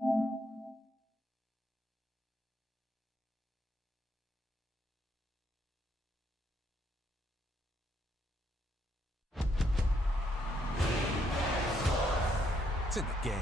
It's in the game.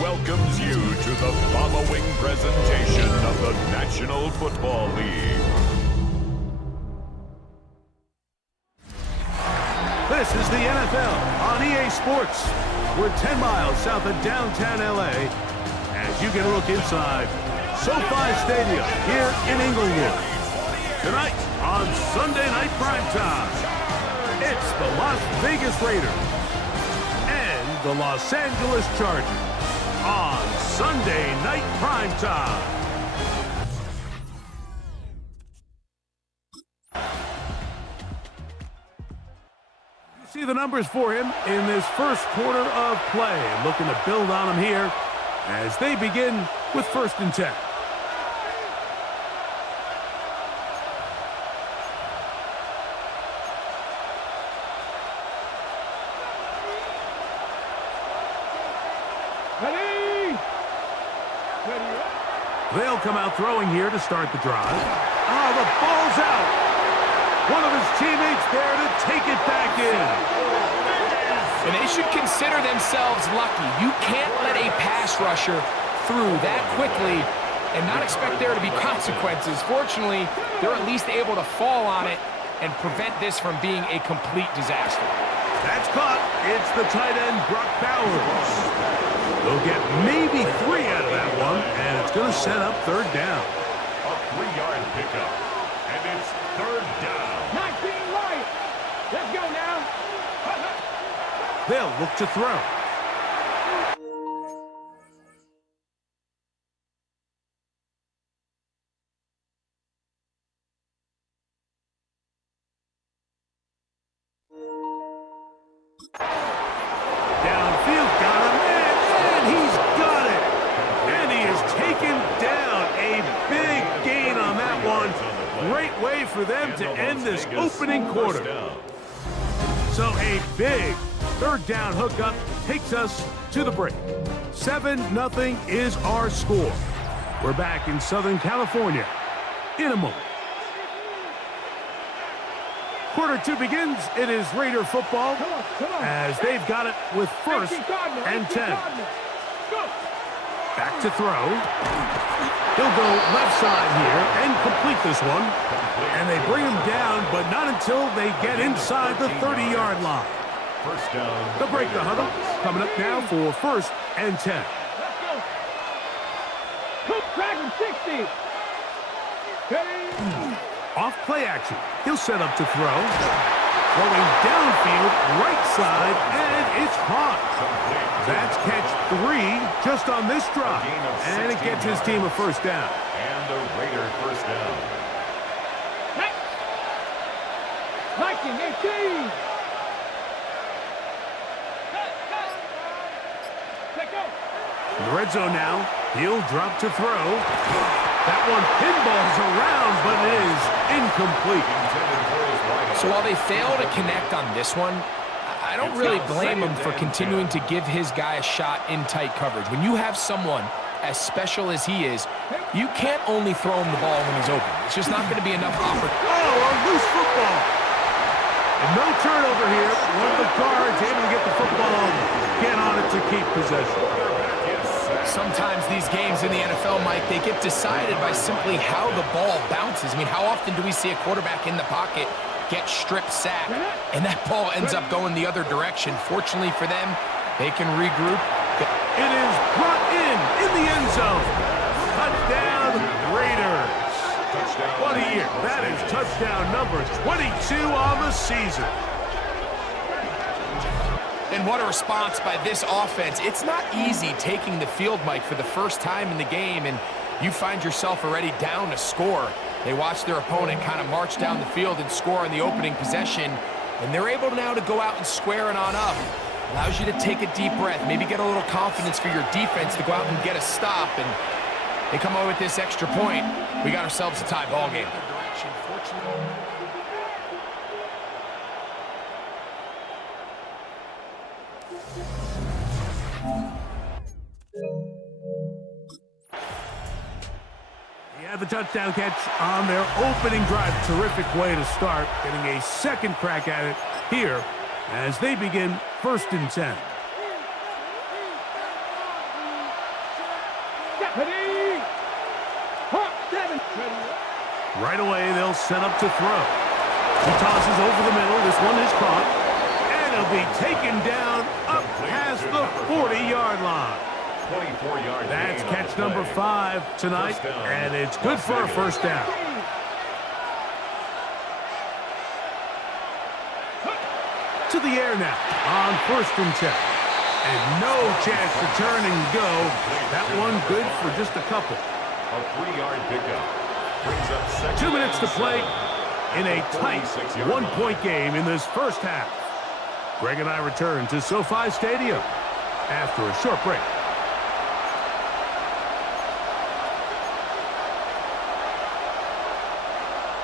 Welcomes you to the following presentation of the National Football League. This is the NFL on EA Sports. We're 10 miles south of downtown LA as you get a look inside SoFi Stadium here in Inglewood. Tonight on Sunday Night Primetime, it's the Las Vegas Raiders and the Los Angeles Chargers on Sunday Night Primetime. You see the numbers for him in this first quarter of play. Looking to build on him here as they begin with 1st and 10. They'll come out throwing here to start the drive. Oh, the ball's out. One of his teammates there to take it back in. And they should consider themselves lucky. You can't let a pass rusher through that quickly and not expect there to be consequences. Fortunately, they're at least able to fall on it and prevent this from being a complete disaster. That's caught. It's the tight end, Brock Bowers. They'll get maybe 3 out of that one, and it's going to set up 3rd down. A 3-yard pickup, and it's 3rd down. Not being right. Let's go now. They'll look to throw. for them to end this opening First quarter. down. So a big third down hookup takes us to the break. 7-0 is our score. We're back in Southern California in a moment. Quarter 2 begins. It is Raider football as they've got it with first and 10. Back to throw. He'll go left side here and complete this one. And they bring him down, but not until they get inside the 30-yard line. First down. The break the huddle coming up now for first and 10. Dragon 60. Off play action. He'll set up to throw. Throwing downfield, right side, and it's caught. That's catch 3 just on this drive. And it gets his team a first down. And the Raider first down. Viking 18. In the red zone now. He'll drop to throw. That one pinballs around, but it is incomplete. So while they fail to connect on this one, I don't really blame him for continuing to give his guy a shot in tight coverage. When you have someone as special as he is, you can't only throw him the ball when he's open. It's just not going to be enough opportunity. Oh, a loose football. And no turnover here. One of the guards able to get the football, get on it to keep possession. Sometimes these games in the NFL, Mike, they get decided by simply how the ball bounces. I mean, how often do we see a quarterback in the pocket get strip sacked, and that ball ends up going the other direction? Fortunately for them, they can regroup. It is brought in the end zone. Touchdown, Raiders. What a year. That is touchdown number 22 on the season. And what a response by this offense. It's not easy taking the field, Mike, for the first time in the game, and you find yourself already down a score. They watch their opponent kind of march down the field and score in the opening possession, and they're able now to go out and square it on up. Allows you to take a deep breath, maybe get a little confidence for your defense to go out and get a stop, and they come away with this extra point. We got ourselves a tie ball game. The touchdown catch on their opening drive. Terrific way to start. Getting a second crack at it here as they begin first and 10. Right away, they'll set up to throw. He tosses over the middle. This one is caught. And it'll be taken down up past the 40-yard line. 24-yard. That's catch number 5 tonight, and it's good for a first down. To the air now on first and 10. And no chance to turn and go. That one good for just a couple. A 3-yard pickup. Brings up second 2 minutes to play in a tight 46-yard one-point game in this first half. Greg and I return to SoFi Stadium after a short break.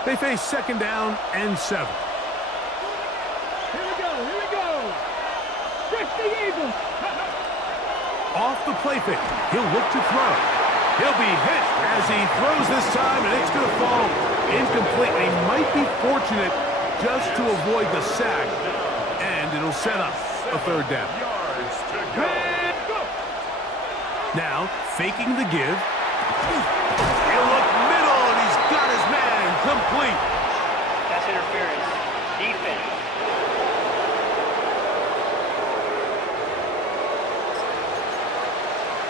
They face second down and 7. Here we go. Stretch the Eagles. Off the play fake, he'll look to throw. He'll be hit as he throws this time, and it's going to fall incomplete. He might be fortunate just to avoid the sack, and it'll set up a third down. Now, faking the give. He'll look middle, and he's got his man complete. That's interference. Defense.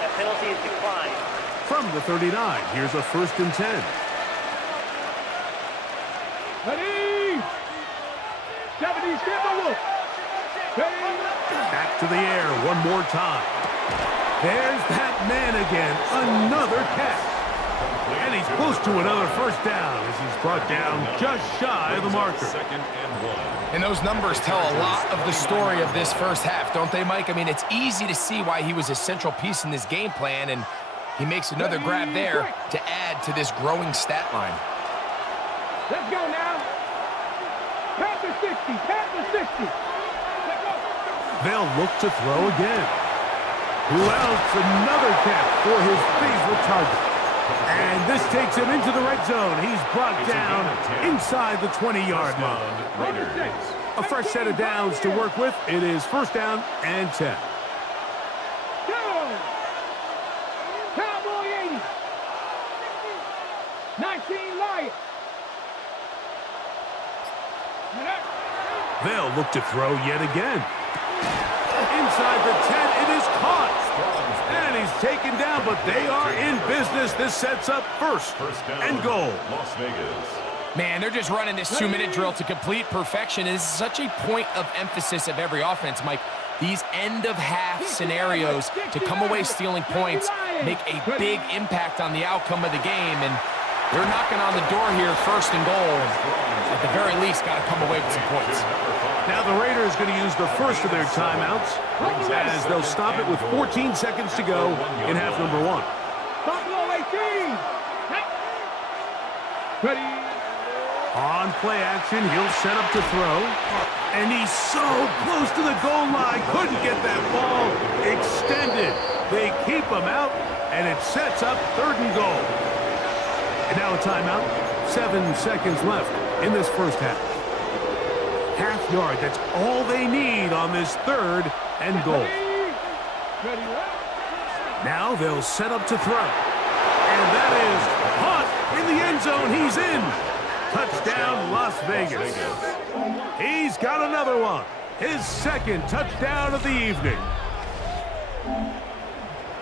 That penalty is declined. From the 39, here's a first and 10. Ready. 70, Wolf. Back to the air one more time. There's that man again. Another catch. And he's close to another first down as he's brought down just shy of the marker. Second and 1. And those numbers tell a lot of the story of this first half, don't they, Mike? I mean, it's easy to see why he was a central piece in this game plan, and he makes another grab there to add to this growing stat line. Let's go now. Panther 60. They'll look to throw again. Wells another catch for his favorite target. And this takes him into the red zone. He's brought down inside the 20-yard line. A fresh set of downs to work with. It is first down and 10. Go! Cowboy 80. 19 Lions. They'll look to throw yet again. Inside the 10, it is caught. And he's taken down, but they are in business. This sets up first and goal. Las Vegas. Man, they're just running this 2-minute drill to complete perfection. It is such a point of emphasis of every offense, Mike. These end-of-half scenarios to come away stealing points make a big impact on the outcome of the game. And they're knocking on the door here, first and goal. At the very least, got to come away with some points. Now the Raiders going to use the first of their timeouts as they'll stop it with 14 seconds to go in half number 1. Buffalo 18. Ready. On play action, he'll set up to throw. And he's so close to the goal line. Couldn't get that ball extended. They keep him out, and it sets up third and goal. And now a timeout. 7 seconds left in this first half. Half yard, that's all they need on this third and goal. Ready. Now they'll set up to throw. And that is caught in the end zone. He's in. Touchdown, Las Vegas. He's got another one. His second touchdown of the evening.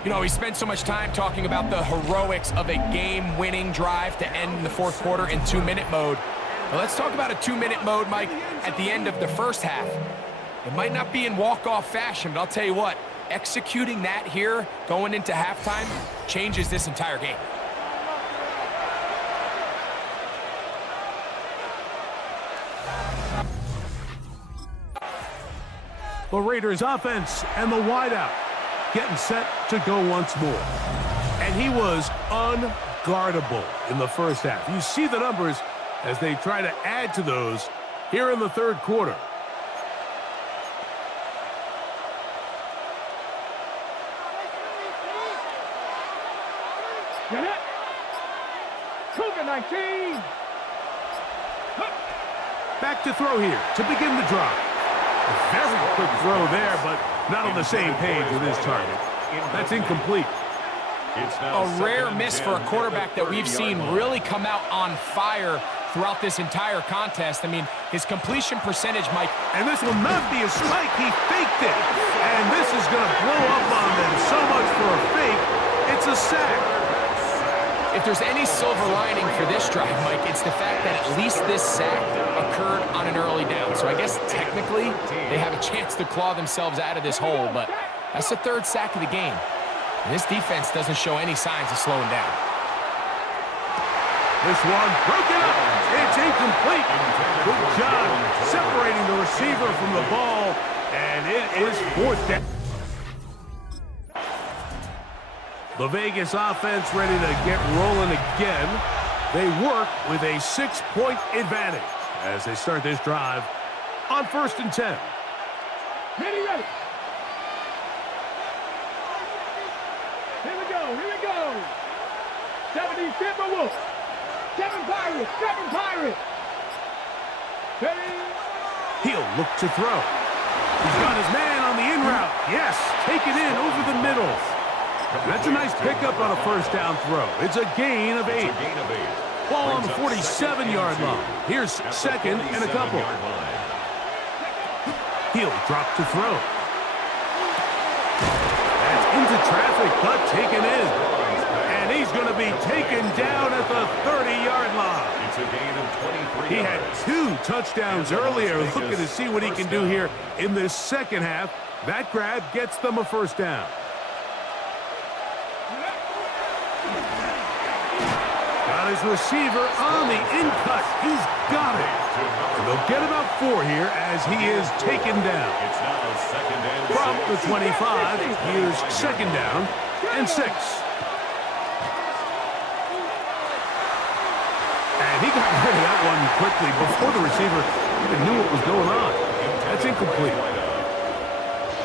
You know, we spent so much time talking about the heroics of a game-winning drive to end in the fourth quarter in 2-minute mode. Well, let's talk about a 2-minute mode, Mike, at the end of the first half. It might not be in walk-off fashion, but I'll tell you what, executing that here going into halftime changes this entire game. The Raiders offense and the wideout getting set to go once more. And he was unguardable in the first half. You see the numbers as they try to add to those here in the third quarter. Get it. COVID-19. Back to throw here to begin the drive. A very quick throw there, but not on the same page with his target. That's incomplete. A rare miss for a quarterback that we've seen really come out on fire throughout this entire contest. I mean, his completion percentage, Mike. And this will not be a strike. He faked it. And this is going to blow up on them. So much for a fake. It's a sack. If there's any silver lining for this drive, Mike, it's the fact that at least this sack occurred on an early down. So I guess technically they have a chance to claw themselves out of this hole, but that's the third sack of the game. And this defense doesn't show any signs of slowing down. This one broken up. It's incomplete. Good job separating the receiver from the ball, and it is fourth down. The Vegas offense ready to get rolling again. They work with a 6-point advantage as they start this drive on first and 10. Ready. Here we go. 70 Superbowl. 7 Pirates. Ready. He'll look to throw. He's got his man on the in route. Yes, take it in over the middle. That's a nice pickup on a first down throw. It's a gain of 8. Ball on the 47-yard line. Here's second and a couple. He'll drop to throw. That's into traffic, but taken in. And he's going to be taken down at the 30-yard line. It's a gain of 23. He had 2 touchdowns earlier. Looking to see what he can do here in this second half. That grab gets them a first down. Got his receiver on the in-cut. He's got it. And they'll get about 4 here as he is taken down. It's now second and From 6. the 25, here's second down and 6. And he got rid of that one quickly before the receiver even knew what was going on. That's incomplete.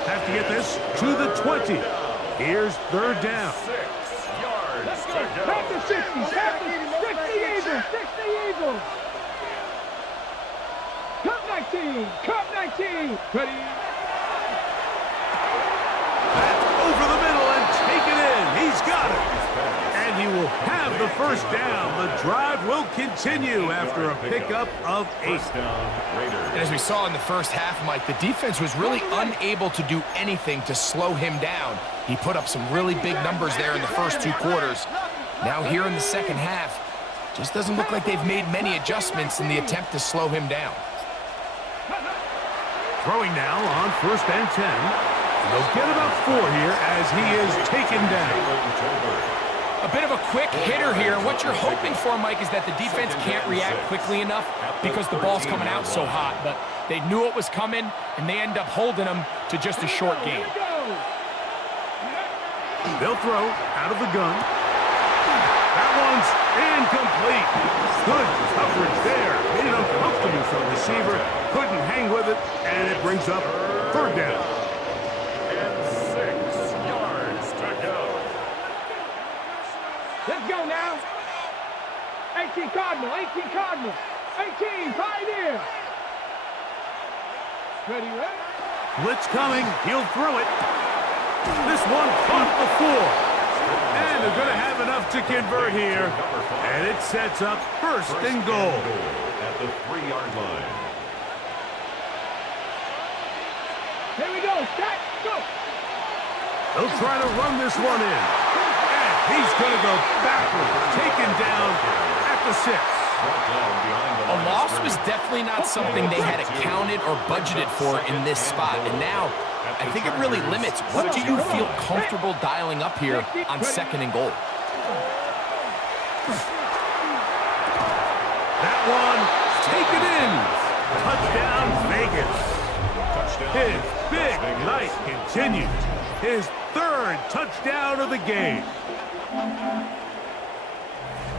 Have to get this to the 20. Here's third down. 6 yards Let's to go. go. Back to 60. Back to 60 Eagles. 60 Eagles. Cup 19. Cup 19. Ready. That's over the middle and taken in. He's got it. And he will have the first down. The drive will continue after a pickup of 8. First down, Raiders. And as we saw in the first half, Mike, the defense was really unable to do anything to slow him down. He put up some really big numbers there in the first 2 quarters. Now here in the second half, just doesn't look like they've made many adjustments in the attempt to slow him down. Throwing now on first and 10. They'll get about 4 here as he is taken down. A bit of a quick hitter here. What you're hoping for, Mike, is that the defense can't react quickly enough because the ball's coming out so hot. But they knew it was coming, and they end up holding them to just a short game. They'll throw out of the gun. That one's incomplete. Good coverage there. Made it uncomfortable for the receiver. Couldn't hang with it, and it brings up third down. And 6 yards to go. Let's go now. 18 Cardinal. 18 Cardinal. 18 Pioneer. Ready, ready. Blitz coming. He'll throw it. This one caught the 4. And they're going to have enough to convert here. And it sets up first and goal. At the 3-yard line. Here we go. Stack. Go. They'll try to run this one in. And he's going to go backwards. Taken down at the 6. A loss was definitely not something they had accounted or budgeted for in this spot. And now, I think it really limits what do you feel comfortable dialing up here on second and goal. That one taken in. Touchdown, Vegas. His big night continues. His 3rd touchdown of the game.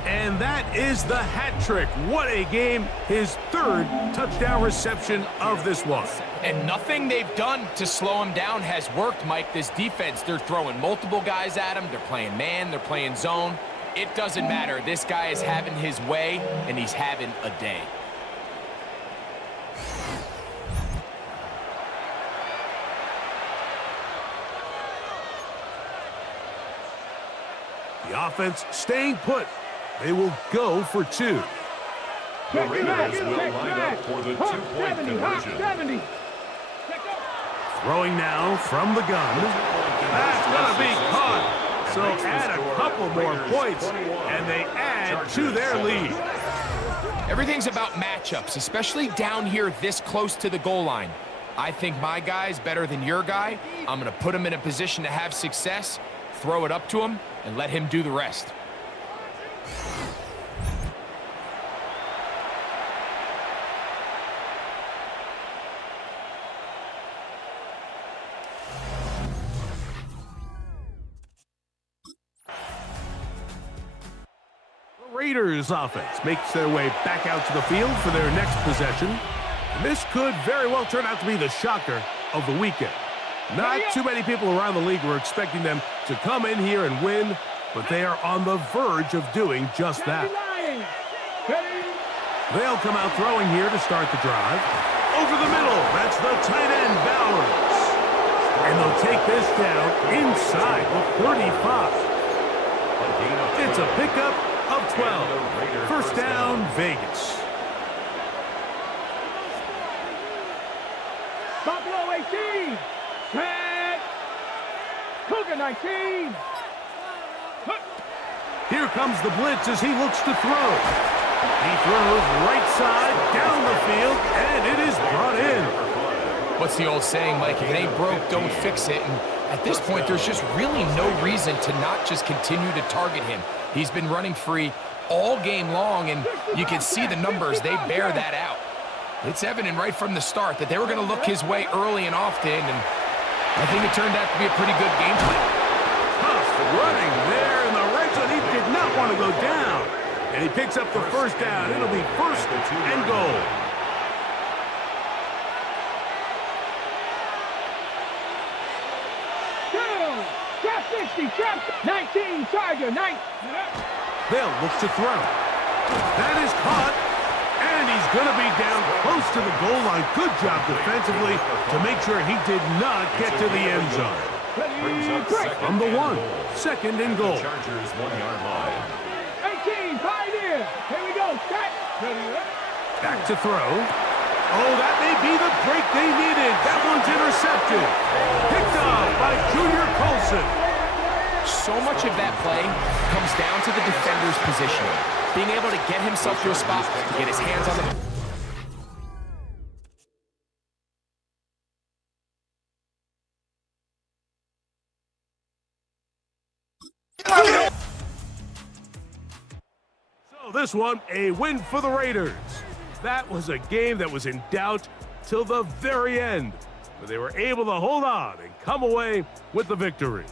And that is the hat trick. What a game. His 3rd touchdown reception of this one. And nothing they've done to slow him down has worked, Mike. This defense, they're throwing multiple guys at him. They're playing man, they're playing zone. It doesn't matter. This guy is having his way, and he's having a day. The offense staying put. They will go for 2. The Raiders will line up for the 2-point conversion. 70. Throwing now from the gun. That's going to be caught. So add a couple more points, and they add to their lead. Everything's about matchups, especially down here this close to the goal line. I think my guy's better than your guy. I'm going to put him in a position to have success, throw it up to him, and let him do the rest. Raiders offense makes their way back out to the field for their next possession. And this could very well turn out to be the shocker of the weekend. Not too many people around the league were expecting them to come in here and win, but they are on the verge of doing just that. They'll come out throwing here to start the drive. Over the middle, that's the tight end, Bowers. And they'll take this down inside the 35. It's a pickup of 12. First down, Vegas. Buffalo 18. Red. Cougar 19. Here comes the blitz as he looks to throw. He throws right side down the field, and it is brought in. What's the old saying, Mike? If it ain't broke, don't fix it. And at this point, there's just really no reason to not just continue to target him. He's been running free all game long, and you can see the numbers. They bear that out. It's evident right from the start that they were going to look his way early and often, and I think it turned out to be a pretty good game plan. Tough running there in the red zone. He did not want to go down. And he picks up the first down. It'll be first and goal. Trap 60, trap 19, Tiger, 9. They'll look to throw. That is caught. And he's going to be down close to the goal line. Good job defensively to make sure he did not get to the end zone. From the 1, second and goal. Chargers 1-yard line. 18, Pioneer. Here we go, set. Back to throw. Oh, that may be the break they needed. That one's intercepted. Picked off by Junior Colson. So much of that play comes down to the defender's positioning. Being able to get himself to a spot, to get his hands on the... So this one, a win for the Raiders. That was a game that was in doubt till the very end, but they were able to hold on and come away with the victory.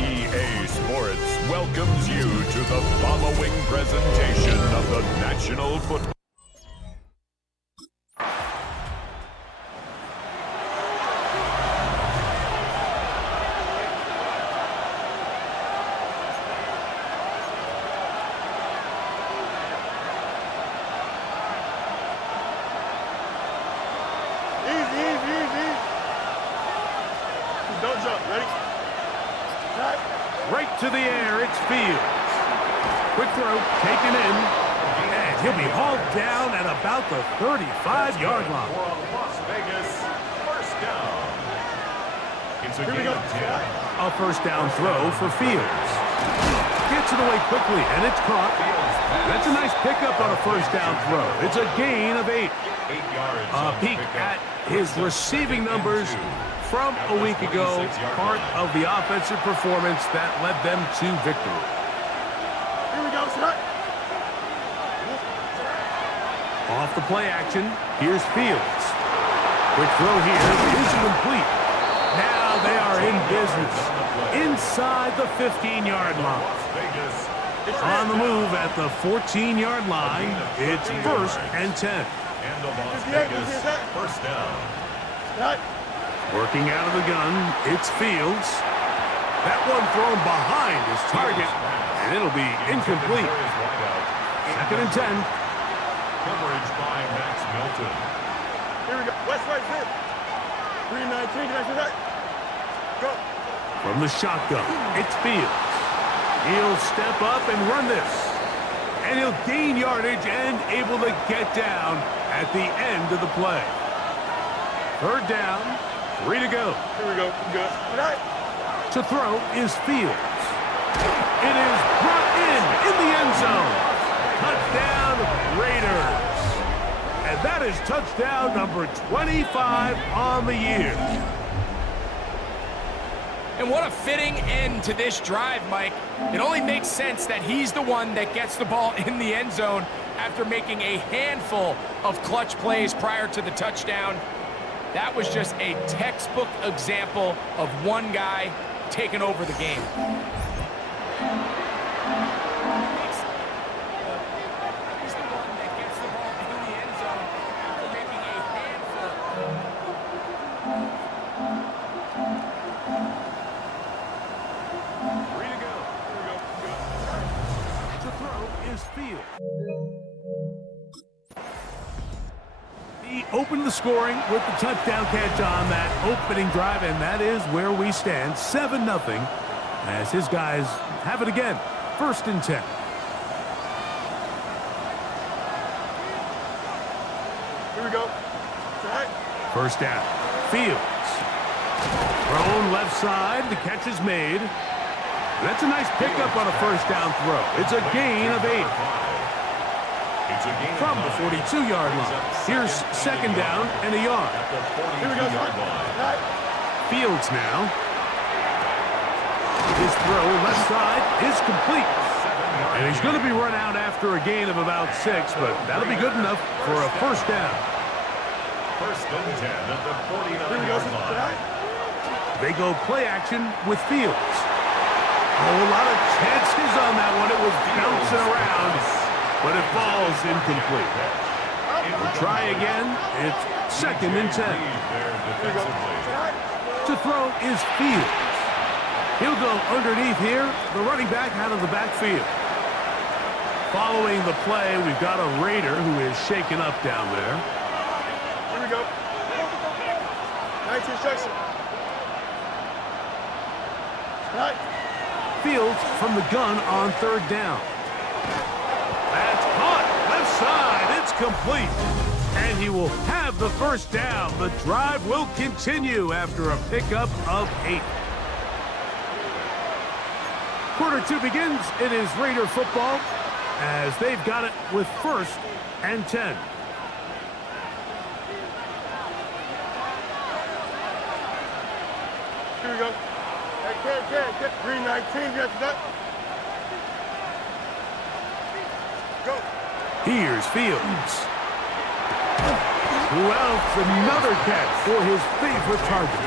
EA Sports welcomes you to the following presentation of the National Football. Right to the air, it's Fields. Quick throw, taken in, and he'll be hauled down at about the 35-yard line. Las Vegas, first down. It's a game of 10. A first down throw for Fields. Gets it away quickly, and it's caught. That's a nice pickup on a first down throw. It's a gain of 8. 8 yards. A peek at his receiving numbers from a week ago, part of the offensive performance that led them to victory. Here we go, sir. Off the play action, here's Fields. Quick throw here is complete. Now they are in business inside the 15-yard line. Las Vegas, On the move at the 14-yard line, it's 1st and 10. And the Las Vegas first down. Working out of the gun, it's Fields. That one thrown behind his target, and it'll be incomplete. 2nd and 10. Coverage by Max Milton. Here we go. West right here. 319. Can I see that? Go. From the shotgun, it's Fields. He'll step up and run this. And he'll gain yardage and able to get down at the end of the play. 3rd down, 3 to go. Here we go. Good. To throw is Fields. It is brought in the end zone. Touchdown, Raiders. And that is touchdown number 25 on the year. And what a fitting end to this drive, Mike. It only makes sense that he's the one that gets the ball in the end zone after making a handful of clutch plays prior to the touchdown. That was just a textbook example of one guy taking over the game. He's the one that gets the ball in the end zone after making a handful. 3 to go. To throw is Fields. He opened the scoring with the touchdown catch on that opening drive, and that is where we stand, 7-0, as his guys have it again. 1st and 10. Here we go. 1st down. Fields. Thrown left side. The catch is made. That's a nice pickup on a 1st down throw. It's a gain of 8. From the 42-yard line. Here's 2nd down and a yard. Here we go. Fields now. His throw left side is complete. And he's going to be run out after a gain of about 6, but that'll be good enough for a 1st down. 1st and 10 at the 49-yard line. They go play action with Fields. A whole lot of chances on that one. It was bouncing around, but it falls incomplete. We'll try again. It's 2nd and 10. To throw is Fields. He'll go underneath here. The running back out of the backfield. Following the play, we've got a Raider who is shaken up down there. Here we go. 19 instruction. Right. Fields from the gun on 3rd down. That's caught. Left side. It's complete. And he will have the 1st down. The drive will continue after a pickup of 8. Quarter 2 begins. It is Raider football as they've got it with 1st and 10. Here we go. Get 319. Get that. Go. Here's Fields. Well, another catch for his favorite target.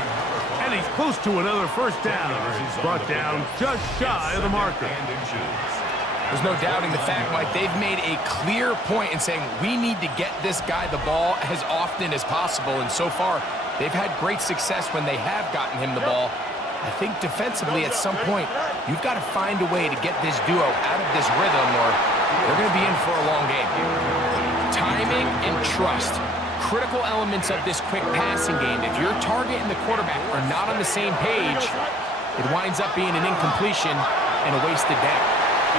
And he's close to another 1st down as he's brought down just shy of the marker. There's no doubting the fact, Mike, they've made a clear point in saying we need to get this guy the ball as often as possible. And so far, they've had great success when they have gotten him the ball. I think defensively at some point, you've got to find a way to get this duo out of this rhythm or they're going to be in for a long game. Timing and trust. Critical elements of this quick passing game. If your target and the quarterback are not on the same page, it winds up being an incompletion and a wasted down.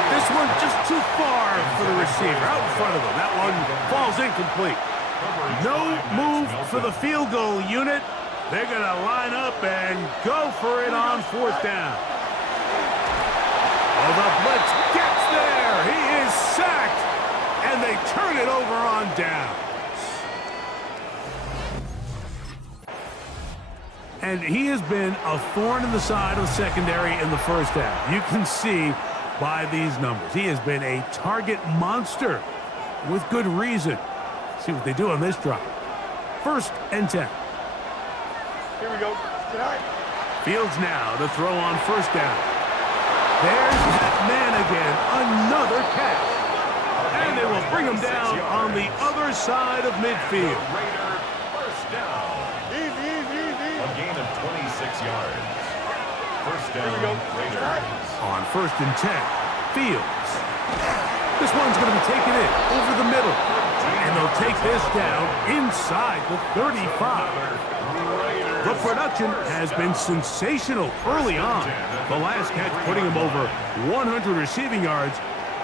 This one just too far for the receiver, out in front of him. That one falls incomplete. No move for the field goal unit. They're going to line up and go for it on 4th down. Oh, the blitz gets there. He is sacked, and they turn it over on down. And he has been a thorn in the side of the secondary in the 1st half. You can see by these numbers. He has been a target monster with good reason. See what they do on this drive. 1st and 10. Here we go. Tonight. Fields now to throw on 1st down. There's that man again. Another catch. And they will bring him down on the other side of midfield. Raider first down. A gain of 26 yards. First down, Raiders. On 1st and 10, Fields. This one's going to be taken in over the middle. And they'll take this down inside the 35. The production has been sensational early on. The last catch putting him over 100 receiving yards.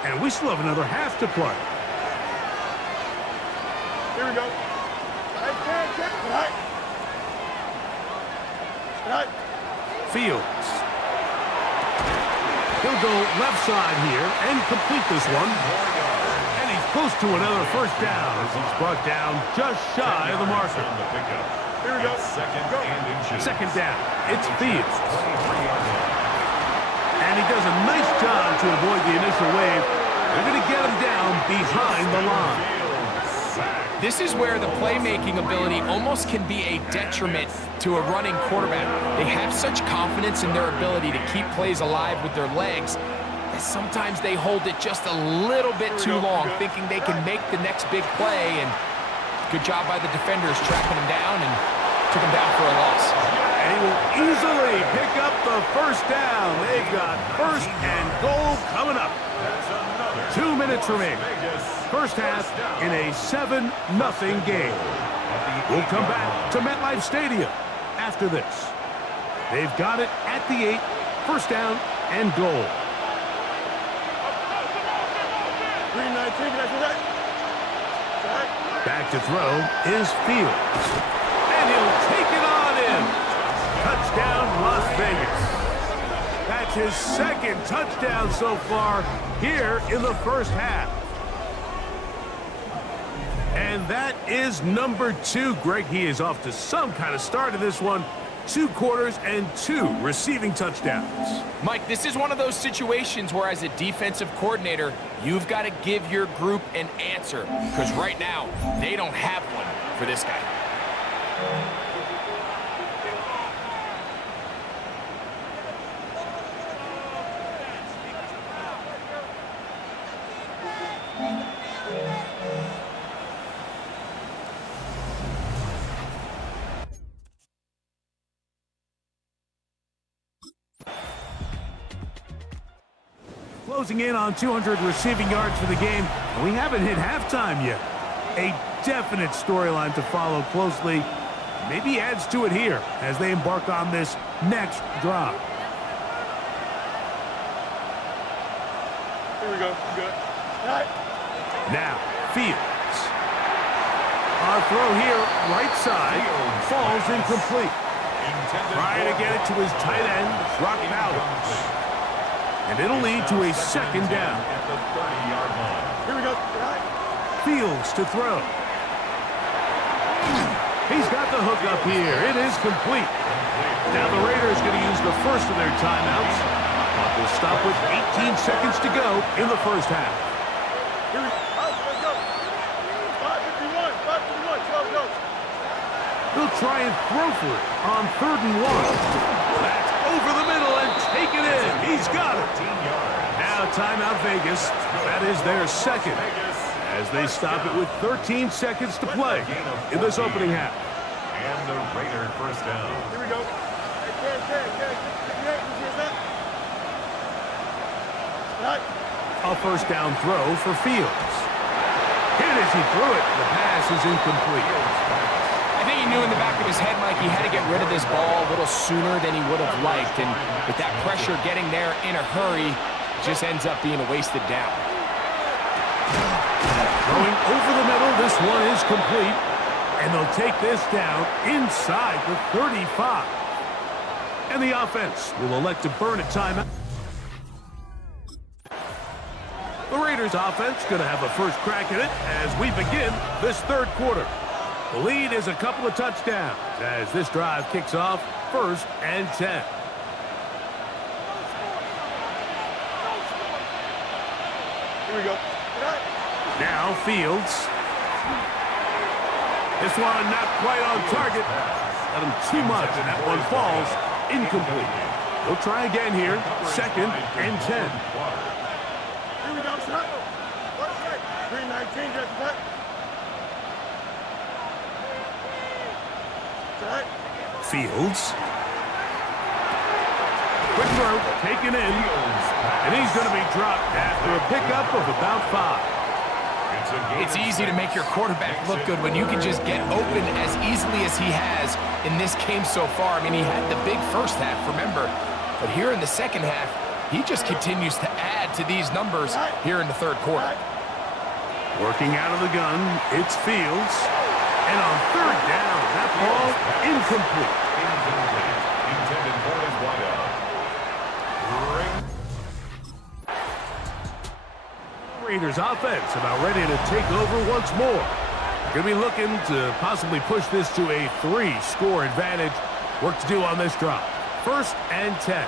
And we still have another half to play. Here we go. Fields. He'll go left side here and complete this one. And he's close to another first down as he's brought down just shy of the marker. Here we go. Second down. It's Fields. And he does a nice job to avoid the initial wave. They're going to get him down behind the line. This is where the playmaking ability almost can be a detriment to a running quarterback. They have such confidence in their ability to keep plays alive with their legs that sometimes they hold it just a little bit too long, thinking they can make the next big play. And good job by the defenders tracking him down and took him down for a loss. And he will easily pick up the first down. They've got 1st and goal coming up. 2 minutes remaining. First half in a 7-0 game. We'll come back to MetLife Stadium after this. They've got it at the 8. First down and goal. Back to throw is Fields. And he'll take it on in. Touchdown, Las Vegas. That's his 2nd touchdown so far here in the first half. And that is number 2. Greg, he is off to some kind of start in this one. 2 quarters and 2 receiving touchdowns. Mike, this is one of those situations where as a defensive coordinator, you've got to give your group an answer. Because right now, they don't have one for this guy. Closing in on 200 receiving yards for the game. We haven't hit halftime yet. A definite storyline to follow closely. Maybe adds to it here as they embark on this next drive. Here we go. Good. Now, Fields. Our throw here, right side, falls incomplete. Trying to get it to his tight end, Brock Bowers. And it'll lead to a 2nd down. Here we go. Fields to throw. He's got the hook up here. It is complete. Now the Raiders going to use the first of their timeouts. They'll stop with 18 seconds to go in the first half. Here we go. Let's go. 5:51. 12 goes. They'll try and throw for it on 3rd and 1. That's over the middle and take it in. He's got it. Now timeout Vegas. That is their 2nd. As they stop it with 13 seconds to play in this opening half. And the Raider first down. Here we go. A first down throw for Fields. Hit as he threw it. The pass is incomplete. I think he knew in the back of his head, Mike, he had to get rid of this ball a little sooner than he would have liked. And with that pressure getting there in a hurry, it just ends up being a wasted down. Going over the middle, this one is complete. And they'll take this down inside the 35. And the offense will elect to burn a timeout. The Raiders offense going to have a first crack at it as we begin this 3rd quarter. The lead is a couple of touchdowns as this drive kicks off 1st and 10. Here we go. Now Fields. This one not quite on target. Got him too much, and that one falls incomplete. We'll try again here. 2nd and 10. Here we go, shot. First right. 319, just set. Set. Fields. Quick throw, taken in. And he's going to be dropped after a pickup of about 5. It's easy to make your quarterback look good when you can just get open as easily as he has in this game so far. I mean, he had the big first half, remember. But here in the second half, he just continues to add to these numbers here in the third quarter. Working out of the gun, it's Fields. And on 3rd down, that ball incomplete. Intended for his wideout. Raiders offense about ready to take over once more. Going to be looking to possibly push this to a 3-score advantage. Work to do on this drive. 1st and 10.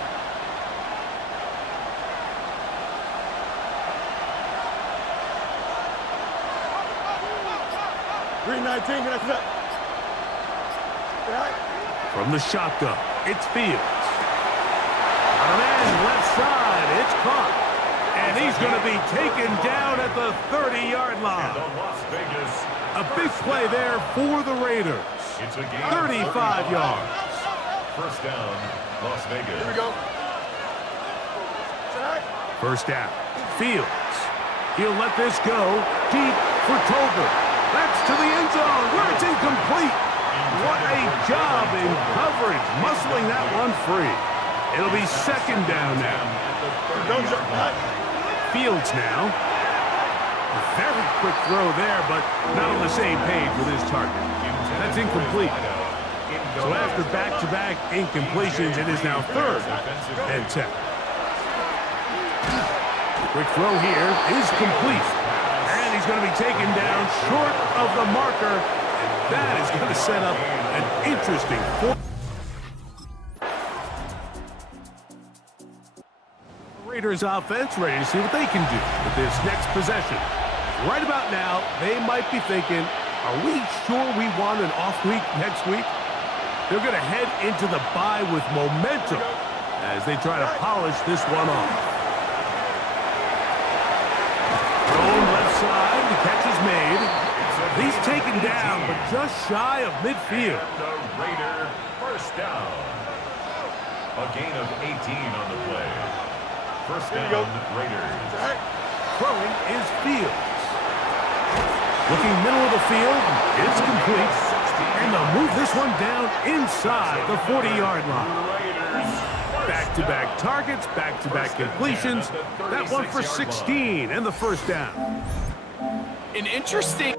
From the shotgun, it's Fields. On an end, left side, it's caught. And he's going to be taken down at the 30-yard line. A big play there for the Raiders. 35 yards. First down, Las Vegas. Here we go. First down, Fields. He'll let this go deep for Tolbert. That's to the end zone where it's incomplete. What a job in coverage, muscling that one free. It'll be 2nd down now. Fields now. A very quick throw there, but not on the same page with his target. That's incomplete. So after back-to-back incompletions, it is now 3rd and 10. The quick throw here is complete. And he's going to be taken down short of the marker. And that is going to set up an interesting fourth. Raiders offense ready to see what they can do with this next possession. Right about now, they might be thinking, are we sure we want an off week next week? They're going to head into the bye with momentum as they try to polish this one off. Thrown left side, the catch is made. He's taken down, but just shy of midfield. The Raider first down. A gain of 18 on the play. First down, Raiders. Throwing is Fields. Looking middle of the field, it's complete. And they'll move this one down inside the 40-yard line. Back-to-back targets, back-to-back completions. That one for 16 and the first down. An interesting...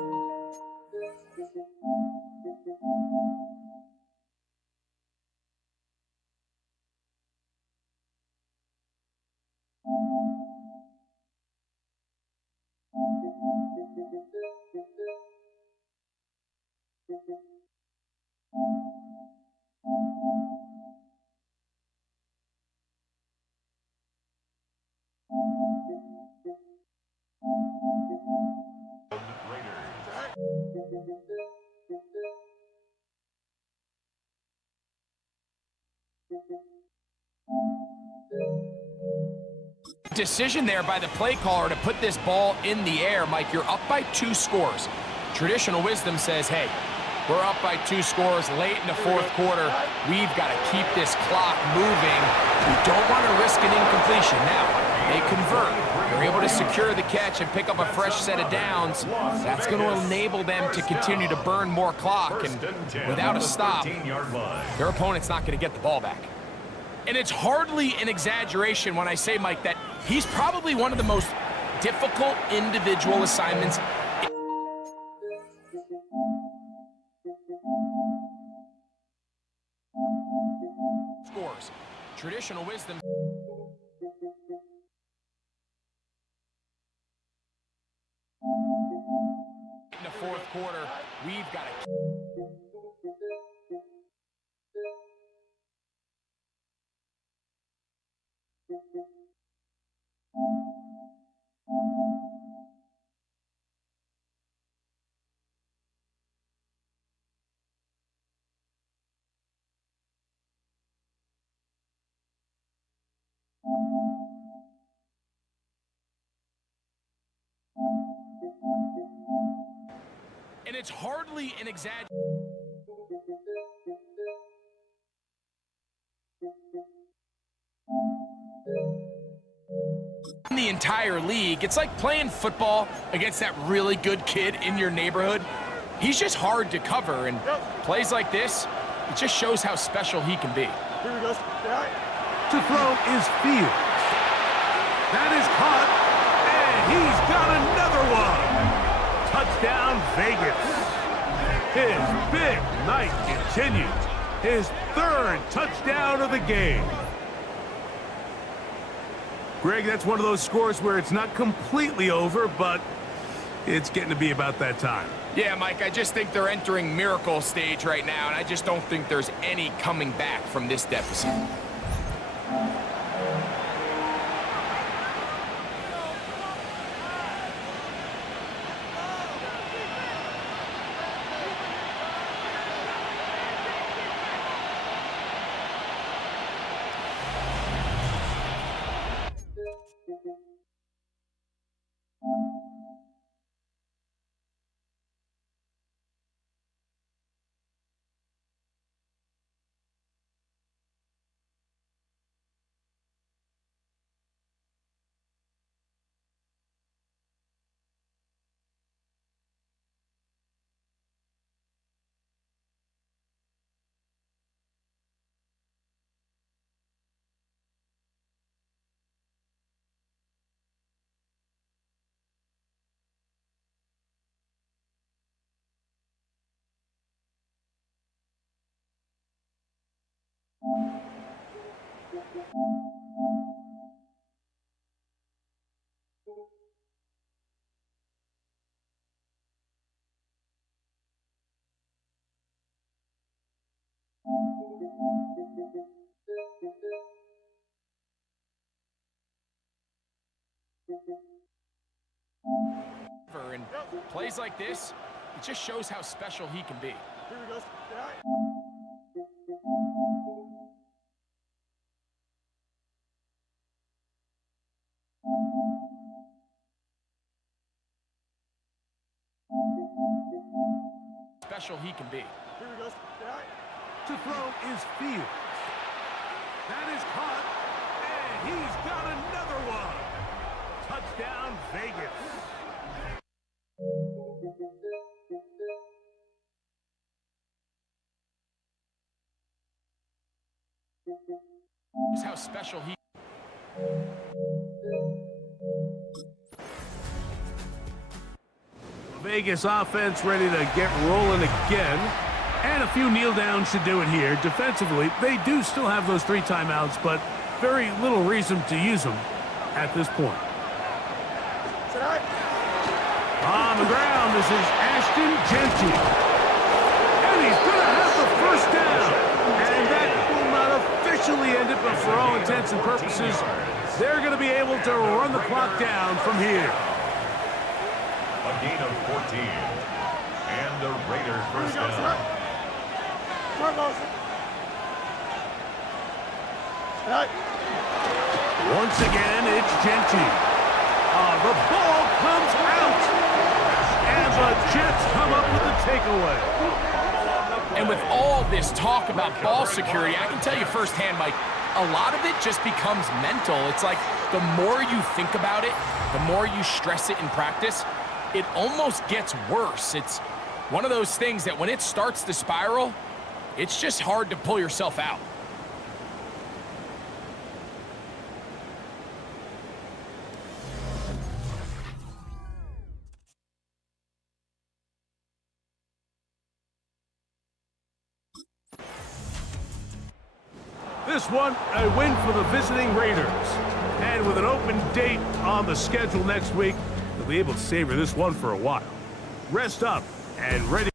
Decision there by the play caller to put this ball in the air. Mike, you're up by 2 scores. Traditional wisdom says, hey, we're up by 2 scores late in the 4th quarter. We've got to keep this clock moving. We don't want to risk an incompletion. Now, they convert. They're able to secure the catch and pick up a fresh set of downs. That's going to enable them to continue to burn more clock. And without a stop, their opponent's not going to get the ball back. And it's hardly an exaggeration when I say, Mike, that he's probably one of the most difficult individual assignments. Scores. Traditional wisdom. In the 4th quarter, we've got to... And it's hardly an exaggeration. In the entire league, it's like playing football against that really good kid in your neighborhood. He's just hard to cover, and plays like this, it just shows how special he can be. Here we go. To throw is Fields. That is caught, and he's got another one. Touchdown, Vegas. His big night continues. His third touchdown of the game. Greg, that's one of those scores where it's not completely over, but it's getting to be about that time. Yeah, Mike, I just think they're entering miracle stage right now, and I just don't think there's any coming back from this deficit. And plays like this, it just shows how special he can be. Here we go. Special he can be. Here we go. To throw is Fields. That is caught, and he's got another one. Touchdown, Vegas. Here's how special he. Vegas offense ready to get rolling again. And a few kneel downs should do it here. Defensively, they do still have those 3 timeouts, but very little reason to use them at this point. On the ground, this is Ashton Genty. And he's going to have the first down. And that will not officially end it, but for all intents and purposes, they're going to be able to run the clock down from here. A gain of 14. And the Raiders first down. Once again, it's Genty. The ball comes out. And the Jets come up with the takeaway. And with all this talk about ball security, I can tell you firsthand, Mike, a lot of it just becomes mental. It's like the more you think about it, the more you stress it in practice, it almost gets worse. It's one of those things that when it starts to spiral, it's just hard to pull yourself out. This one, a win for the visiting Raiders. And with an open date on the schedule next week, they'll be able to savor this one for a while. Rest up and ready.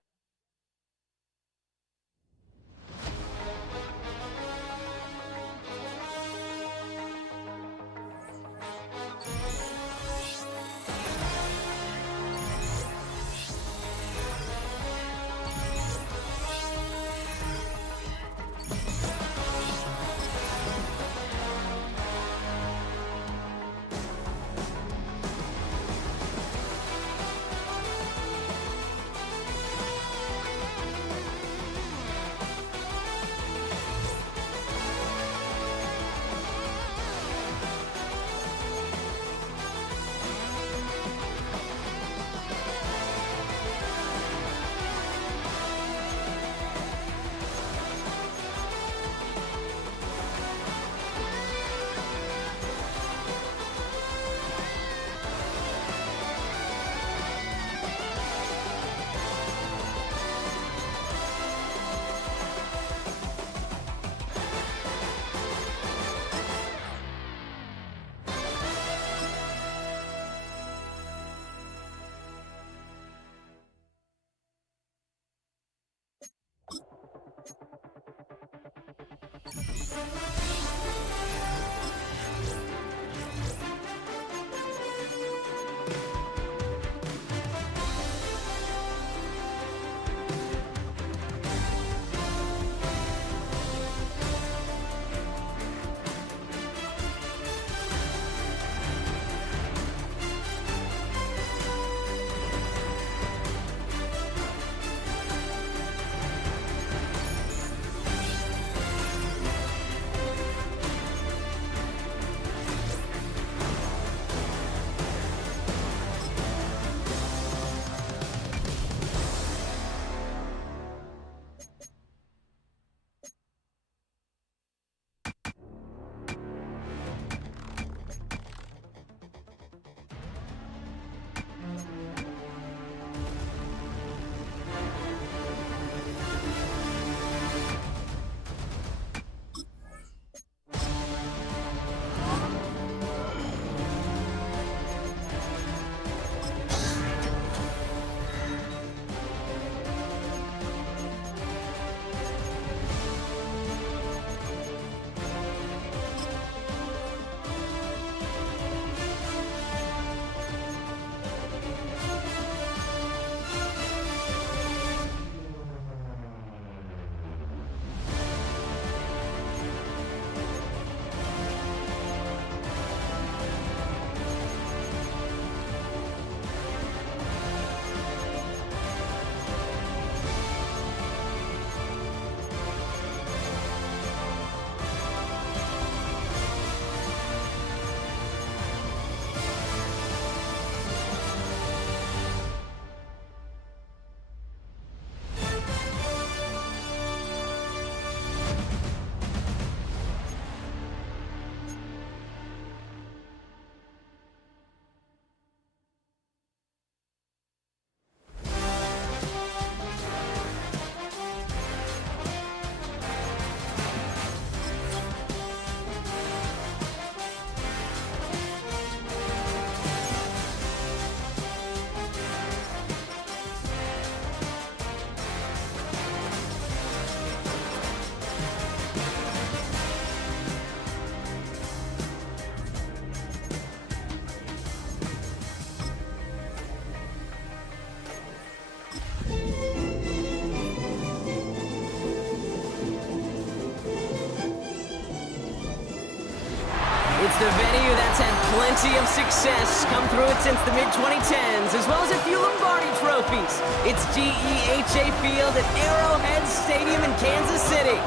It's the venue that's had plenty of success, come through it since the mid-2010s, as well as a few Lombardi trophies. It's GEHA Field at Arrowhead Stadium in Kansas City.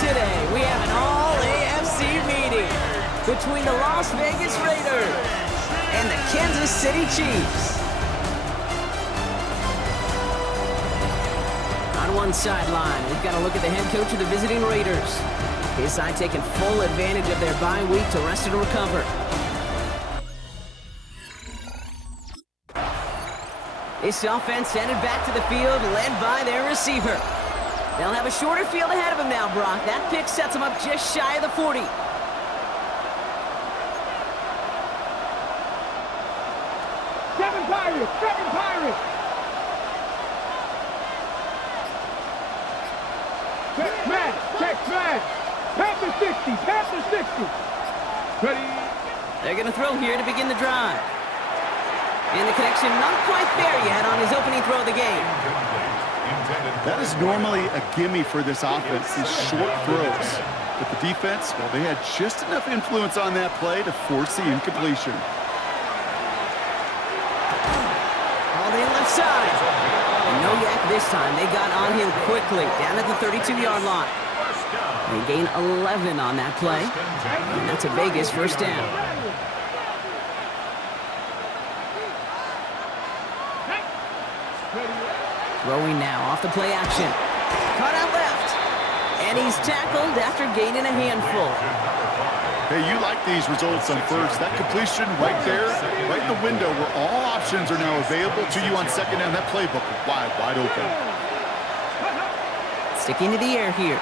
Today, we have an all-AFC meeting between the Las Vegas Raiders and the Kansas City Chiefs. On one sideline, we've got a look at the head coach of the visiting Raiders. His side taking full advantage of their bye week to rest and recover. This offense headed back to the field, led by their receiver. They'll have a shorter field ahead of them now, Brock. That pick sets them up just shy of the 40. Seven Pirates! Check man! Panther 60! Ready? They're going to throw here to begin the drive. And the connection not quite there yet on his opening throw of the game. That is normally a gimme for this offense, these short throws. But the defense, well, they had just enough influence on that play to force the incompletion. All the left side. And no yak this time. They got on him quickly, down at the 32-yard line. They gain 11 on that play, and that's a Vegas first down. Throwing now off the play action. Caught out left. And he's tackled after gaining a handful. Hey, you like these results on first. That completion right there, right in the window where all options are now available to you on second down. That playbook wide open. Sticking to the air here.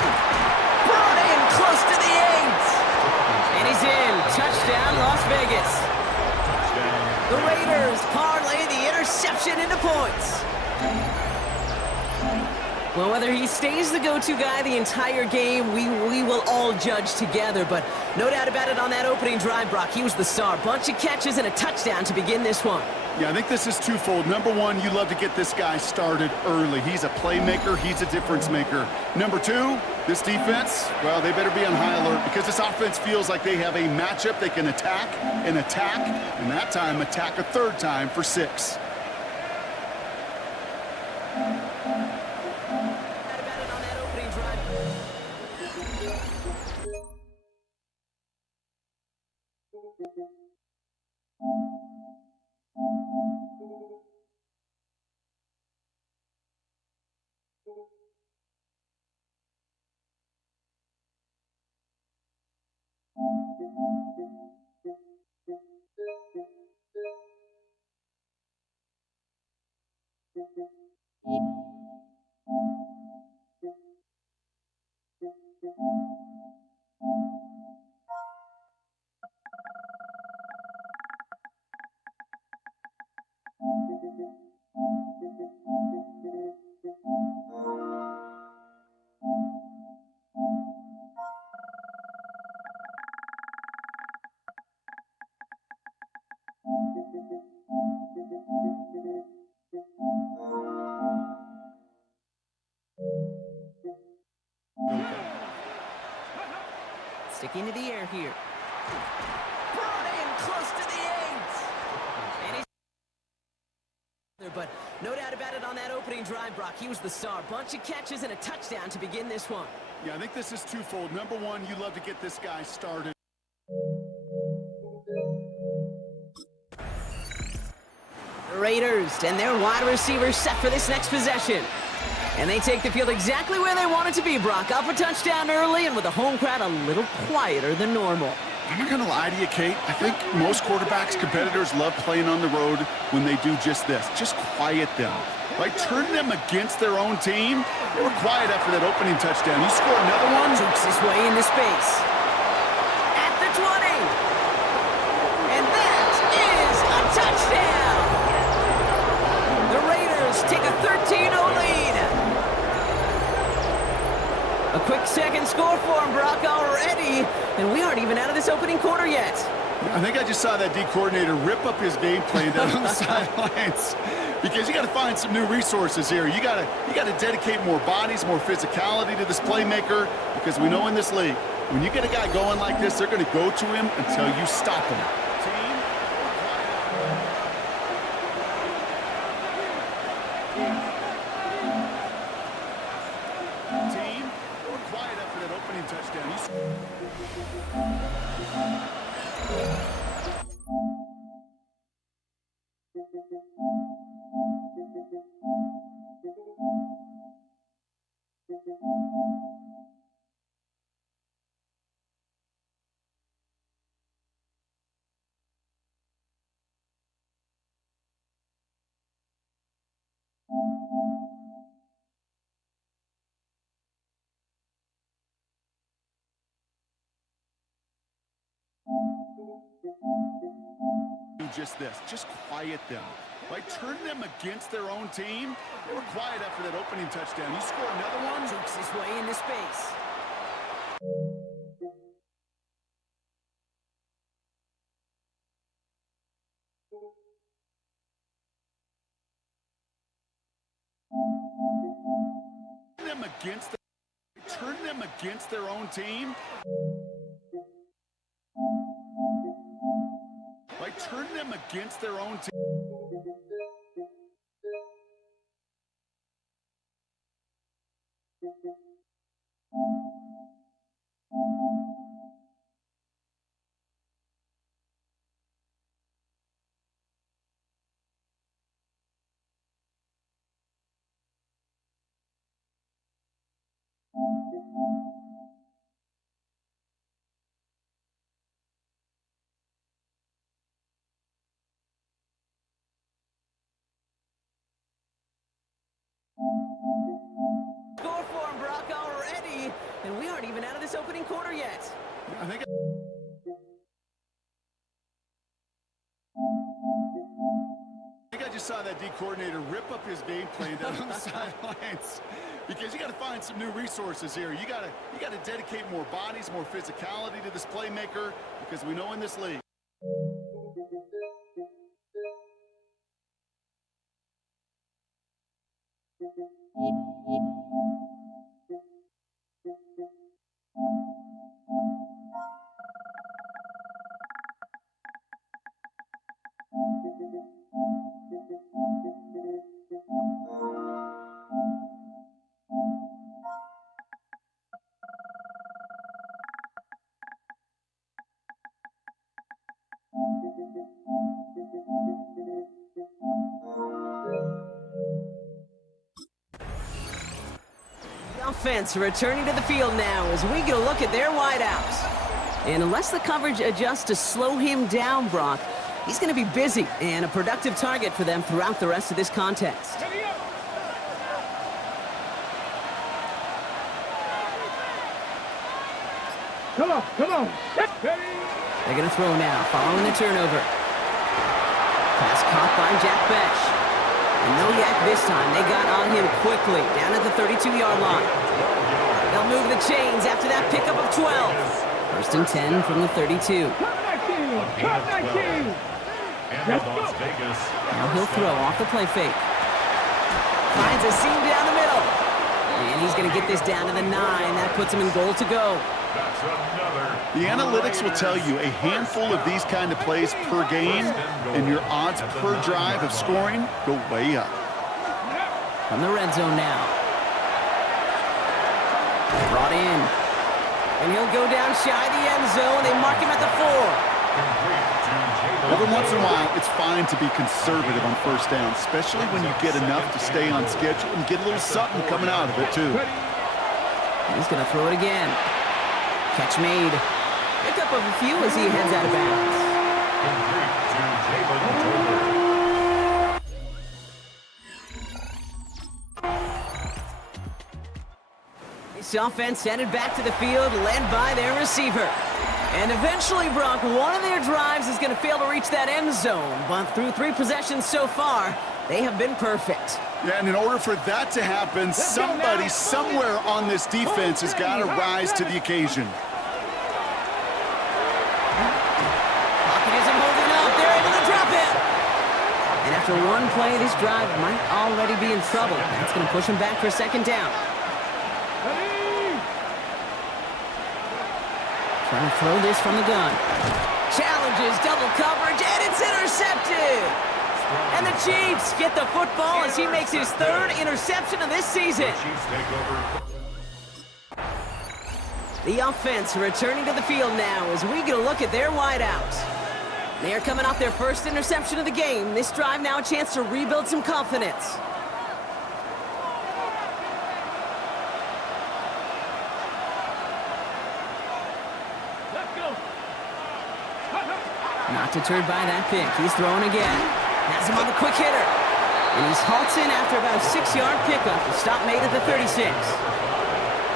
Brought in close to the 8. And he's in. Touchdown, Las Vegas. The Raiders parlay the interception into points. Well, whether he stays the go-to guy the entire game, we will all judge together. But no doubt about it, on that opening drive, Brock, he was the star. Bunch of catches and a touchdown to begin this one. Yeah, I think this is twofold. Number one, you love to get this guy started early. He's a playmaker. He's a difference maker. Number two, this defense, well, they better be on high alert because this offense feels like they have a matchup they can attack, and that time attack a third time for 6. Sticking to the air here. Brought in close to the 8. And he's... But no doubt about it, on that opening drive, Brock, he was the star. Bunch of catches and a touchdown to begin this one. Yeah, I think this is twofold. Number one, you love to get this guy started. The Raiders and their wide receivers set for this next possession. And they take the field exactly where they want it to be, Brock. Up a touchdown early and with the home crowd a little quieter than normal. I'm not going to lie to you, Kate. I think most quarterbacks, competitors love playing on the road when they do just this. Just quiet them. Right? Turn them against their own team. They were quiet after that opening touchdown. You score another one. Jukes his way into space. At the 20. And that is a touchdown. The Raiders take a 13-0 lead. A quick second score for him, Brock, already. And we aren't even out of this opening quarter yet. I think I just saw that D coordinator rip up his game plan down on the sidelines. Because you got to find some new resources here. You got to dedicate more bodies, more physicality to this playmaker, because we know in this league, when you get a guy going like this, they're going to go to him until you stop him. Team, quiet up for that opening touchdown. Do just this, just quiet them. By turning them against their own team, they were quiet after that opening touchdown. You score another one, Jukes his way into space. turn them against their own team. By turning them against their own team. Score for him, Brock, already, and we aren't even out of this opening quarter yet. I think I just saw that D coordinator rip up his game plan down on the sidelines, because you got to find some new resources here. You got to dedicate more bodies, more physicality to this playmaker, because we know in this league. Offense returning to the field now as we get a look at their wideouts. And unless the coverage adjusts to slow him down, Brock, he's going to be busy and a productive target for them throughout the rest of this contest. Come on. They're going to throw now, following the turnover. Pass caught by Jack Besh. And no yak this time. They got on him quickly, down at the 32-yard line. They'll move the chains after that pickup of 12. First and 10 from the 32. Cut 19. Now he'll throw off the play fake. Finds a seam down the middle. And he's going to get this down to the 9. That puts him in goal to go. The analytics will tell you a handful of these kind of plays per game, and your odds per drive of scoring go way up. From the red zone now. Brought in. And he'll go down shy of the end zone. They mark him at the 4. Every once in a while, it's fine to be conservative on first down, especially when you get enough to stay on schedule and get a little something coming out of it, too. He's going to throw it again. Catch made. Pick up of a few as he heads out of bounds. This offense headed back to the field, led by their receiver. And eventually, Brock, one of their drives is going to fail to reach that end zone. But through 3 possessions so far, they have been perfect. Yeah, and in order for that to happen, somebody somewhere on this defense has got to rise to the occasion. after one play, this drive might already be in trouble. That's going to push him back for second down. Trying to throw this from the gun. Challenges double coverage, and it's intercepted. And the Chiefs get the football as he makes his third interception of this season. The offense returning to the field now as we get a look at their wideouts. They are coming off their first interception of the game. This drive now a chance to rebuild some confidence. Not deterred by that pick. He's throwing again. Has him on the quick hitter. And he's halts in after about a 6-yard pickup. The stop made at the 36.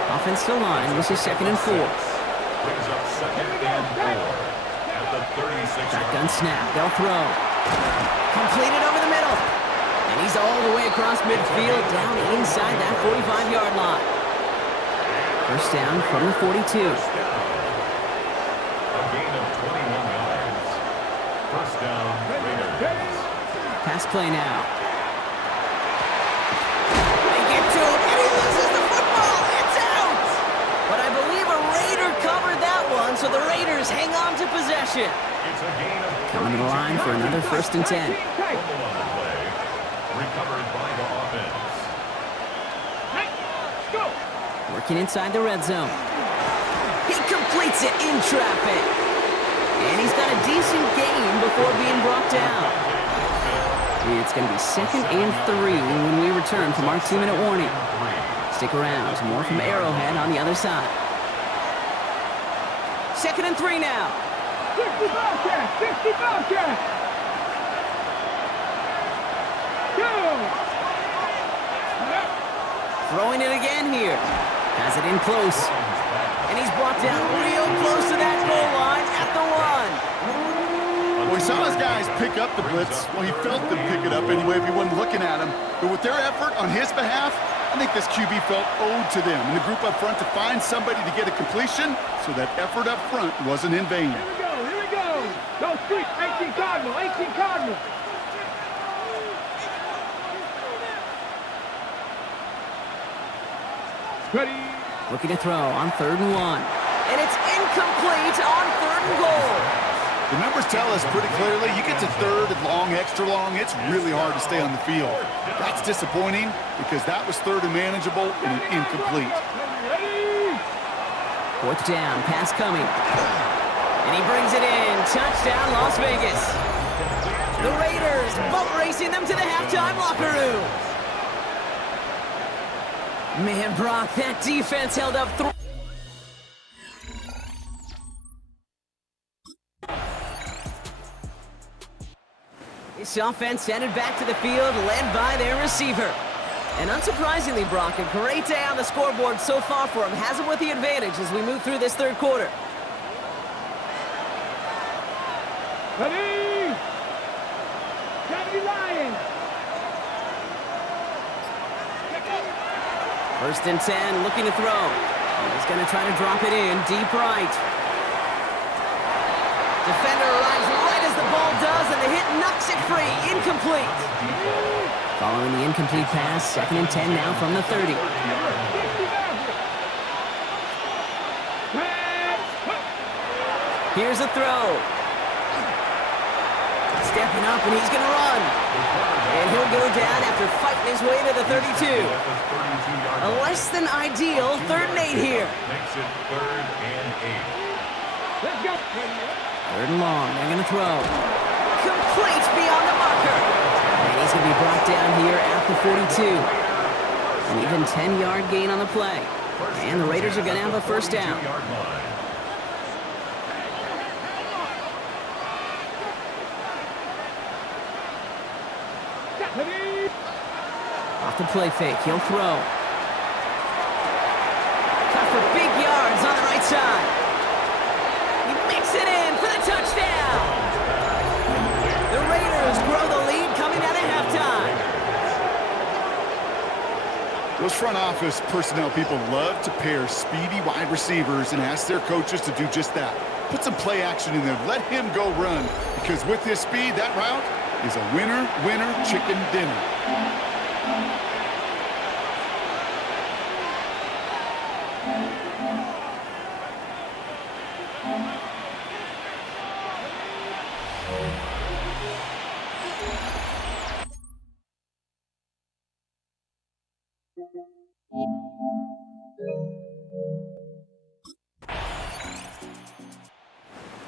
Offensive line. This is 2nd and 4. Brings up 2nd and 4 at the 36. Shotgun snap. They'll throw. Completed over the middle. And he's all the way across midfield down inside that 45-yard line. First down from the 42. A gain of 21 yards. First down, Raiders. Pass play now. They get to him, and he loses the football. It's out! But I believe a Raider covered that one, so the Raiders hang on to possession. It's a gain of Coming to the line for another 1st and 10. fumble on the play. Recovered by the offense. Working inside the red zone. He completes it in traffic. And he's got a decent gain before being brought down. It's going to be 2nd and 3 when we return from our 2-minute warning. Stick around. More from Arrowhead on the other side. 2nd and 3 now. 60 Bobcat! 60 Bobcat! Throwing it again here. Has it in close. And he's brought down real close to that goal line at the 1. Well, he saw his guys pick up the blitz. Well, he felt them pick it up anyway if he wasn't looking at him. But with their effort on his behalf, I think this QB felt owed to them and the group up front to find somebody to get a completion, so that effort up front wasn't in vain. Here we go, here we go. Go street, 18 Cardinal, 18 Cardinal. Ready. Looking to throw on 3rd and 1. And it's incomplete on 3rd and goal. The numbers tell us pretty clearly, you get to 3rd and long, extra long, it's really hard to stay on the field. That's disappointing because that was 3rd and manageable and an incomplete. 4th down, pass coming. And he brings it in. Touchdown, Las Vegas. The Raiders boat racing them to the halftime locker room. Man, Brock, that defense held up through. This offense headed back to the field, led by their receiver. And unsurprisingly, Brock, a great day on the scoreboard so far for him. Has him with the advantage as we move through this 3rd quarter. Ready. Johnny Lions. 1st and 10, looking to throw. He's going to try to drop it in, deep right. Defender arrives right as the ball does, and the hit knocks it free. Incomplete. Following the incomplete pass, 2nd and 10 now from the 30. Here's a throw. Stepping up, and he's going to run. And he'll go down after fighting his way to the 32. A less than ideal 3rd and 8 here. Makes it 3rd and 8. Let's go. 3rd and long, they're going to throw. Complete beyond the marker. And he's going to be brought down here at the 42. An even 10-yard gain on the play. And the Raiders are going to have a 1st down. Off the play fake, he'll throw. Cut for big yards on the right side. He makes it in for the touchdown. The Raiders grow the lead coming out of halftime. Those front office personnel people love to pair speedy wide receivers and ask their coaches to do just that. Put some play action in there. Let him go run, because with his speed, that route, is a winner, winner, chicken dinner.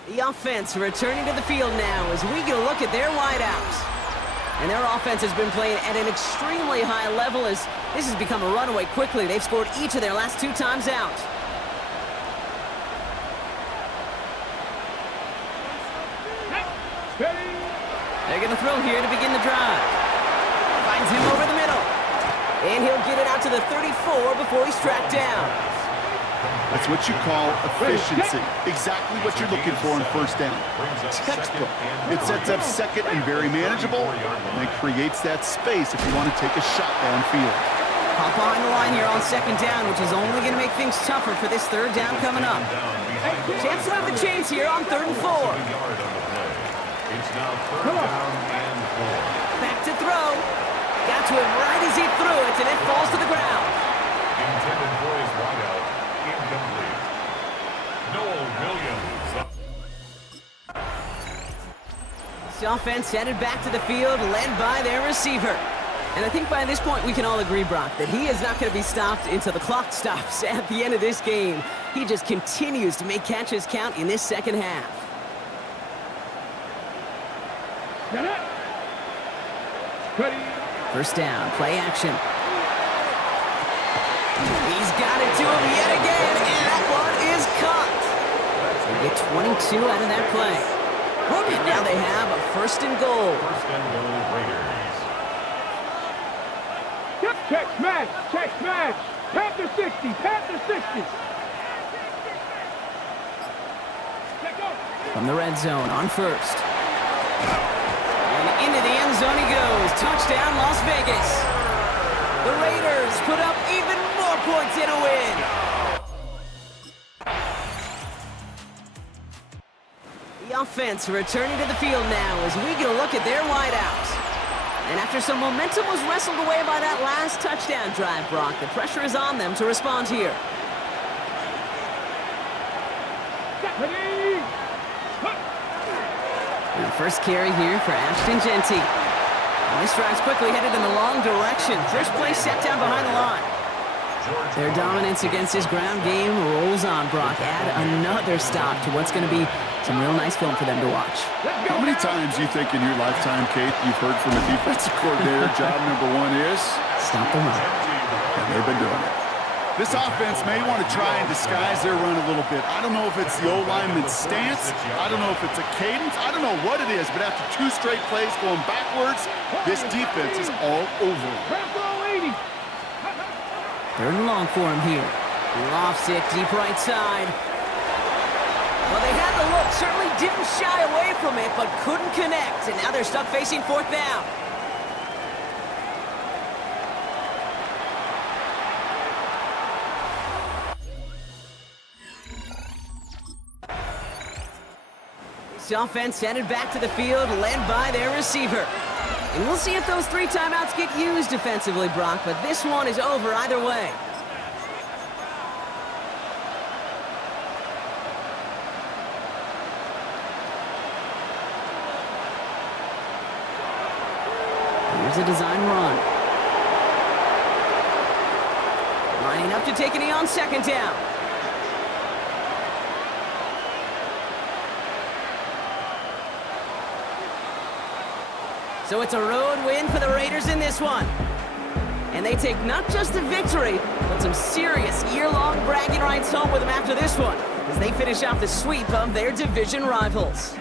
The offense returning to the field now as we get a look at their wideouts. And their offense has been playing at an extremely high level as this has become a runaway quickly. They've scored each of their last 2 times out. They're going to throw here to begin the drive. Finds him over the middle. And he'll get it out to the 34 before he's tracked down. That's what you call efficiency. Exactly what you're looking for in first down. Textbook. It sets up second and very manageable, and it creates that space if you want to take a shot downfield. Hop behind the line here on second down, which is only going to make things tougher for this third down coming up. Chance to have the chase here on 3rd and 4. It's now 3rd down and 4. Back to throw. Got to it right as he threw it, and it falls to the ground. Intended for his wideout. Incomplete. Noel Williams. This offense headed back to the field, led by their receiver. And I think by this point we can all agree, Brock, that he is not going to be stopped until the clock stops at the end of this game. He just continues to make catches count in this second half. First down, play action. He's got it to him yet again, and that one is caught. They get 22 out of that play. And now they have a 1st and goal. 1st and goal, Raiders. Check smash, check smash. Panther 60, Panther 60. From the red zone on 1st. And into the end zone he goes. Touchdown, Las Vegas. The Raiders put up even more points in a win. The offense returning to the field now as we get a look at their wideouts. And after some momentum was wrestled away by that last touchdown drive, Brock, the pressure is on them to respond here. And the first carry here for Ashton Genty. And this drive's quickly headed in the wrong direction. First play set down behind the line. Their dominance against this ground game rolls on, Brock. Add another stop to what's going to be some real nice film for them to watch. How many times do you think in your lifetime, Kate, you've heard from a defensive coordinator, job number 1 is? Stop the run. And they've been doing it. This offense may want to try and disguise their run a little bit. I don't know if it's the O-lineman's stance. I don't know if it's a cadence. I don't know what it is, but after 2 straight plays going backwards, this defense is all over it. 3rd and long for him here. He lofts it deep right side. Well, they had the look, certainly didn't shy away from it, but couldn't connect, and now they're stuck facing 4th down. This offense headed back to the field, led by their receiver. And we'll see if those 3 timeouts get used defensively, Brock, but this one is over either way. Here's a design run. Lining up to take a knee on 2nd down. So it's a road win for the Raiders in this one. And they take not just the victory, but some serious year-long bragging rights home with them after this one, as they finish off the sweep of their division rivals.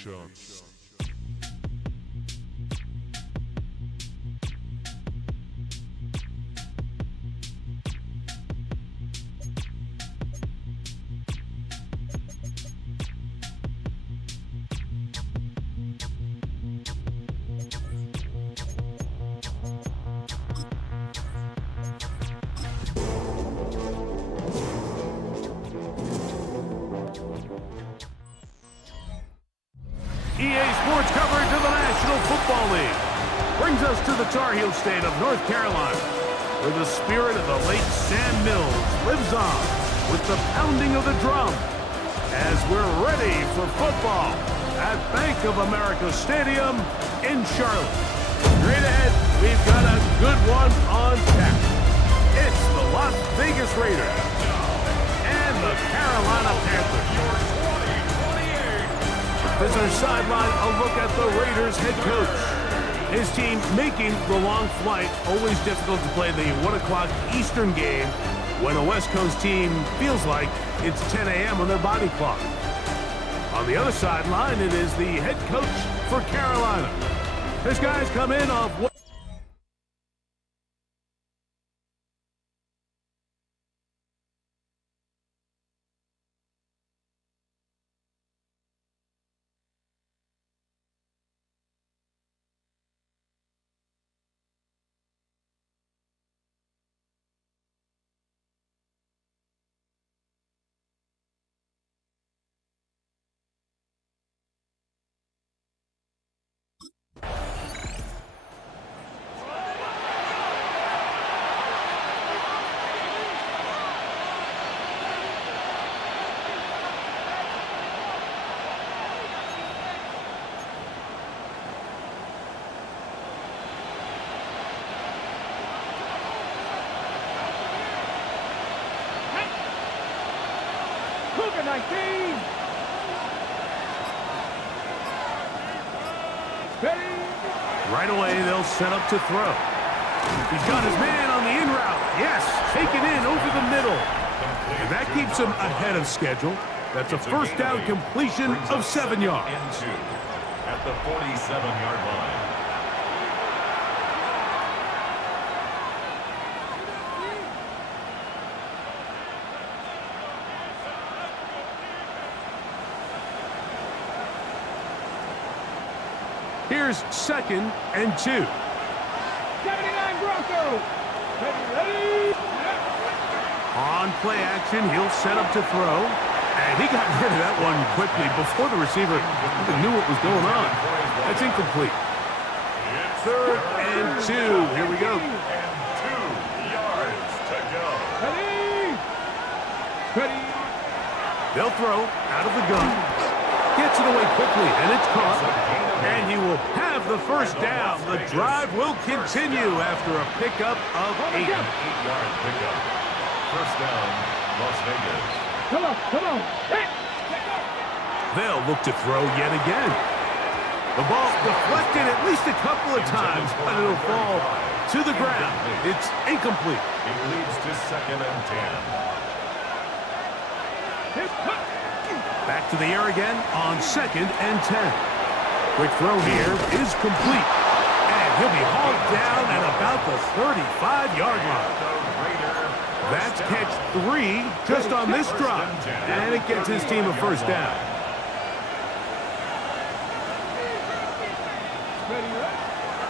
Nations. EA Sports coverage of the National Football League brings us to the Tar Heel state of North Carolina, where the spirit of the late Sam Mills lives on with the pounding of the drum as we're ready for football at Bank of America Stadium in Charlotte. Straight ahead, we've got a good one on tap. It's the Las Vegas Raiders and the Carolina Panthers. Visitor sideline, a look at the Raiders head coach. His team making the long flight, always difficult to play the 1 o'clock Eastern game when a West Coast team feels like it's 10 a.m. on their body clock. On the other sideline, it is the head coach for Carolina. His guys come in off 19. Ready. Right away, they'll set up to throw. He's got his man on the in route. Yes, taken in over the middle. And that keeps him ahead of schedule. That's a first down completion of 7 yards. At the 47-yard line. Here's 2nd and 2. 79 Broncos. Ready. On play action, he'll set up to throw. And he got rid of that one quickly before the receiver even knew what was going on. That's incomplete. 3rd and 2. Here we go. And 2 yards to go. Ready. Ready. They'll throw out of the gun. Gets it away quickly, and it's caught. And he will have the first down. The drive will continue after a pickup of 8. 8-yard pickup. First down, Las Vegas. Come on, come on. Hey. They'll look to throw yet again. The ball deflected at least a couple of times, but it'll fall to the ground. It's incomplete. It leads to 2nd and 10. Back to the air again on 2nd and 10. Quick throw here is complete. And he'll be hauled down at about the 35-yard line. That's catch 3 just on this drive. And it gets his team a first down.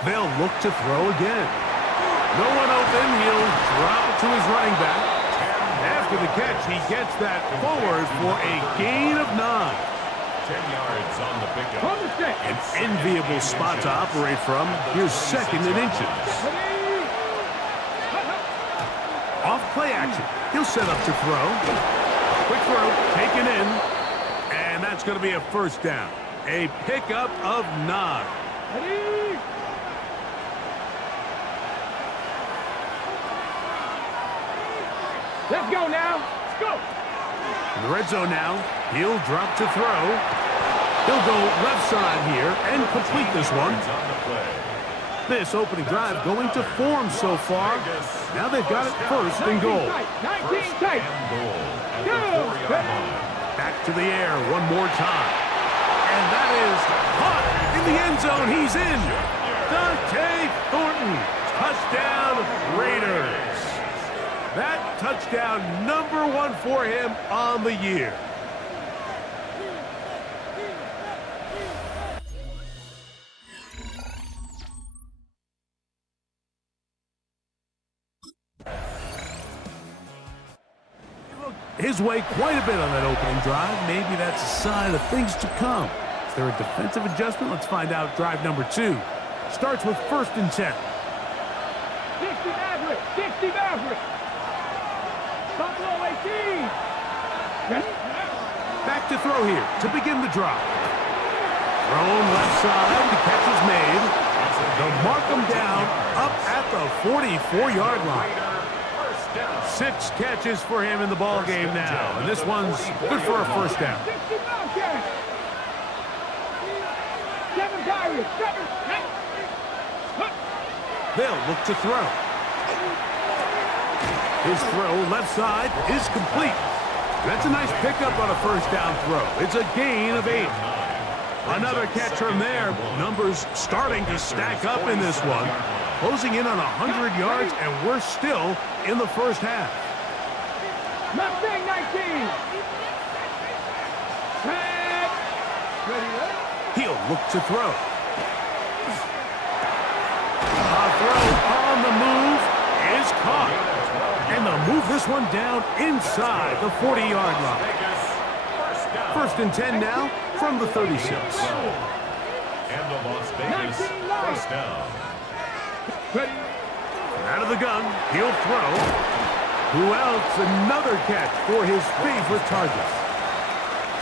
They'll look to throw again. No one open. He'll drop it to his running back. After the catch, he gets that forward for a gain of 9. 10 yards on the pickup. An enviable spot to operate from. Here's 2nd and inches. Off play action. He'll set up to throw. Quick throw, taken in. And that's going to be a first down. A pickup of 9. Ready. Let's go now. Let's go. In the red zone now, he'll drop to throw. He'll go left side here and complete this one. This opening drive going to form so far. Now they've got it 1st and goal. 19 tight. Back to the air one more time. And that is caught in the end zone. He's in. Dante Thornton. Touchdown Raiders. That touchdown number 1 for him on the year. His way quite a bit on that opening drive. Maybe that's a sign of things to come. Is there a defensive adjustment? Let's find out. Drive number 2 starts with 1st and 10. 60 Maverick. 60 Maverick. Buffalo 18. Back to throw here to begin the drive. Thrown left side. The catch is made. They'll mark him down up at the 44-yard line. 6 catches for him in the ball game now, and this one's good for a first down. 60 Bobcats. 7 Pirates. 7. They'll look to throw. His throw left side is complete. That's a nice pickup on a first down throw. It's a gain of 8. Another catch from there. Numbers starting to stack up in this one. Closing in on 100 yards, and we're still in the first half. Mustang 19. He'll look to throw. A throw on the move is caught. And they'll move this one down inside the 40-yard line. 1st and 10 now from the 36. And the Las Vegas first down. Out of the gun, he'll throw. Who else? Another catch for his favorite target.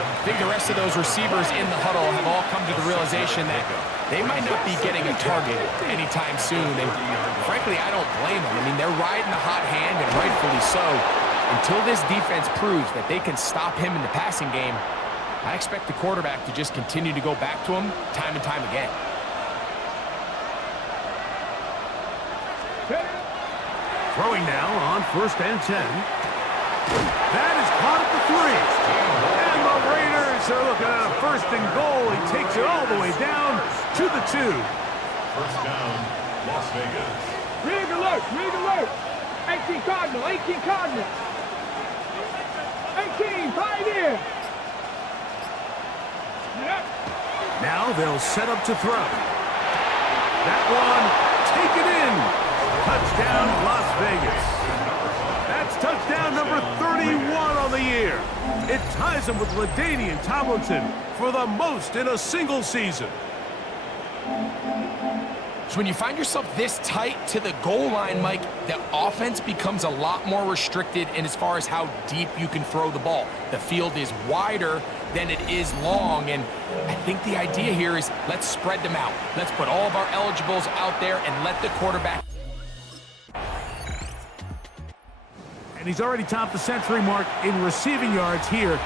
I think the rest of those receivers in the huddle have all come to the realization that they might not be getting a target anytime soon. And frankly, I don't blame them. I mean, they're riding the hot hand, and rightfully so. Until this defense proves that they can stop him in the passing game, I expect the quarterback to just continue to go back to him time and time again. Throwing now on 1st and 10. That is caught at the 3. And the Raiders are looking at a 1st and goal. He takes it all the way down to the 2. First down, Las Vegas. Rig alert, rig alert. 18 Cardinal, 18 Cardinal. 18, pioneer. Now they'll set up to throw. That one, take it in. Touchdown, Las Vegas. That's touchdown number 31 on the year. It ties him with LaDainian Tomlinson for the most in a single season. So when you find yourself this tight to the goal line, Mike, the offense becomes a lot more restricted in as far as how deep you can throw the ball. The field is wider than it is long, and I think the idea here is let's spread them out. Let's put all of our eligibles out there and let the quarterback. And he's already topped the century mark in receiving yards here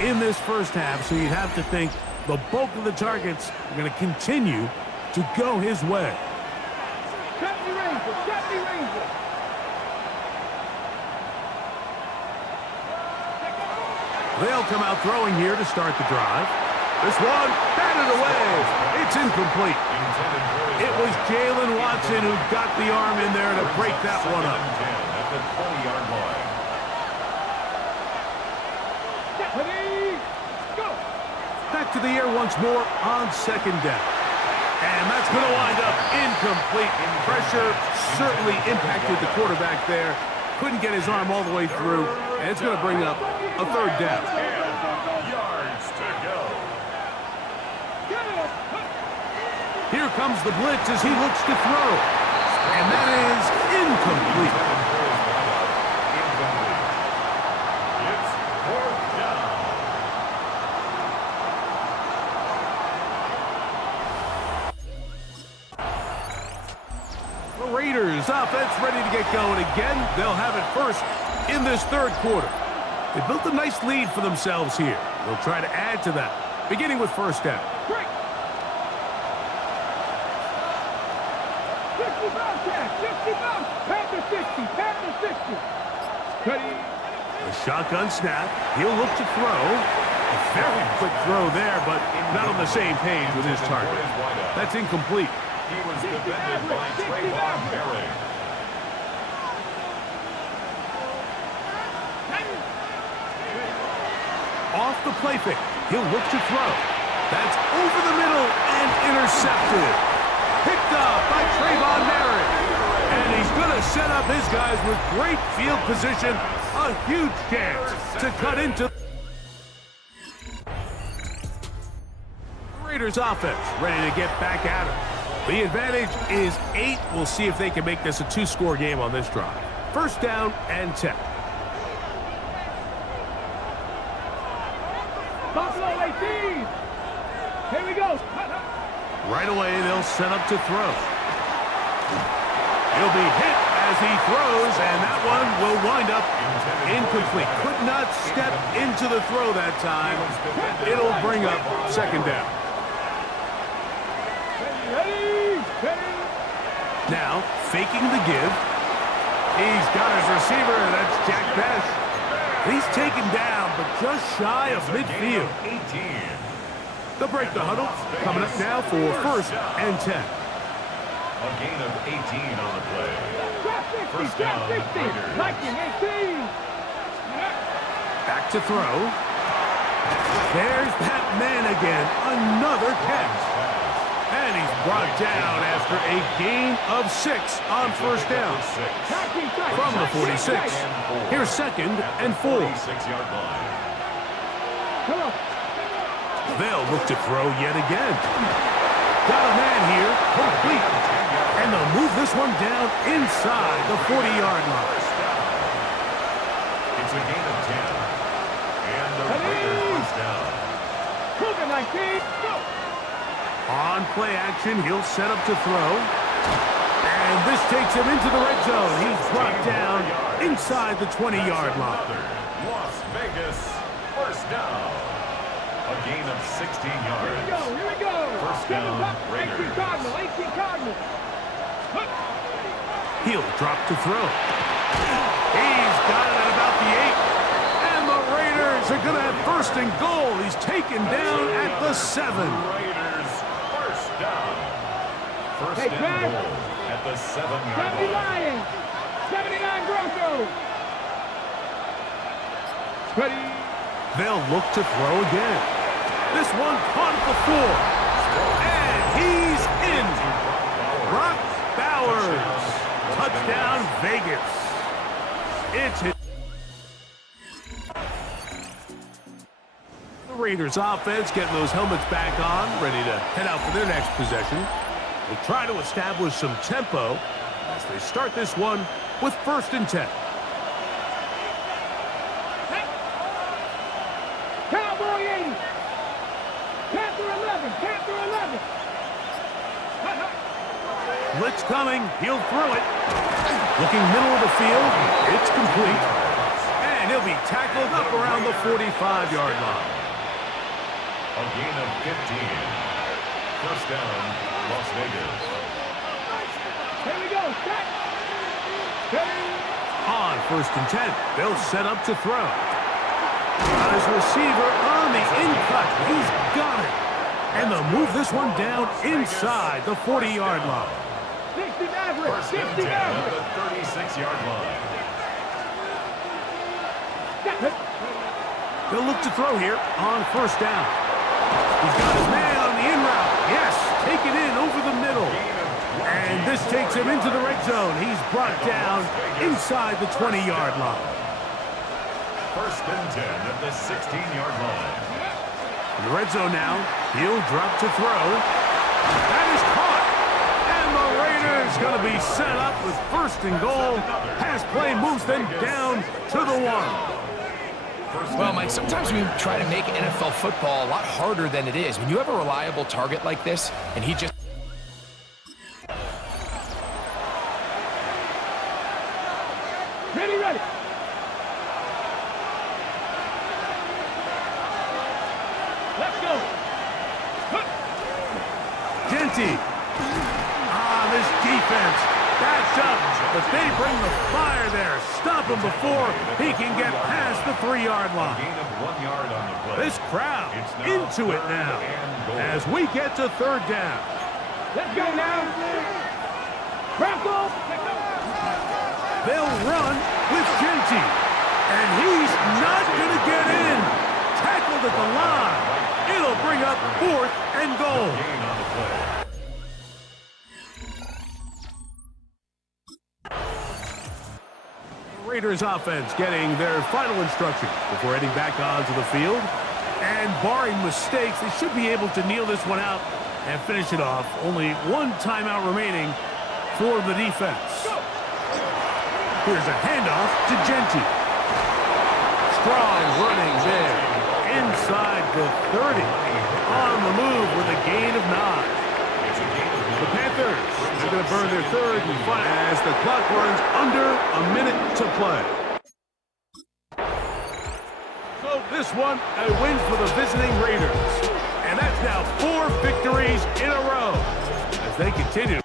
in this first half, so you'd have to think the bulk of the targets are going to continue to go his way. 70 Rangers, 70 Rangers. They'll come out throwing here to start the drive. This one, batted away. It's incomplete. It was Jalen Watson who got the arm in there to break that one up. At the 20-yard line. Ready, go. Back to the air once more on 2nd down. And that's going to wind up incomplete. Pressure certainly impacted the quarterback there. Couldn't get his arm all the way through, and it's going to bring up a 3rd down. Yards to go. Here comes the blitz as he looks to throw. And that is incomplete. It's 4th down. The Raiders offense ready to get going again. They'll have it first in this 3rd quarter. They built a nice lead for themselves here. They'll try to add to that, beginning with 1st down. 50 bounce pass, 50 bounce. Panther 60, Panther 60. Ready. A shotgun snap. He'll look to throw. A very quick throw there, but not on the same page with his target. That's incomplete. He was defended by Trayvon Merrick. Off the play fake. He'll look to throw. That's over the middle and intercepted. Picked up by Trayvon Merrick. And he's going to set up his guys with great field position. A huge chance to cut into Raiders offense, ready to get back at him. The advantage is 8. We'll see if they can make this a 2-score game on this drive. 1st down and 10. Buffalo 18. Here we go. Right away, they'll set up to throw. He'll be hit as he throws, and that one will wind up incomplete. Could not step into the throw that time. It'll bring up 2nd down. Ready, ready. Now, faking the give. He's got his receiver, and that's Jack Best. He's taken down, but just shy of midfield. They'll break the huddle. Coming up now for 1st and 10. A gain of 18 on the play. Drop 60, First drop down, 60. Raiders. Lightning 18. Back to throw. There's that man again. Another catch. And he's brought down after a gain of 6 on 1st down. From the 46. Here's 2nd and 4. 46-yard line. Come on. They'll look to throw yet again. Got a man here, complete. And they'll move this one down inside the 40-yard line. It's a gain of 10. And the Raiders first down. Cougar 19. Go. On play action, he'll set up to throw. And this takes him into the red zone. He's brought down inside the 20-yard line. Las Vegas, first down. A gain of 16 yards. Here we go. First down, 18 Raiders. Cardinal, 18 Cardinal. He'll drop to throw. He's got it at about the 8. And the Raiders are going to have first and goal. He's taken down at the 7. Raiders, first down. First Hey, and Brad. goal at the 7-yard 70 line. Lions, 79 Broncos. Ready. They'll look to throw again. This one caught at the 4. And he's in. Brock Bowers. Touchdown, Vegas. It's hit. The Raiders offense getting those helmets back on, ready to head out for their next possession. They try to establish some tempo as they start this one with first and 10. Cowboy 80. Panther 11. Panther 11. Blitz coming. He'll throw it. Looking middle of the field. It's complete. And he'll be tackled up around the 45-yard line. A gain of 15. First down, Las Vegas. Here we go. Set. Ready. On first and 10, they'll set up to throw. Got his receiver on the in-cut. He's got it. And they'll move this one down inside the 40-yard line. 60 Maverick. First 60 and 10 at Maverick. the 36-yard line. They'll look to throw here on first down. He's got his man on the in route. Yes, take it in over the middle. And this takes him into the red zone. He's brought down inside the 20-yard line. First and 10 at the 16-yard line. In the red zone now, he'll drop to throw. That is caught. And the Raiders going to be set up with first and goal. Pass play moves them down to the 1. Well, Mike, sometimes we try to make NFL football a lot harder than it is. When you have a reliable target like this, and he just... Ready, ready. Let's go. Genty. This defense backs up, but they bring the fire there. Stop him before he can get past the 3-yard line. Gain of 1 yard on the play. This crowd It's now into it third now and goal. as we get to third down. Let's go now. Broncos. They'll run with Genty, and he's not going to get in. Tackled at the line. It'll bring up fourth and goal. Gain on the play. Raiders offense getting their final instructions before heading back onto the field. And barring mistakes, they should be able to kneel this one out and finish it off. Only one timeout remaining for the defense. Here's a handoff to Genty. Strong running there inside the 30. On the move with a gain of 9. The Panthers are going to burn their third and final as the clock runs under a minute to play. So this one, a win for the visiting Raiders. And that's now 4 victories in a row as they continue.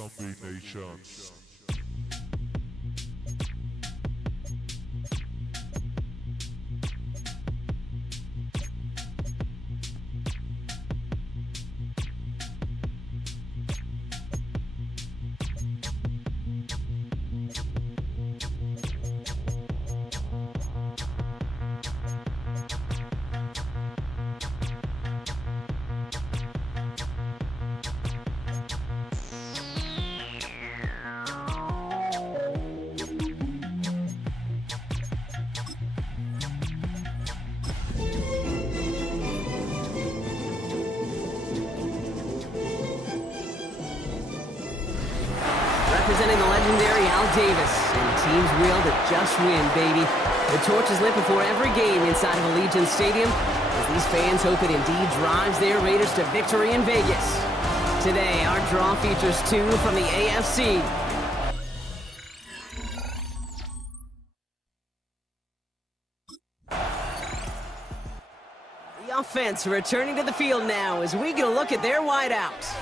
combinations. Representing the legendary Al Davis, and the team's will to just win, baby. The torch is lit before every game inside of Allegiant Stadium, as these fans hope it indeed drives their Raiders to victory in Vegas. Today, our draw features two from the AFC. The offense returning to the field now as we get a look at their wideouts.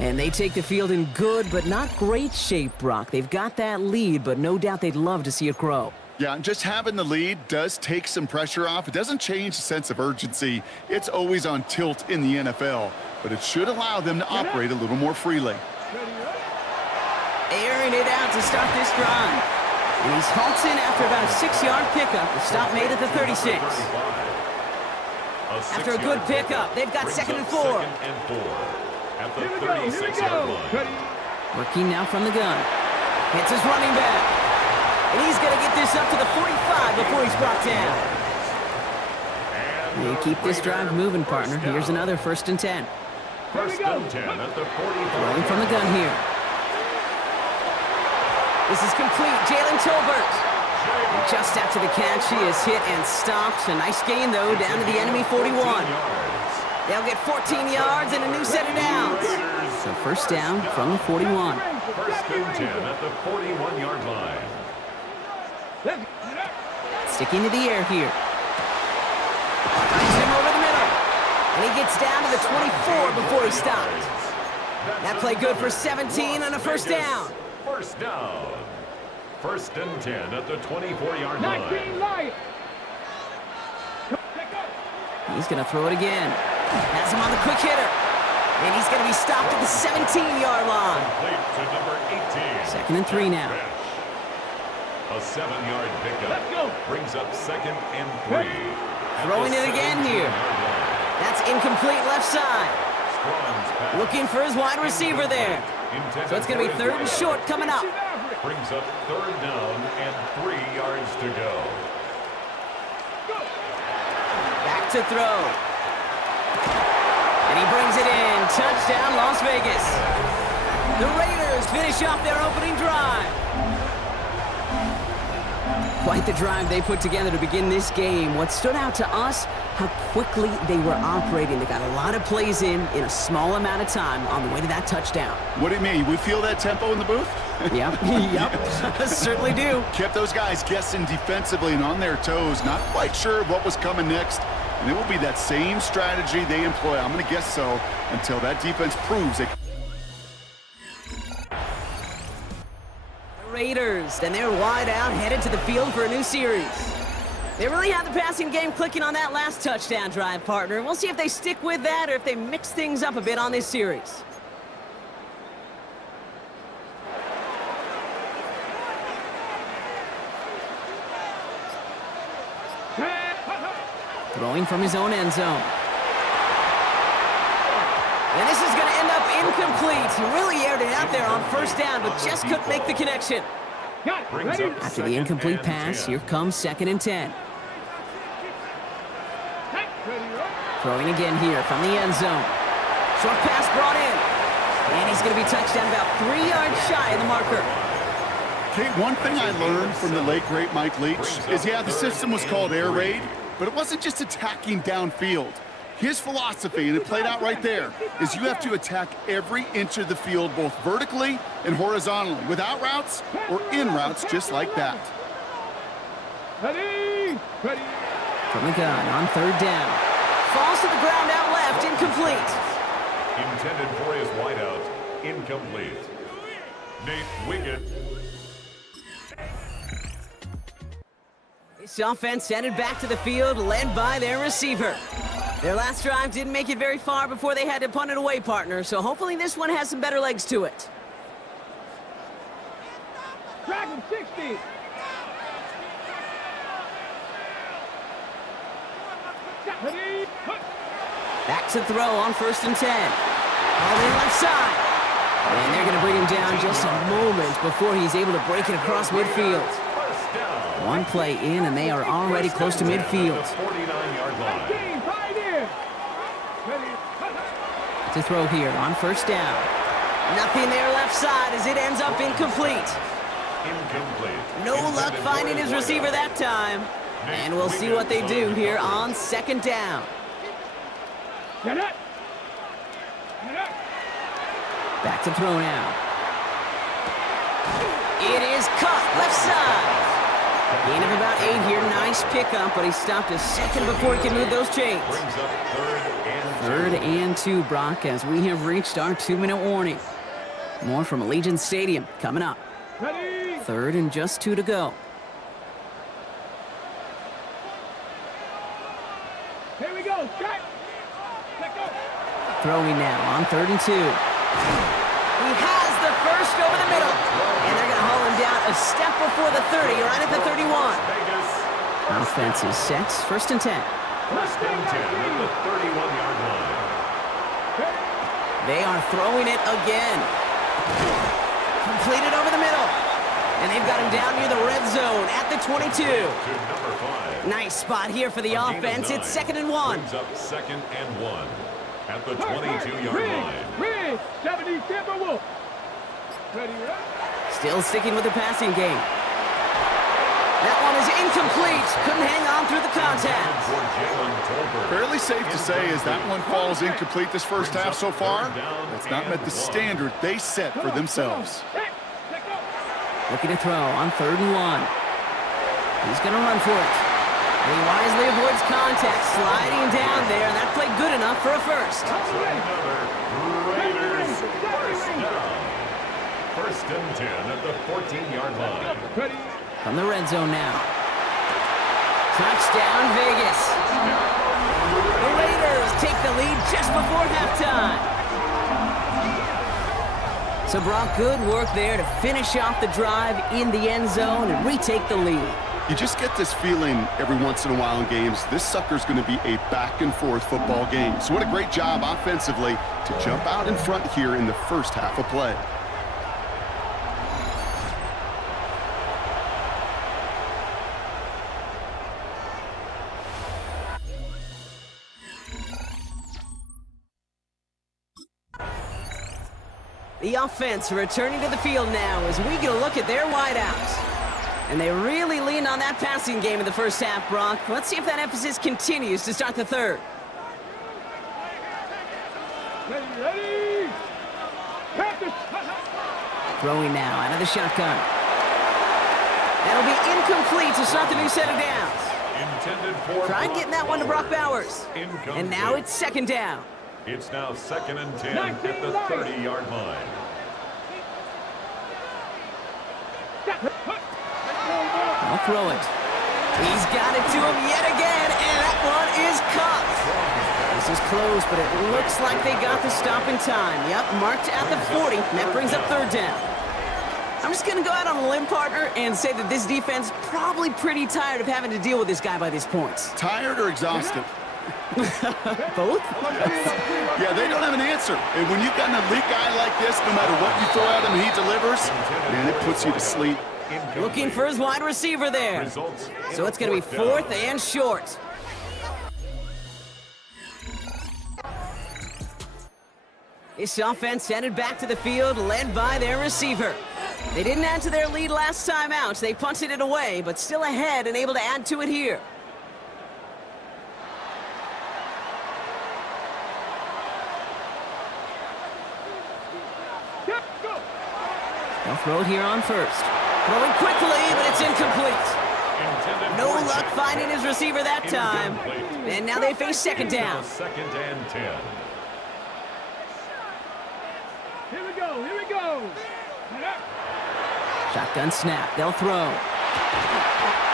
And they take the field in good but not great shape, Brock. They've got that lead, but no doubt they'd love to see it grow. Yeah, and just having the lead does take some pressure off. It doesn't change the sense of urgency. It's always on tilt in the NFL, but it should allow them to operate a little more freely. Airing it out to start this drive. And he's halted after about a 6-yard pickup. The stop made at the 36. After a good pickup, they've got 2nd and 4. At the 36-yard line. Working now from the gun. Hits his running back. And he's going to get this up to the 45 before he's brought down. You keep this drive moving, partner. Here's another 1st and 10. 1st and 10 at the 45. Rolling from the gun here. This is complete. Jalen Tolbert. And just after the catch, he is hit and stopped. A nice gain, though, down to the enemy 41. They'll get 14 yards and a new set of downs. So 1st down from the 41. 1st and 10 at the 41-yard line. Sticking to the air here. Finds him over the middle. And he gets down to the 24 before he stopped. That play good for 17 on a 1st down. 1st down. 1st and 10 at the 24-yard line. He's going to throw it again. Has him on the quick hitter. And he's going to be stopped at the 17-yard line. To number 18. 2nd and 3 now. A 7-yard pickup. Brings up 2nd and 3. Throwing it again here. That's incomplete left side. Looking for his wide receiver there. So it's going to be 3rd and short coming up. Brings up 3rd down and 3 yards to go. Back to throw. And he brings it in. Touchdown, Las Vegas. The Raiders finish off their opening drive. Quite the drive they put together to begin this game. What stood out to us, how quickly they were operating. They got a lot of plays in a small amount of time on the way to that touchdown. What do you mean? We feel that tempo in the booth? Yep, certainly do. Kept those guys guessing defensively and on their toes, not quite sure what was coming next. And it will be that same strategy they employ, I'm going to guess so, until that defense proves it. The Raiders, and they're wide out, headed to the field for a new series. They really had the passing game clicking on that last touchdown drive, partner. We'll see if they stick with that or if they mix things up a bit on this series. Throwing from his own end zone. And this is going to end up incomplete. He really aired it out there on 1st down, but just couldn't make the connection. After the incomplete pass, here comes 2nd and 10. Throwing again here from the end zone. Short pass brought in. And he's going to be touched down about 3 yards shy of the marker. Okay, one thing I learned from the late, great Mike Leach is, yeah, the system was called air raid, but it wasn't just attacking downfield. His philosophy, and it played out right there, is you have to attack every inch of the field, both vertically and horizontally, without routes or in routes, just like that. Ready? From the gun on 3rd down. Falls to the ground out left, incomplete. Intended for his wideout, incomplete. Nate Wiggett. This offense headed back to the field, led by their receiver. Their last drive didn't make it very far before they had to punt it away, partner, so hopefully this one has some better legs to it. Dragon 60. Back to throw on 1st and 10. All in left side. And they're going to bring him down just a moment before he's able to break it across midfield. One play in, and they are already close to midfield. 49-yard line. To throw here on 1st down. Nothing there left side as it ends up incomplete. No luck finding his receiver that time. And we'll see what they do here on 2nd down. Back to throw now. It is caught left side. Gain of about 8 here. Nice pickup, but he stopped a second before he could move those chains. Brings up 3rd and 2, Brock, as we have reached our 2-minute warning. More from Allegiant Stadium coming up. 3rd and just 2 to go. Here we go. Strike. Let go. Throwing now on 3rd and 2. He has the first over the middle. And they're going to haul him down a step before the 30, right at the 31. Offense is set. 1st and 10. 1st and 10 at the 31-yard line. They are throwing it again. Completed over the middle. And they've got him down near the red zone at the 22. Nice spot here for the offense. It's 2nd and 1. Brings up 2nd and 1 at the 22-yard line. Red, 70 Timberwolves. Ready, right? Still sticking with the passing game. That one is incomplete. Couldn't hang on through the contact. Fairly safe to say as that one falls incomplete this first half so far. That's not met the standard they set for themselves. Looking to throw on 3rd and 1. He's going to run for it. He wisely avoids contact, sliding down there, and that played good enough for a first. Raiders first down. 1st and 10 at the 14-yard line. From the red zone now. Touchdown, Vegas. The Raiders take the lead just before halftime. So, Brock, good work there to finish off the drive in the end zone and retake the lead. You just get this feeling every once in a while in games, this sucker's going to be a back-and-forth football game. So what a great job offensively to jump out in front here in the first half of play. The offense returning to the field now as we get a look at their wideouts. And they really leaned on that passing game in the first half, Brock. Let's see if that emphasis continues to start the 3rd. Ready. Throwing now out of the shotgun. That'll be incomplete to start the new set of downs. Tried getting that one to Brock Bowers. And now it's 2nd down. It's now 2nd and 10 at the 30-yard line. I'll throw it. He's got it to him yet again, and that one is caught. This is close, but it looks like they got the stop in time. Yep, marked at the 40, and that brings up 3rd down. I'm just going to go out on a limb, partner, and say that this defense probably pretty tired of having to deal with this guy by these points. Tired or exhausted? Both? Yeah, they don't have an answer. And when you've got an elite guy like this, no matter what you throw at him, he delivers, man, it puts you to sleep. Looking for his wide receiver there. So it's going to be 4th and short. This offense headed back to the field, led by their receiver. They didn't add to their lead last time out. They punted it away, but still ahead and able to add to it here. They'll throw it here on 1st. Throwing quickly, but it's incomplete. No luck finding his receiver that time. And now they face 2nd down. 2nd and 10. Here we go. Shotgun snap. They'll throw.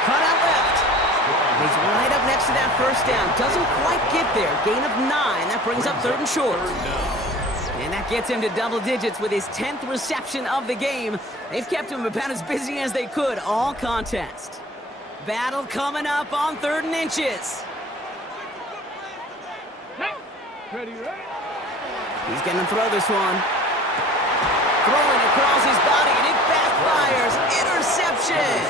Cut out left. He's right up next to that first down. Doesn't quite get there. Gain of 9. That brings up 3rd and short. And that gets him to double digits with his 10th reception of the game. They've kept him about as busy as they could all contest. Battle coming up on 3rd and inches. He's going to throw this one. Throwing across his body, and it backfires. Interception.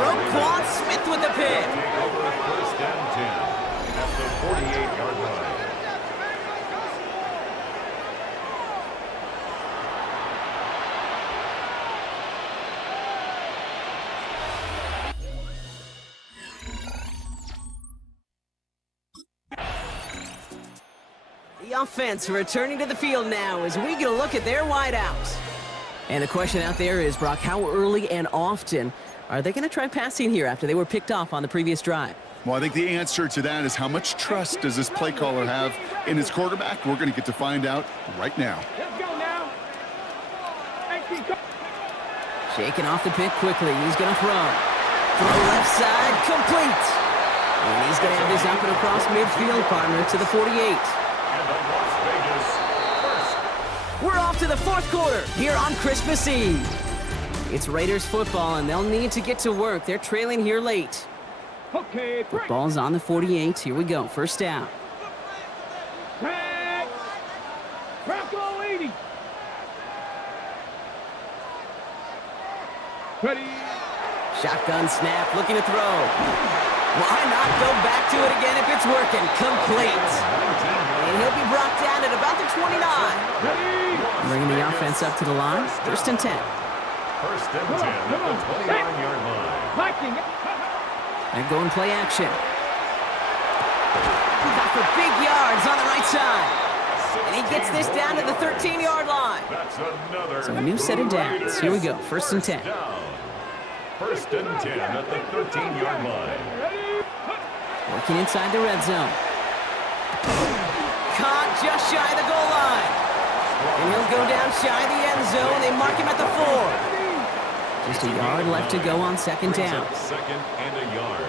Roquan Smith with the pick. Take over 1st and 10 at the 48-yard line. The offense returning to the field now as we get a look at their wideouts. And the question out there is, Brock, how early and often are they going to try passing here after they were picked off on the previous drive? Well, I think the answer to that is how much trust does this play caller have in his quarterback? We're going to get to find out right now. Let's go now. Shaking off the pick quickly. He's going to throw. Throw left side, complete. And he's going to have this up and across midfield, partner, to the 48. We're off to the 4th quarter here on Christmas Eve. It's Raiders football, and they'll need to get to work. They're trailing here late. Okay, Ball's on the 48. Here we go. 1st down. Tag. Bronco 80. Ready. Shotgun snap, looking to throw. Why not go back to it again if it's working? Complete. And he'll be brought down at about the 29. Bringing the offense up to the line. 1st and 10. 1st and 10 at the 29-yard line. And go and play action. Got for big yards on the right side. And he gets this down to the 13-yard line. That's another. So a new set of downs. Here we go. 1st and 10. 1st and 10 at the 13-yard line. Working inside the red zone. Caught just shy of the goal line. And he'll go down shy of the end zone. They mark him at the 4. Just a yard left to go on 2nd down. 2nd and a yard.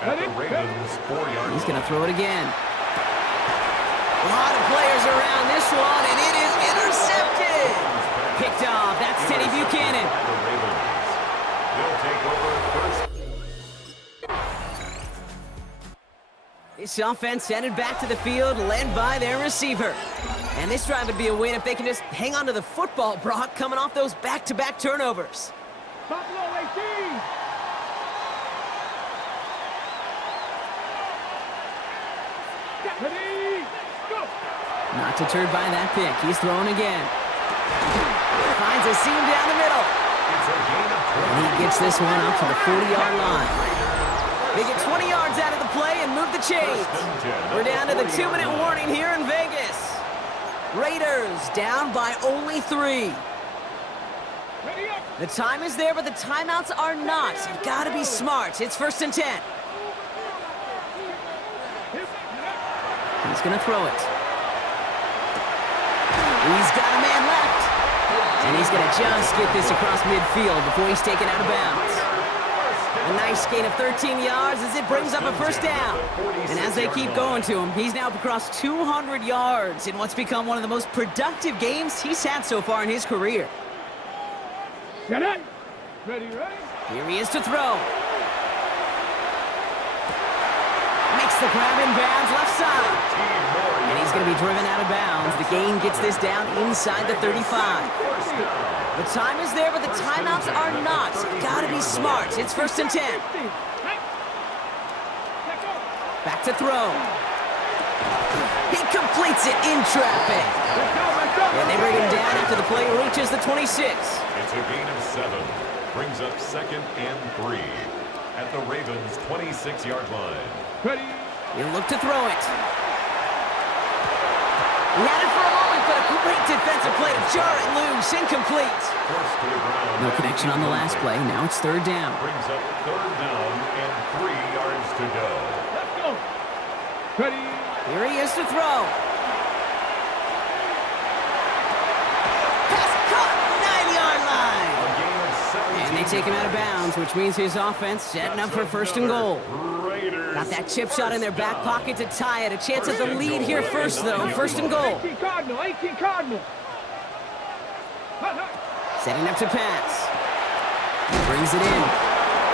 At the Ravens' 4-yard. He's going to throw it again. A lot of players around this one, and it is intercepted. Picked off. That's Teddy Buchanan. The Ravens. They'll take over 1st. This offense headed back to the field, led by their receiver. And this drive would be a win if they can just hang on to the football, Brock, coming off those back-to-back turnovers. Buffalo 18. Ready. Go. Not deterred by that pick. He's throwing again. Finds a seam down the middle. And he gets this one up to the 40-yard line. They get 20 yards out of the play and move the chains. We're down to the 2-minute warning here in Vegas. Raiders down by only 3. The time is there, but the timeouts are not. You've got to be smart. It's 1st and 10. He's going to throw it. He's got a man left. And he's going to just get this across midfield before he's taken out of bounds. A nice gain of 13 yards as it brings up a 1st down. And as they keep going to him, he's now up across 200 yards in what's become one of the most productive games he's had so far in his career. Get it. Ready, ready. Here he is to throw. Makes the grab in bounds left side. And he's going to be driven out of bounds. The gain gets this down inside the 35. The time is there, but the timeouts are not. Got to be smart. It's 1st and 10. Back to throw. He completes it in traffic. And they bring him down after the play reaches the 26. It's a gain of 7. Brings up 2nd and 3 at the Ravens' 26-yard line. Ready. He'll look to throw it. He had it for a moment, but a great defensive play to jar it loose. Incomplete. No connection on the last play. Now it's 3rd down. Brings up 3rd down and 3 yards to go. Let's go. Ready. Here he is to throw. Pass caught, 9-yard line. take him out of bounds, which means his offense setting up for first and goal. Got that chip shot in their back pocket to tie it. A chance at the lead here first, though. First and goal. 18 Cardinal, 18 Cardinal. Setting up to pass. He brings it in.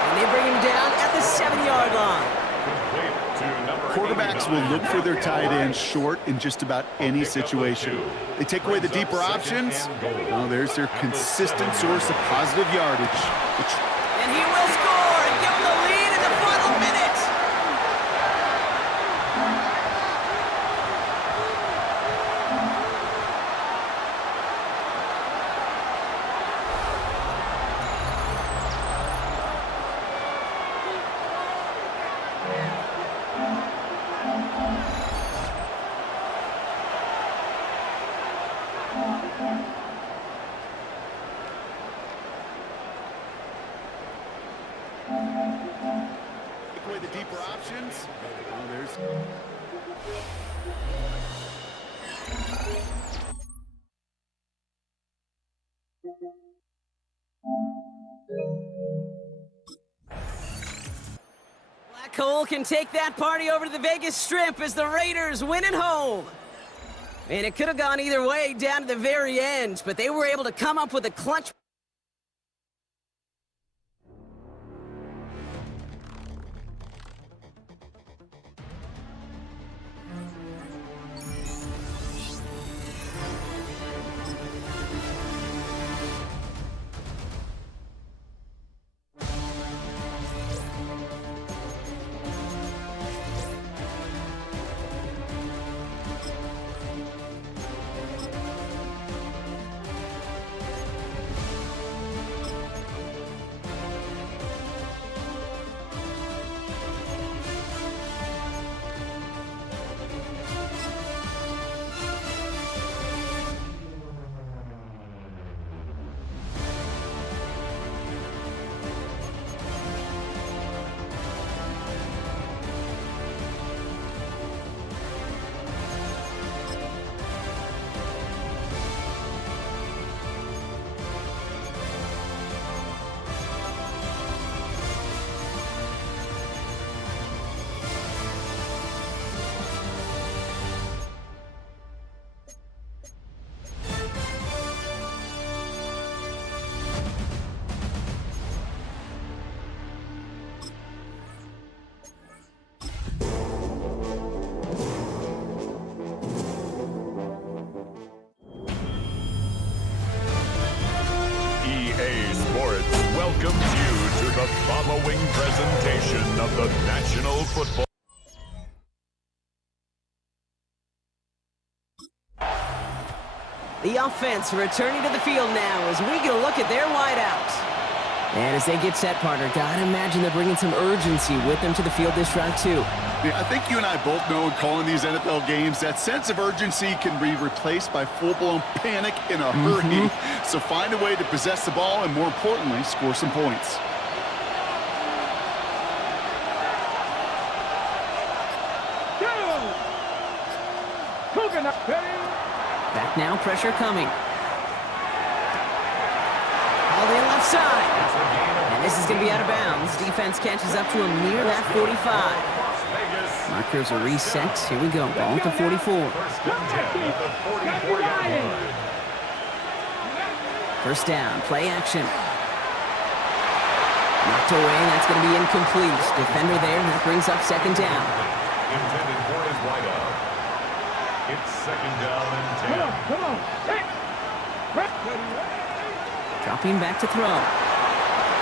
And they bring him down at the 7-yard line. Quarterbacks will look for their tight ends short in just about any situation. They take away the deeper options. Well, there's their consistent source of positive yardage. And he will score and give them the lead in the final minute. Take away the deeper options. Well, there's... Black Hole can take that party over to the Vegas Strip as the Raiders win at home. And it could have gone either way down to the very end, but they were able to come up with a clutch. Welcomes you to the following presentation of the National Football. The offense returning to the field now as we get a look at their wideouts. And as they get set, partner, gotta imagine they're bringing some urgency with them to the field this drive, too. I think you and I both know in calling these NFL games, that sense of urgency can be replaced by full-blown panic in a hurry. So find a way to possess the ball and, more importantly, score some points. Back now, pressure coming. All in left side. And this is going to be out of bounds. Defense catches up to him near that 45. Markers are reset. Here we go. Ball at the 44. First down. Play action. Knocked away. That's going to be incomplete. Defender there. That brings up second down. Intended for his wideout. It's second down and 10. Come on. Dropping back to throw.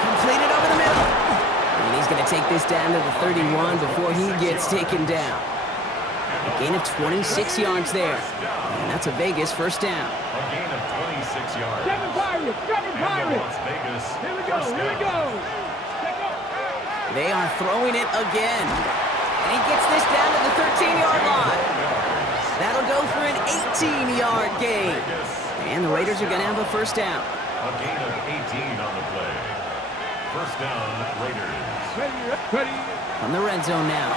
Completed over the middle. And he's going to take this down to the 31 before he gets taken down. A gain of 26 yards there. And that's a Vegas first down. A gain of 26 yards. Seven Pirates. Las Vegas. Here we go. They are throwing it again. And he gets this down to the 13-yard line. That'll go for an 18-yard gain. And the Raiders are going to have a first down. A gain of 18 on the play. First down, Raiders. Ready. From the red zone now.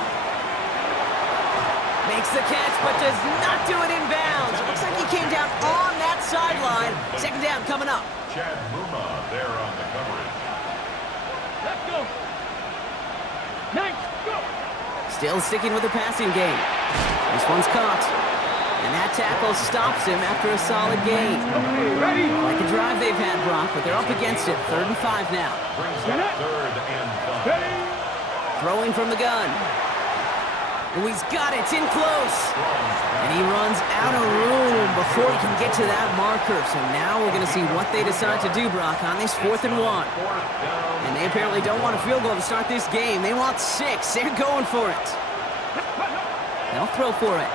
Makes the catch, but does not do it in bounds. It looks like he came down on that sideline. Second down coming up. Chad Muma there on the coverage. Still sticking with the passing game. This one's caught. And that tackle stops him after a solid gain. Like a drive they've had, Brock, but they're up against it. 3rd and 5 now. Throwing from the gun. Oh, he's got it. It's in close. And he runs out of room before he can get to that marker. So now we're going to see what they decide to do, Brock, on this 4th and 1. And they apparently don't want a field goal to start this game. They want 6. They're going for it. They'll throw for it.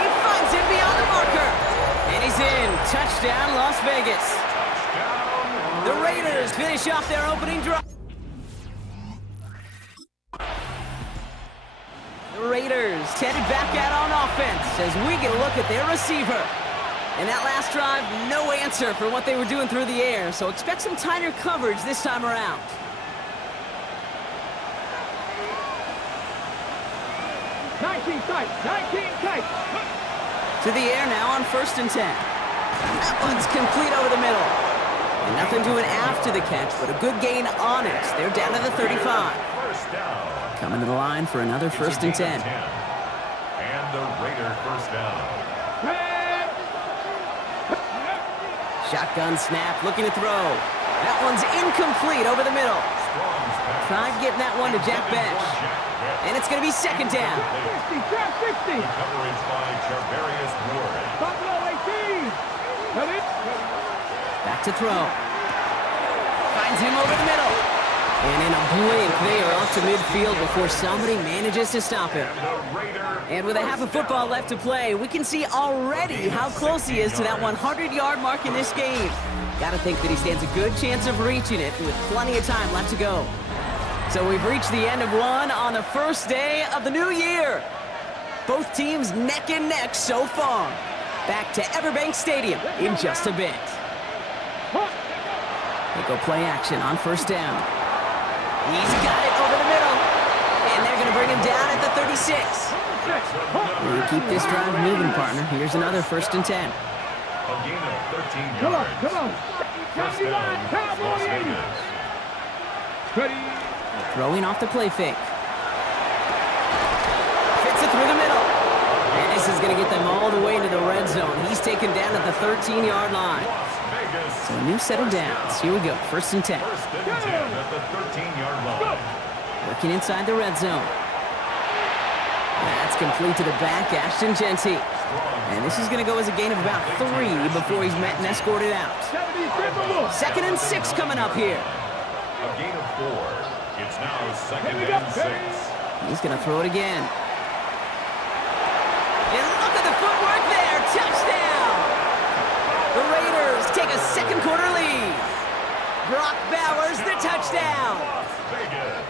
He finds it beyond the marker. And he's in. Touchdown, Las Vegas. The Raiders finish off their opening drive. The Raiders headed back out on offense as we get a look at their receiver. And that last drive, no answer for what they were doing through the air, so expect some tighter coverage this time around. To the air now on 1st and 10. That one's complete over the middle. And nothing doing after the catch, but a good gain on it. They're down to the 35. Coming to the line for another 1st and 10. And the Raider 1st down. Shotgun snap, looking to throw. That one's incomplete over the middle. Tried getting that one to Jack Bench. And it's going to be 2nd down. Coverage by Charvarius Ward. Back to throw. Finds him over the middle. And in a blink, they are off to midfield before somebody manages to stop him. And with a half of football left to play, we can see already how close he is to that 100-yard mark in this game. Gotta think that he stands a good chance of reaching it with plenty of time left to go. So we've reached the end of one on the first day of the new year. Both teams neck and neck so far. Back to Everbank Stadium in just a bit. They go play action on 1st down. He's got it over the middle. And they're going to bring him down at the 36. We'll keep this drive moving, partner. Here's another 1st and 10. A gain of 13 yards. Come on. 1st down, Las Vegas. Throwing off the play fake. Fits it through the middle. And this is going to get them all the way into the red zone. He's taken down at the 13-yard line. So a new set of downs. Here we go. 1st and 10. 1st and 10 at the 13-yard line. Working inside the red zone. That's complete to the back, Ashton Genty. And this is going to go as a gain of about 3 before he's met and escorted out. 2nd and 6 coming up here. A gain of 4. It's now 2nd and 6. He's going to throw it again. And look at the footwork there. Touchdown! The Raiders take a 2nd quarter lead. Brock Bowers, the touchdown. Las Vegas.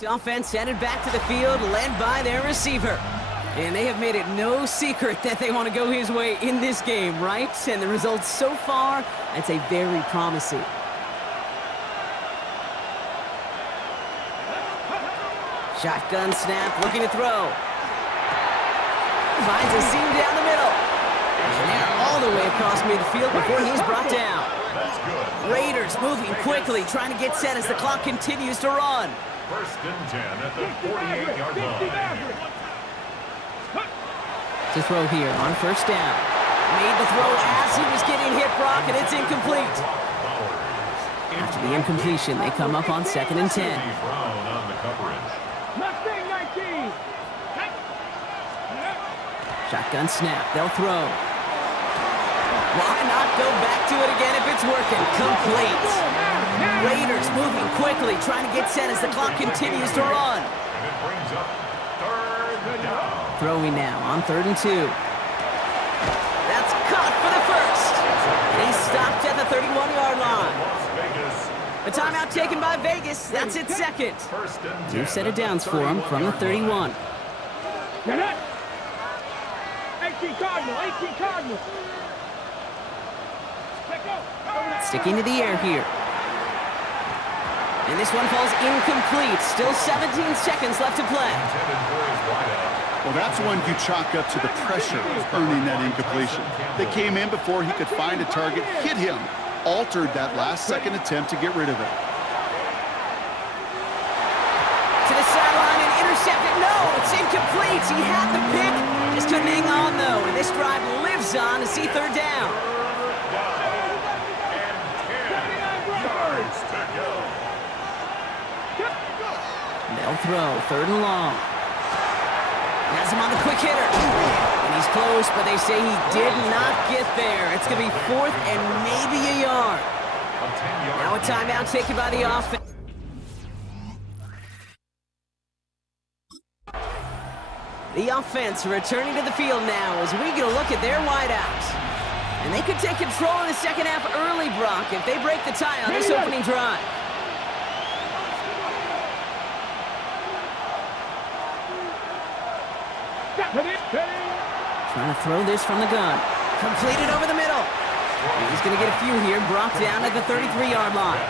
The offense headed back to the field, led by their receiver. And they have made it no secret that they want to go his way in this game, right? And the results so far, I'd say very promising. Shotgun snap, looking to throw. Finds a seam down the middle. And they're all the way across midfield before he's brought down. That's good. Raiders moving quickly, trying to get set as the clock continues to run. 1st and 10 at the 48-yard line. To throw here on 1st down. Made the throw as he was getting hit, Brock, and it's incomplete. After the incompletion, they come up on 2nd and 10. Brown on the coverage. Shotgun snap, they'll throw. Why not go back to it again if it's working? Complete. Raiders moving quickly, trying to get set as the clock continues to run. And it brings up 3rd down. Throwing now on 3rd and 2. That's caught for the 1st. And he's stopped at the 31-yard line. A timeout taken by Vegas. That's its 2nd. New set of downs for him from the 31. 18 Cardinal. Sticking to the air here. And this one falls incomplete. Still 17 seconds left to play. Intended for his wideout. Well, that's one you chalk up to the pressure of earning that incompletion. They came in before he could find a target, hit him, altered that last-second attempt to get rid of it. To the sideline and intercepted. No, it's incomplete. He had the pick. Just couldn't hang on, though. And this drive lives on to see third down. They'll throw, third and long. Has him on the quick hitter. And he's close, but they say he did not get there. It's going to be fourth and maybe a yard. Now a timeout taken by the offense. The offense returning to the field now as we get a look at their wideouts. And they could take control in the second half early, Brock, if they break the tie on this opening drive. Trying to throw this from the gun. Completed over the middle. And he's going to get a few here. Brock down at the 33-yard line.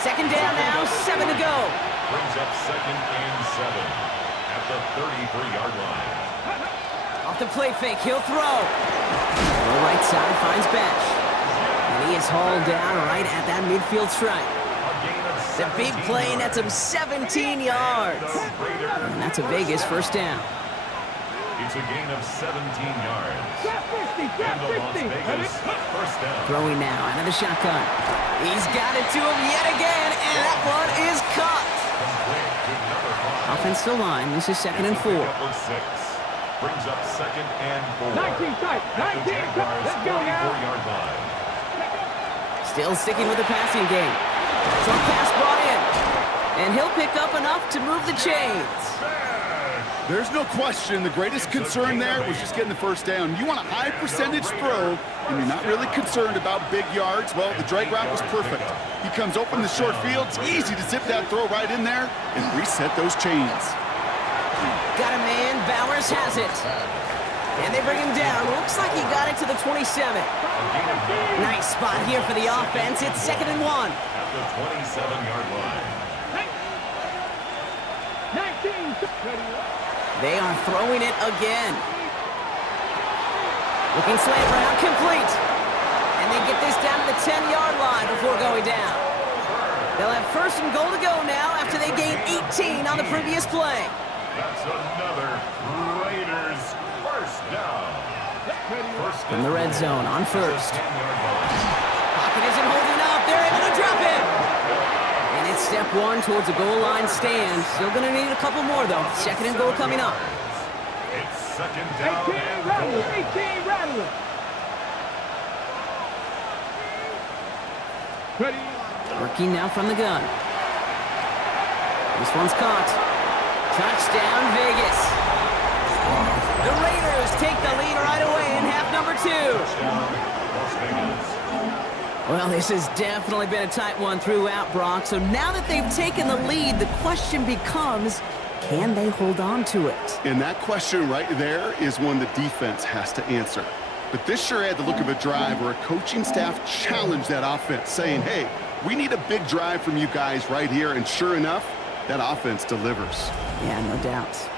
Second down now, 7 to go. Brings up second and 7 at the 33-yard line. Off the play fake, he'll throw. The right side finds Besh. And he is hauled down right at that midfield stripe. The big play nets him 17 yards. And that's a Vegas first down. It's a gain of 17 yards. And a Las Vegas first down. Throwing now out of the shotgun. He's got it to him yet again, and that one is caught. Offensive line, this is second and 4. Brings up second and 4. 19 tight, 19 tight. Let's go now. 44-yard line. Still sticking with the passing game. Short pass brought in. And he'll pick up enough to move the chains. There's no question the greatest concern there was just getting the first down. You want a high percentage throw, and you're not really concerned about big yards. Well, the drag route was perfect. He comes open the short field. It's easy to zip that throw right in there and reset those chains. Got a man. Bowers has it. And they bring him down. Looks like he got it to the 27. Nice spot here for the offense. It's second and 1. At the 27-yard line. 19. They are throwing it again. Looking slant route, complete. And they get this down to the 10-yard line before going down. They'll have first and goal to go now after they gain 18 on the previous play. That's another Raiders first down. From the red zone on first. Pocket isn't holding up. They're able to drop it. And it's step 1 towards a goal line stand. Still going to need a couple more, though. Second and goal coming up. It's second down 18 and Rattler, goal. 18 Rattler. Ready. Working now from the gun. This one's caught. Touchdown, Vegas. The Raiders take the lead right away in half number 2. Las Vegas. Well, this has definitely been a tight one throughout, Brock. So now that they've taken the lead, the question becomes, can they hold on to it? And that question right there is one the defense has to answer. But this sure had the look of a drive where a coaching staff challenged that offense, saying, hey, we need a big drive from you guys right here. And sure enough, that offense delivers. Yeah, no doubt.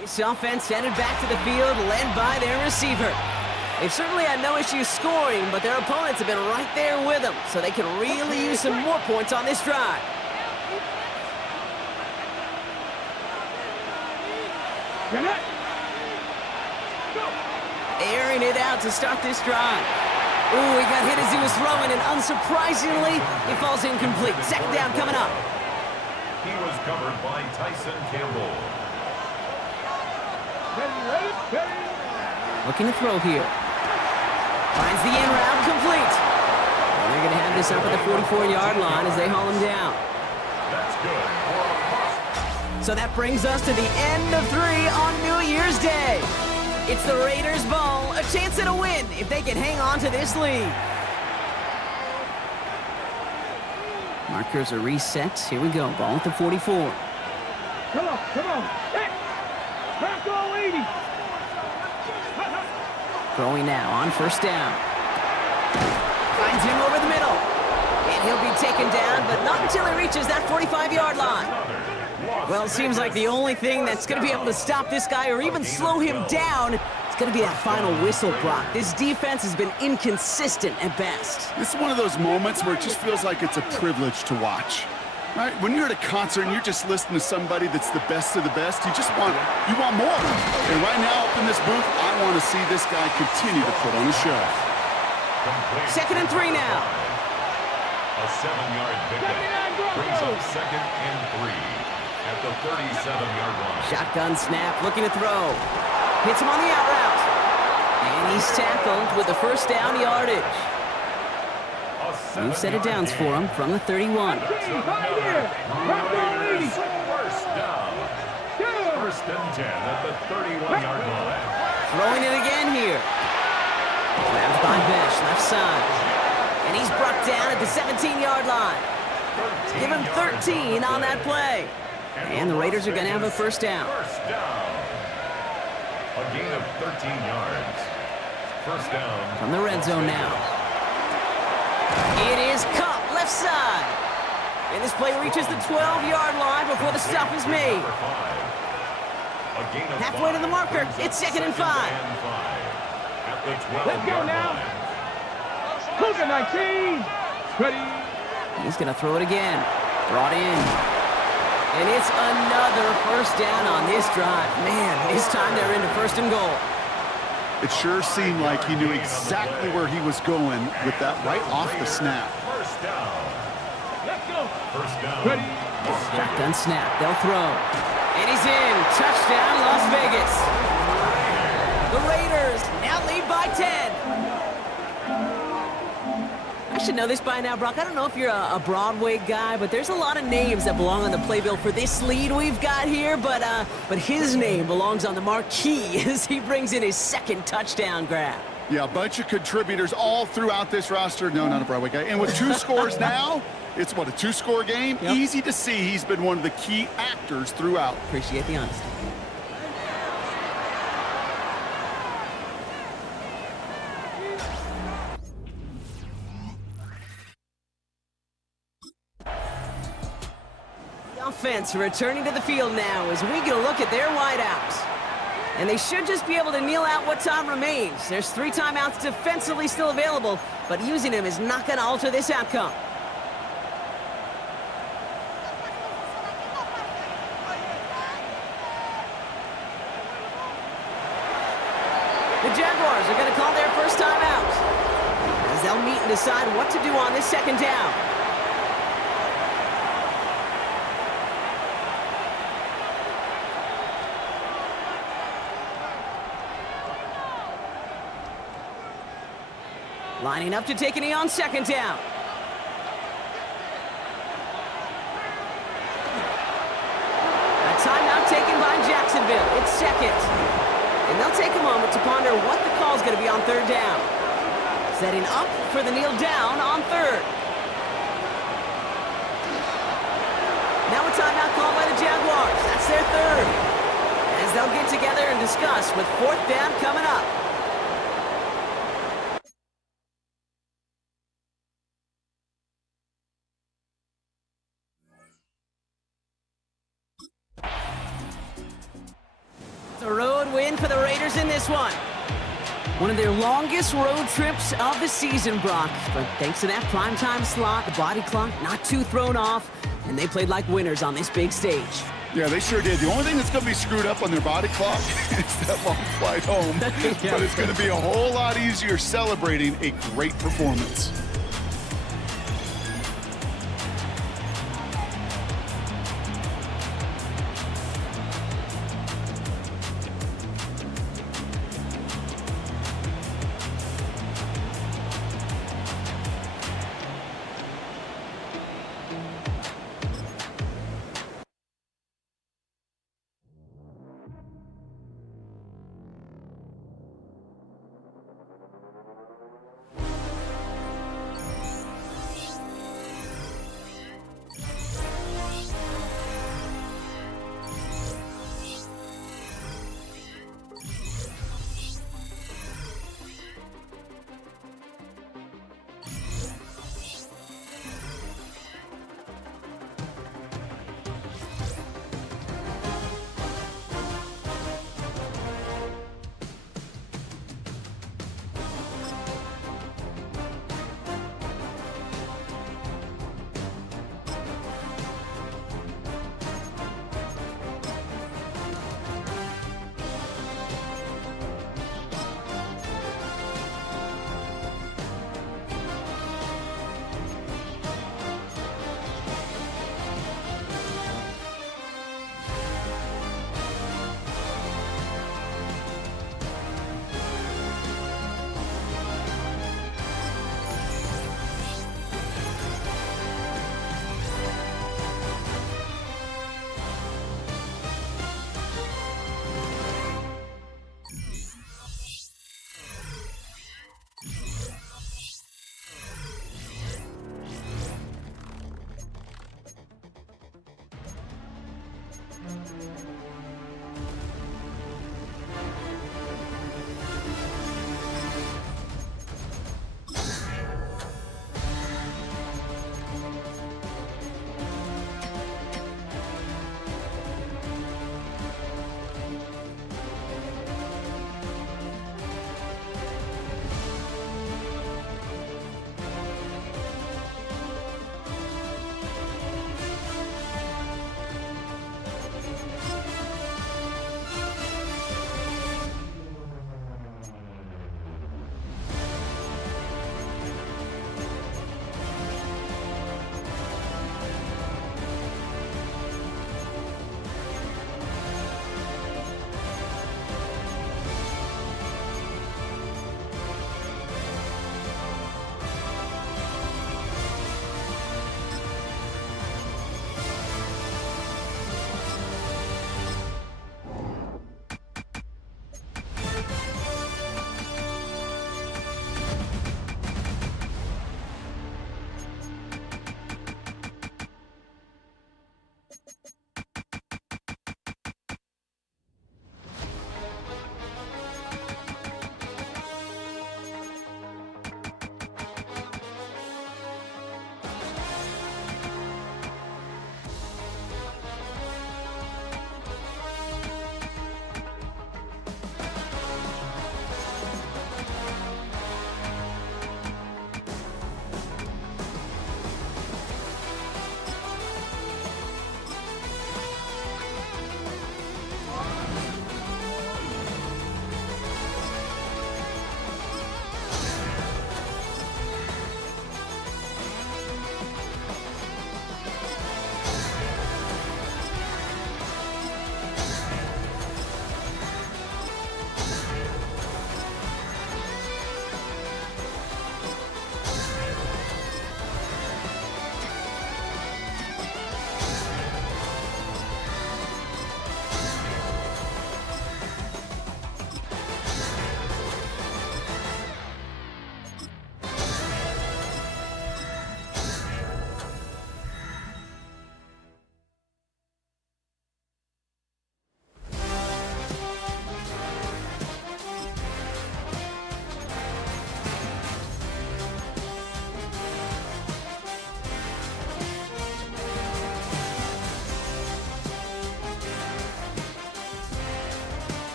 This offense headed back to the field, led by their receiver. They've certainly had no issues scoring, but their opponents have been right there with them, so they can really use some more points on this drive. Airing it out to start this drive. Ooh, he got hit as he was throwing, and unsurprisingly, he falls incomplete. Second down coming up. He was covered by Tyson Campbell. Looking to throw here. Finds the in route, complete. And they're going to have this up at the 44-yard line as they haul him down. That's good for a bust. So that brings us to the end of 3 on New Year's Day. It's the Raiders' ball, a chance at a win if they can hang on to this lead. Markers are reset. Here we go. Ball at the 44. Come on, come on. Hey, Marco 80. Throwing now on first down. Finds him over the middle. And he'll be taken down, but not until he reaches that 45-yard line. Well, it seems like the only thing that's going to be able to stop this guy or even slow him down is going to be that final whistle, Brock. This defense has been inconsistent at best. This is one of those moments where it just feels like it's a privilege to watch. Right? When you're at a concert and you're just listening to somebody that's the best of the best, you want more. And right now up in this booth, I want to see this guy continue to put on a show. 2nd and 3 now. A 7-yard pickup brings up 2nd and 3 at the 37-yard line. Shotgun snap, looking to throw. Hits him on the out route. And he's tackled with the first down yardage. New set of downs for him from the 31. First down. First and 10 at the 31-yard line. Throwing it again here. Grabbed by Besh, left side. And he's brought down at the 17-yard line. Give him 13 on that play. And the Raiders are going to have a first down. First down. A gain of 13 yards. First down. From the red zone now. It is Cup, left side. And this play reaches the 12-yard line before the stop is made. Halfway to the marker. It's 2nd and 5. Let's go now. Cougar 19. Ready. He's going to throw it again. Brought in. And it's another first down on this drive. Man, this time they're into 1st and goal. It sure seemed like he knew exactly where he was going with that right off the snap. First down. Let's go. First down. Ready. Shotgun snap. They'll throw. And he's in. Touchdown, Las Vegas. The Raiders now lead by 10. I should know this by now, Brock. I don't know if you're a Broadway guy, but there's a lot of names that belong on the playbill for this lead we've got here, but his name belongs on the marquee as he brings in his 2nd touchdown grab. Yeah, a bunch of contributors all throughout this roster. No, not a Broadway guy. And with 2 scores now, it's what, a 2-score game? Yep. Easy to see he's been one of the key actors throughout. Appreciate the honesty. Offense returning to the field now as we get a look at their wideouts. And they should just be able to kneel out what time remains. There's 3 timeouts defensively still available, but using them is not going to alter this outcome. The Jaguars are going to call their first timeout as they'll meet and decide what to do on this 2nd down. Lining up to take a knee on 2nd down. A timeout taken by Jacksonville. It's 2nd. And they'll take a moment to ponder what the call is going to be on 3rd down. Setting up for the kneel down on 3rd. Now a timeout called by the Jaguars. That's their 3rd. As they'll get together and discuss with 4th down coming up. A road win for the Raiders in this one. One of their longest road trips of the season, Brock. But thanks to that primetime slot, the body clock not too thrown off, and they played like winners on this big stage. Yeah, they sure did. The only thing that's going to be screwed up on their body clock is that long flight home. Yeah. But it's going to be a whole lot easier celebrating a great performance.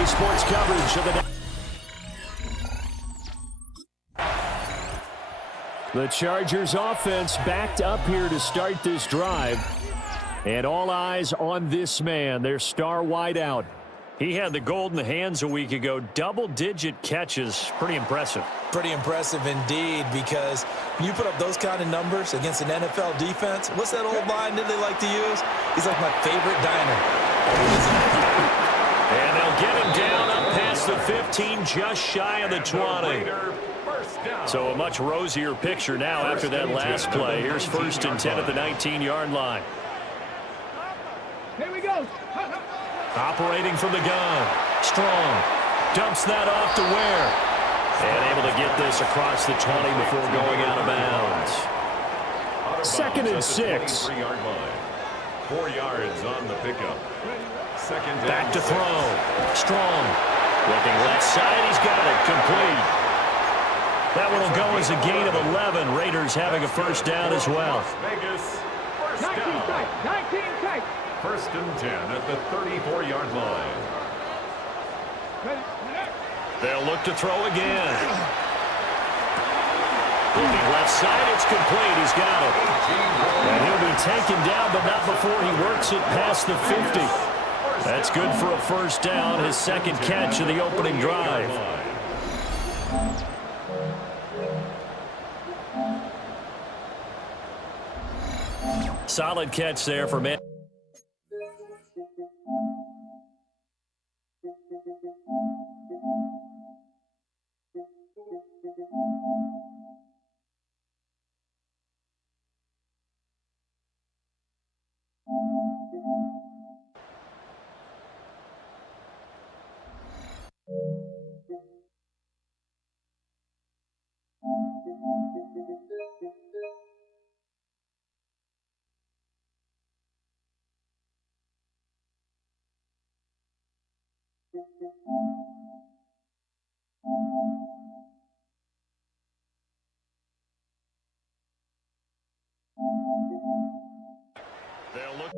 EA Sports coverage of the Chargers offense backed up here to start this drive. And all eyes on this man, their star wideout. He had the golden hands a week ago. Double-digit catches. Pretty impressive. Pretty impressive indeed, because when you put up those kind of numbers against an NFL defense, what's that old line that they like to use? He's like my favorite diner. And they'll get him down up past the 15, just shy of the 20. So a much rosier picture now after that last play. Here's 1st and 10 at the 19-yard line. Here we go. Operating from the gun. Strong. Dumps that off to Ware. And able to get this across the 20 before going out of bounds. 2nd and 6. 4 yards on the pickup. Back to throw. Strong. Looking left side. He's got it. Complete. That one will go as a gain of 11. Raiders having a first down as well. 19 tight. 1st and 10 at the 34-yard line. They'll look to throw again. Looking left side, it's complete. He's got it. And he'll be taken down, but not before he works it past the 50. That's good for a first down, his 2nd catch of the opening drive. Solid catch there for Madden. They'll look.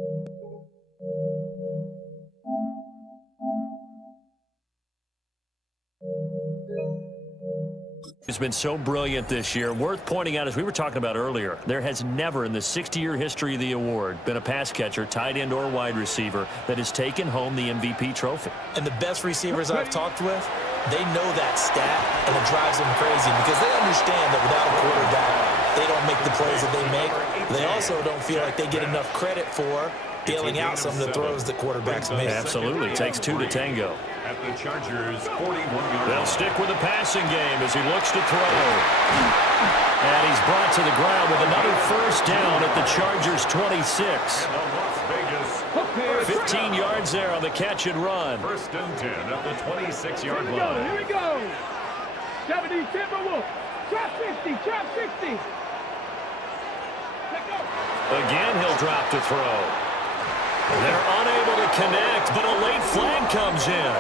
It's been so brilliant this year. Worth pointing out, as we were talking about earlier, there has never in the 60-year history of the award been a pass catcher, tight end, or wide receiver that has taken home the MVP trophy. And the best receivers I've talked with, they know that stat, and it drives them crazy because they understand that without a quarterback, they don't make the plays that they make. They also don't feel like they get enough credit for bailing out some of the throws that quarterbacks make. Absolutely. Takes 2 to tango. At the Chargers' 41-yard. They'll stick with the passing game as he looks to throw. And he's brought to the ground with another first down at the Chargers' 26. 15 yards there on the catch and run. 1st and 10 at the 26-yard line. Here we go. 70 Timberwolves. Trap 60. Trap 60. Again, he'll drop to throw. They're unable to connect, but a late flag comes in.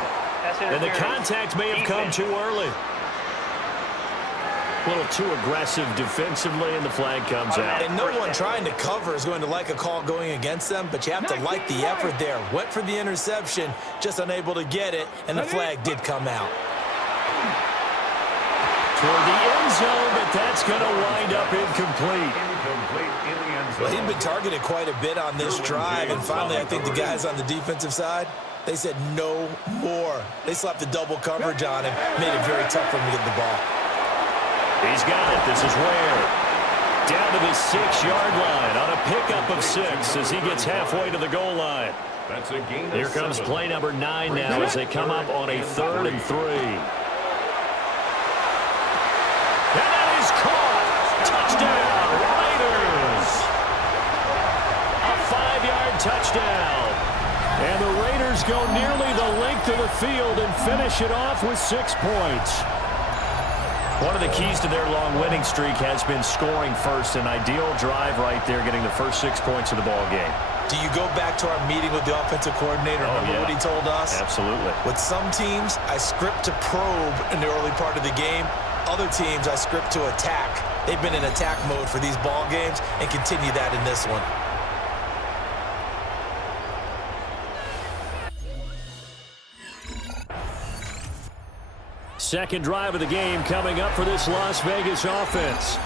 And the contact may have come too early. A little too aggressive defensively, and the flag comes out. And no one trying to cover is going to like a call going against them, but you have to like the effort there. Went for the interception, just unable to get it, and the flag did come out. Toward the end zone, but that's going to wind up incomplete. Well, he'd been targeted quite a bit on this drive, and finally I think the guys on the defensive side, they said no more. They slapped the double coverage on him, made it very tough for him to get the ball. He's got it. This is Ware. Down to the 6-yard line on a pickup of 6 as he gets halfway to the goal line. Here comes play number 9 now as they come up on a 3rd and 3. And that is caught. Touchdown, Raiders. A 5-yard touchdown. And the Raiders go nearly the length of the field and finish it off with 6 points. One of the keys to their long winning streak has been scoring first. An ideal drive right there, getting the first 6 points of the ball game. Do you go back to our meeting with the offensive coordinator? Remember what he told us? Absolutely. With some teams, I script to probe in the early part of the game. Other teams, I script to attack. They've been in attack mode for these ball games and continue that in this one. second drive of the game coming up for this Las Vegas offense.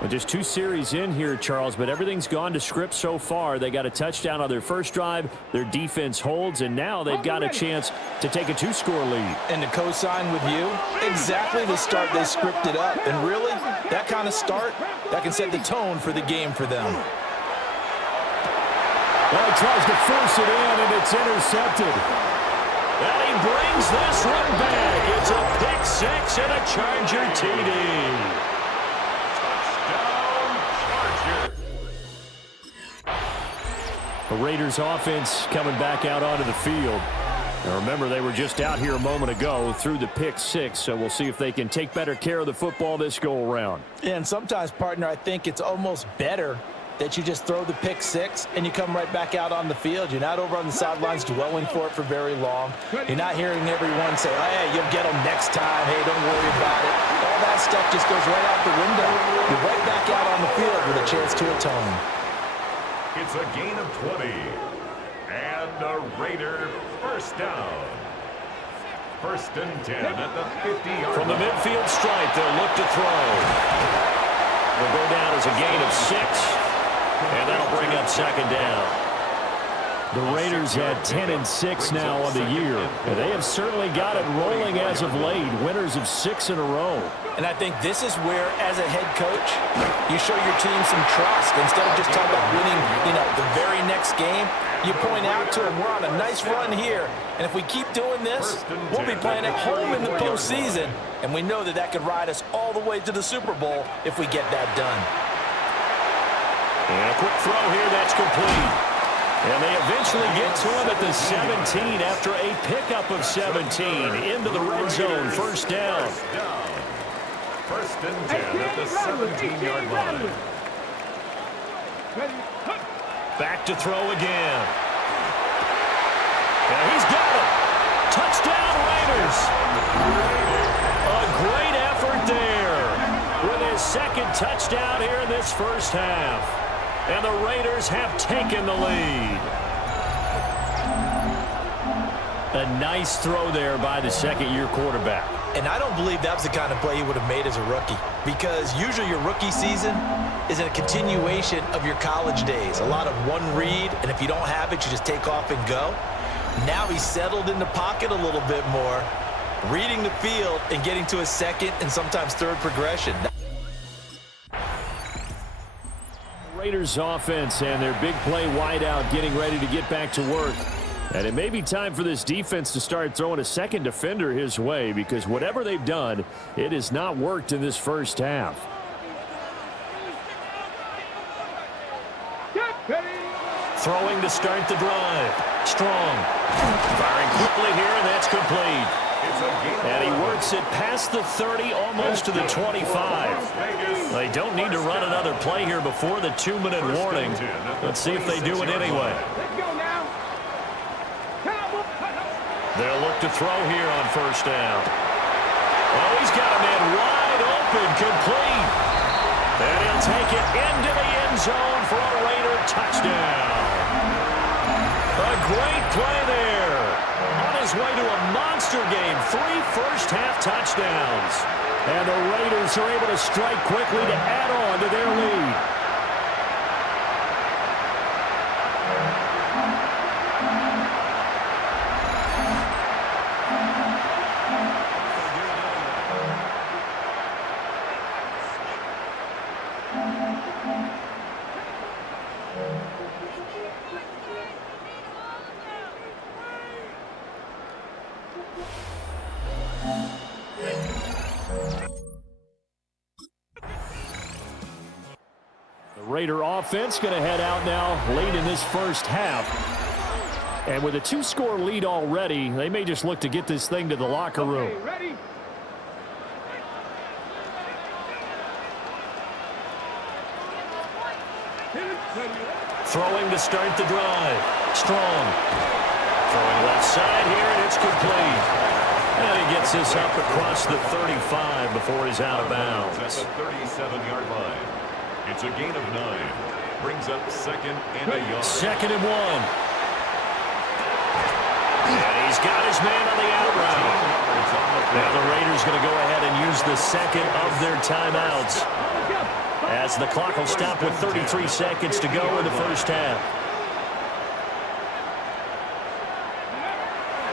Well, just 2 series in here, Charles, but everything's gone to script so far. They got a touchdown on their first drive. Their defense holds, and now they've got a chance to take a 2-score lead. And to co-sign with you, exactly the start they scripted up. And really, that kind of start, that can set the tone for the game for them. Well, he tries to force it in, and it's intercepted. And he brings this one back. It's a pick 6 and a Charger TD. The Raiders offense coming back out onto the field. Now remember, they were just out here a moment ago through the pick 6, so we'll see if they can take better care of the football this go around. And sometimes, partner, I think it's almost better that you just throw the pick 6 and you come right back out on the field. You're not over on the sidelines dwelling for it for very long. You're not hearing everyone say, hey, you'll get them next time. Hey, don't worry about it. All that stuff just goes right out the window. You're right back out on the field with a chance to atone. It's a gain of 20. And a Raider first down. 1st and 10 at the 50-yard From the midfield stripe, they'll look to throw. Will go down as a gain of 6. And that'll bring up 2nd down. The Raiders had 10-6 now on the year. And they have certainly got it rolling as of late. Winners of 6 in a row. And I think this is where, as a head coach, you show your team some trust. Instead of just talking about winning, the very next game, you point out to them, we're on a nice run here. And if we keep doing this, we'll be playing at home in the postseason. And we know that that could ride us all the way to the Super Bowl if we get that done. And a quick throw here, that's complete. And they eventually get to him at the 17 after a pickup of 17 into the red zone. 1st down. 1st and 10 at the 17-yard line. Back to throw again. And he's got it. Touchdown, Raiders. A great effort there with his 2nd touchdown here in this first half. And the Raiders have taken the lead. A nice throw there by the 2nd-year quarterback. And I don't believe that was the kind of play he would have made as a rookie, because usually your rookie season is a continuation of your college days. A lot of one read, and if you don't have it, you just take off and go. Now he's settled in the pocket a little bit more, reading the field and getting to his 2nd and sometimes 3rd progression. Raiders offense and their big play wideout getting ready to get back to work. And it may be time for this defense to start throwing a 2nd defender his way, because whatever they've done, it has not worked in this first half. Throwing to start the drive. Strong. Firing quickly here, and that's complete. And he works it past the 30, almost to the 25. They don't need to run another play here before the 2-minute warning. Let's see if they do it anyway. They'll look to throw here on 1st down. Oh, he's got a man wide open, complete. And he'll take it into the end zone for a Raider touchdown. A great play there. On his way to a monster game, 3 first-half touchdowns. And the Raiders are able to strike quickly to add on to their lead. Raider offense going to head out now late in this first half. And with a 2-score lead already, they may just look to get this thing to the locker room. Ready? Throwing to start the drive. Strong. Throwing left side here, and it's complete. And he gets this up across the 35 before he's out of bounds. At the 37-yard line. It's a gain of 9. Brings up 2nd and a yard. 2nd and 1. And he's got his man on the out route. Now the Raiders going to go ahead and use the second of their timeouts, as the clock will stop with 33 seconds to go in the first half.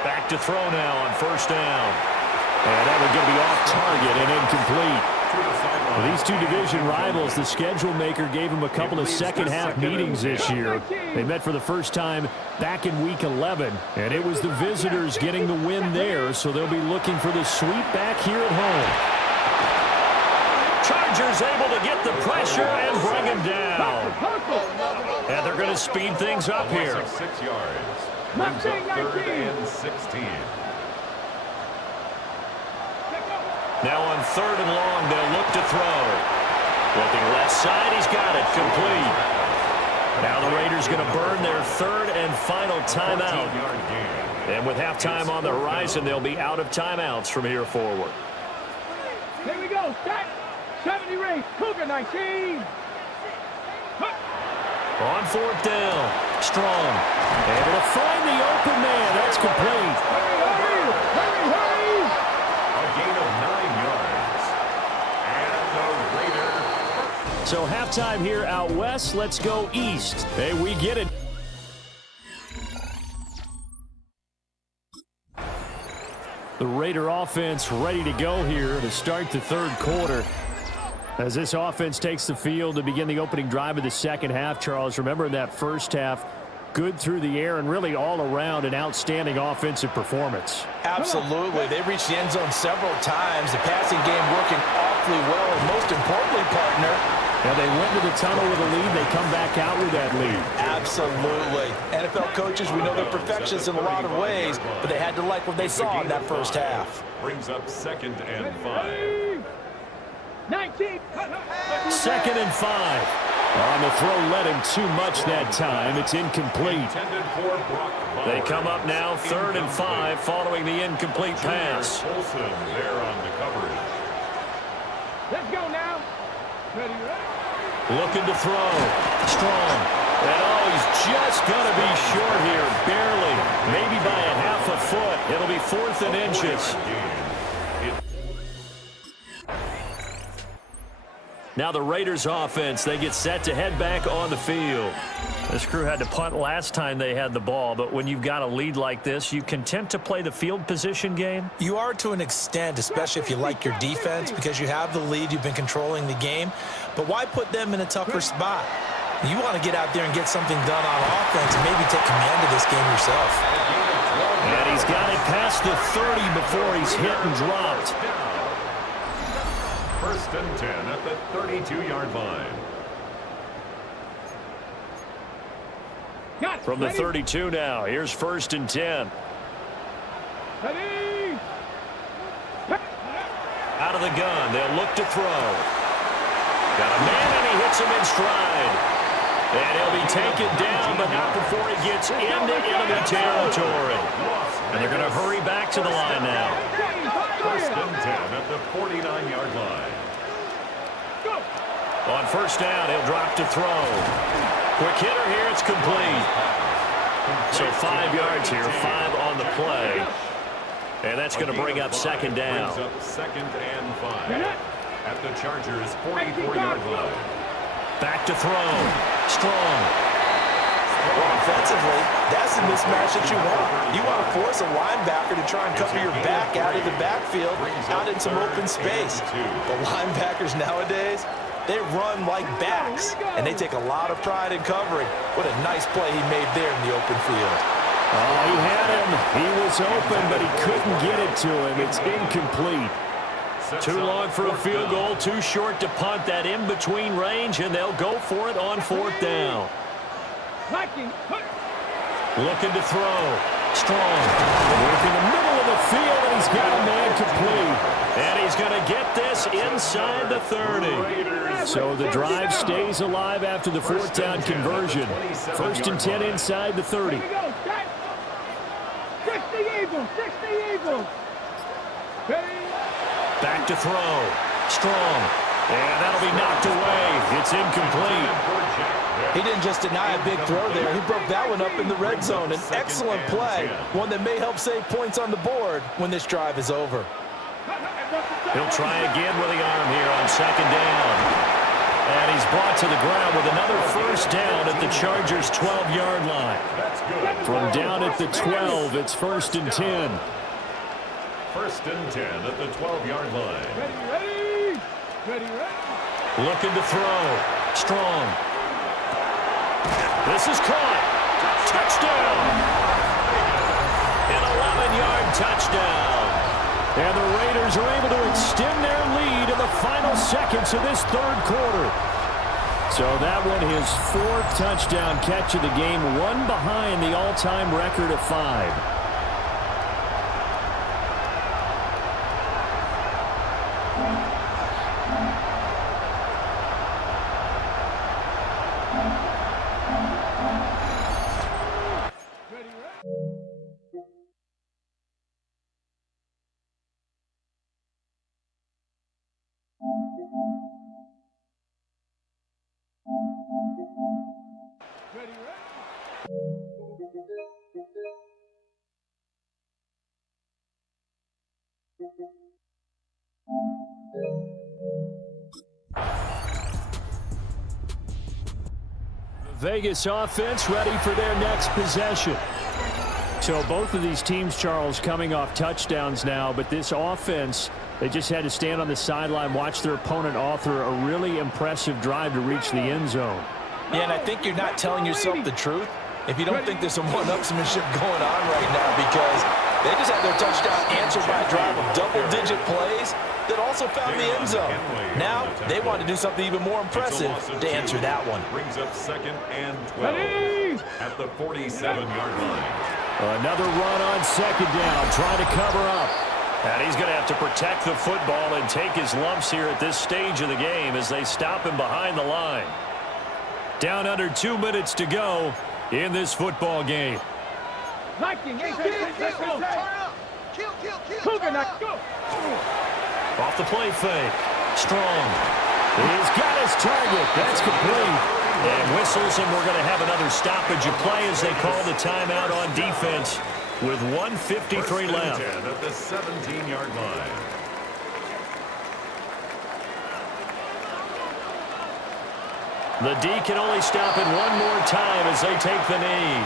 Back to throw now on first down. And that one going to be off target and incomplete. Well, these two division rivals, the schedule maker gave them a couple of second-half meetings this year. They met for the first time back in Week 11, and it was the visitors getting the win there, so they'll be looking for the sweep back here at home. Chargers able to get the pressure and bring him down. And they're going to speed things up here. 6 yards. Brings up 3rd and 16. Now on 3rd and long, they'll look to throw. Looking left side, he's got it, complete. Now the Raiders going to burn their 3rd and final timeout. And with halftime on the horizon, they'll be out of timeouts from here forward. Here we go, set. 70 race, Cougar 19. On 4th down, Strong. Able to find the open man. That's complete. Hurry. A gain of 9 yards. And the Raiders. So halftime here out west. Let's go east. Hey, we get it. The Raider offense ready to go here to start the 3rd quarter. As this offense takes the field to begin the opening drive of the second half, Charles, remember in that first half, good through the air and really all around an outstanding offensive performance. Absolutely. They reached the end zone several times. The passing game working awfully well, and most importantly, partner, now they went to the tunnel with a lead. They come back out with that lead. Absolutely. NFL coaches, we know they're perfectionists in a lot of ways, but they had to like what they saw in that first half. Brings up 2nd and 5. 19. 2nd and 5. On the throw, led him too much that time. It's incomplete. They come up now 3rd and 5 following the incomplete pass. Olsen there on the coverage. Let's go now. Ready. Looking to throw. Strong. And oh, he's just going to be short here. Barely. Maybe by a half a foot. It'll be 4th and inches. Now the Raiders offense, they get set to head back on the field. This crew had to punt last time they had the ball, but when you've got a lead like this, you content to play the field position game? You are to an extent, especially if you like your defense, because you have the lead, you've been controlling the game. But why put them in a tougher spot? You want to get out there and get something done on offense and maybe take command of this game yourself. And he's got it past the 30 before he's hit and dropped. 1st and 10 at the 32-yard line. From the 32 now, here's 1st and 10. Ready. Out of the gun, they'll look to throw. Got a man, and he hits him in stride. And he'll be taken down, but not before he gets into enemy territory. And they're going to hurry back to the line now. 1st and 10 at the 49-yard line. On 1st down, he'll drop to throw. Quick hitter here, it's complete. So 5 yards here, 5 on the play. And that's going to bring up 2nd down. Brings up 2nd and 5 at the Chargers' 44-yard line. Back to throw. Strong. Well, offensively, that's the mismatch that you want. You want to force a linebacker to try and cover your back out of the backfield, out in some open space. The linebackers nowadays, they run like backs, and they take a lot of pride in covering. What a nice play he made there in the open field. Oh, he had him. He was open, but he couldn't get it to him. It's incomplete. Too long for a field goal, too short to punt. That in-between range, and they'll go for it on 4th down. Looking to throw. Strong. Working the middle of the field, and he's got a man complete. And he's going to get this inside the 30. So the drive stays alive after the 4th down conversion. 1st and 10 inside the 30. 60 Eagles, 60 Eagles. Back to throw. Strong. And that'll be knocked away. It's incomplete. He didn't just deny a big throw there. He broke that one up in the red zone. An excellent play. One that may help save points on the board when this drive is over. He'll try again with the arm here on second down. And he's brought to the ground with another first down at the Chargers' 12-yard line. From down at the 12, it's 1st and 10. 1st and 10 at the 12-yard line. Ready. Looking to throw. Strong. This is caught. Touchdown. An 11-yard touchdown. And the Raiders are able to extend their lead in the final seconds of this third quarter. So that one, his 4th touchdown catch of the game, one behind the all-time record of 5. Vegas offense ready for their next possession. So both of these teams, Charles, coming off touchdowns now, but this offense, they just had to stand on the sideline, watch their opponent author a really impressive drive to reach the end zone. Yeah, and I think you're not telling yourself the truth if you don't think there's some one-upsmanship going on right now, because they just had their touchdown answered by a drive of double-digit plays that also found the end zone. Now they want to do something even more impressive to answer that one. Brings up 2nd and 12 at the 47-yard line. Another run on second down, trying to cover up. And he's going to have to protect the football and take his lumps here at this stage of the game as they stop him behind the line. Down under 2 minutes to go in this football game. Off the play fake. Strong. He's got his target. That's complete. And whistles, and we're going to have another stoppage of play as they call the timeout on defense with 1:53 left. 10 at the 17-yard line. The D can only stop it one more time as they take the knee.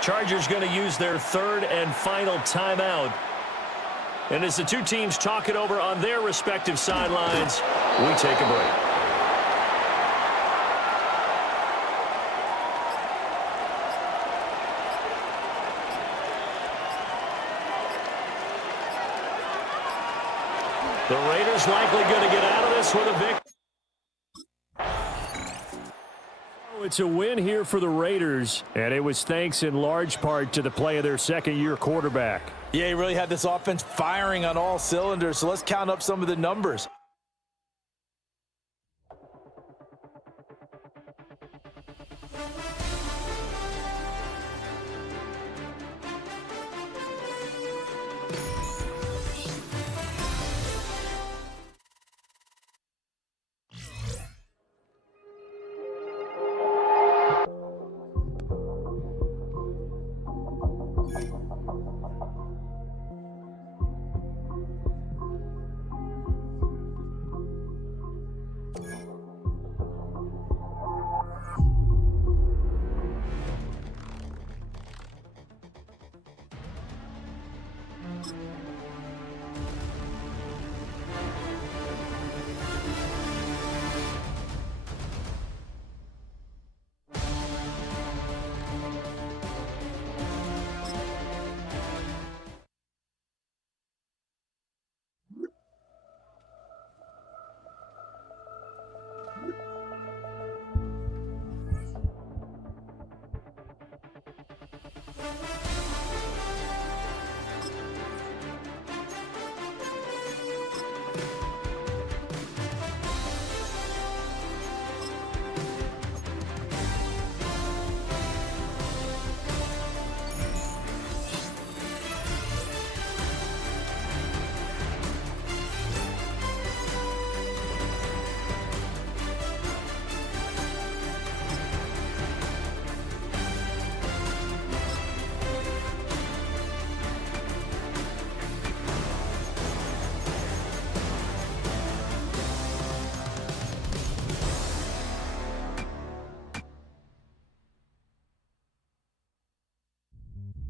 Chargers going to use their 3rd and final timeout. And as the two teams talk it over on their respective sidelines, we take a break. The Raiders likely going to get out of this with a victory. It's a win here for the Raiders, and it was thanks in large part to the play of their second-year quarterback. Yeah, he really had this offense firing on all cylinders, so let's count up some of the numbers.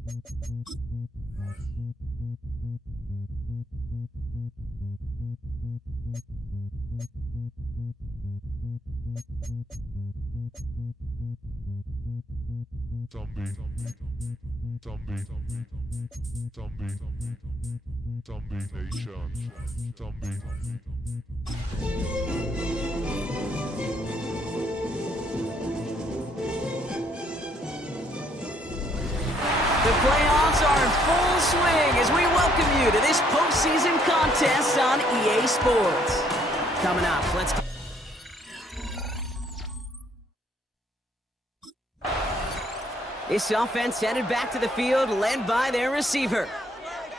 The playoffs are in full swing as we welcome you to this postseason contest on EA Sports. Coming up, let's... This offense headed back to the field, led by their receiver.